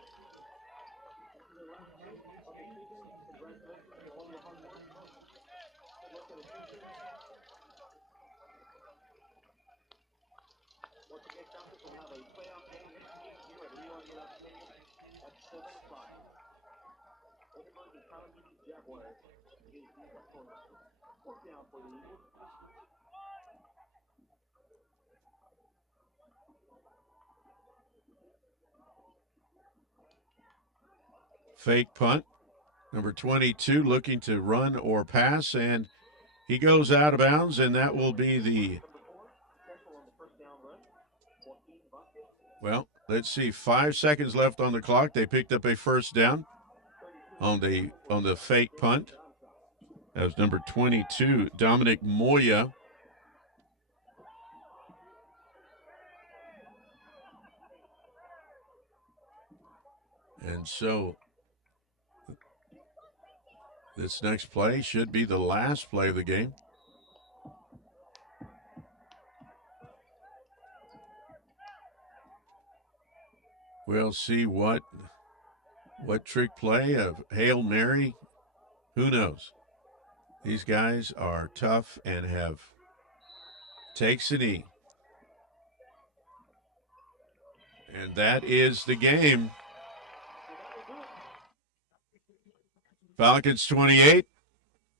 This is the last game of the season. Congratulations to all your hard work. Good luck in the future. Once again, Falcons will have a playoff game next week here at Rio Grande Stadium at 7 o'clock. Edinburgh and Kalamazoo Jaguars is the opponent. 4th down for the Eagles. Fake punt. Number 22 looking to run or pass, and he goes out of bounds, and that will be the, well, let's see, 5 seconds left on the clock. They picked up a 1st down on the fake punt. That was number 22, Dominic Moya. And so this next play should be the last play of the game. We'll see what trick play of Hail Mary. Who knows? These guys are tough and have takes a knee. And that is the game. Falcons 28,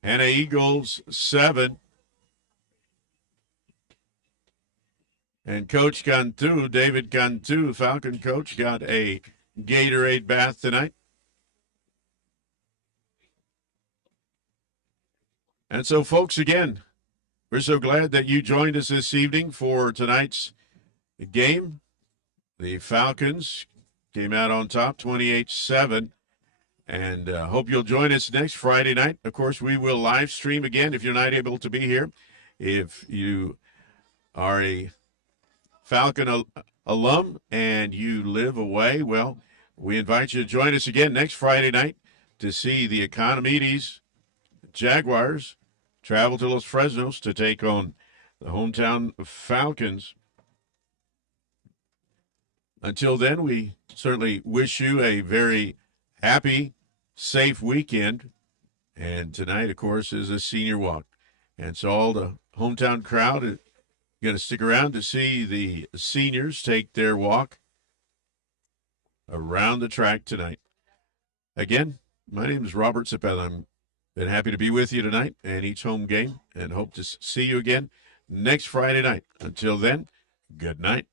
Hanna Eagles 7. And Coach Cantu, David Cantu, Falcon coach, got a Gatorade bath tonight. And so, folks, again, we're so glad that you joined us this evening for tonight's game. The Falcons came out on top, 28-7. And hope you'll join us next Friday night. Of course, we will live stream again if you're not able to be here. If you are a Falcon alum and you live away, well, we invite you to join us again next Friday night to see the Economides Jaguars travel to Los Fresnos to take on the hometown Falcons. Until then, we certainly wish you a very happy, safe weekend. And tonight, of course, is a senior walk. And so all the hometown crowd is going to stick around to see the seniors take their walk around the track tonight. Again, my name is Robert Cepeda. I'm been happy to be with you tonight and each home game, and hope to see you again next Friday night. Until then, good night.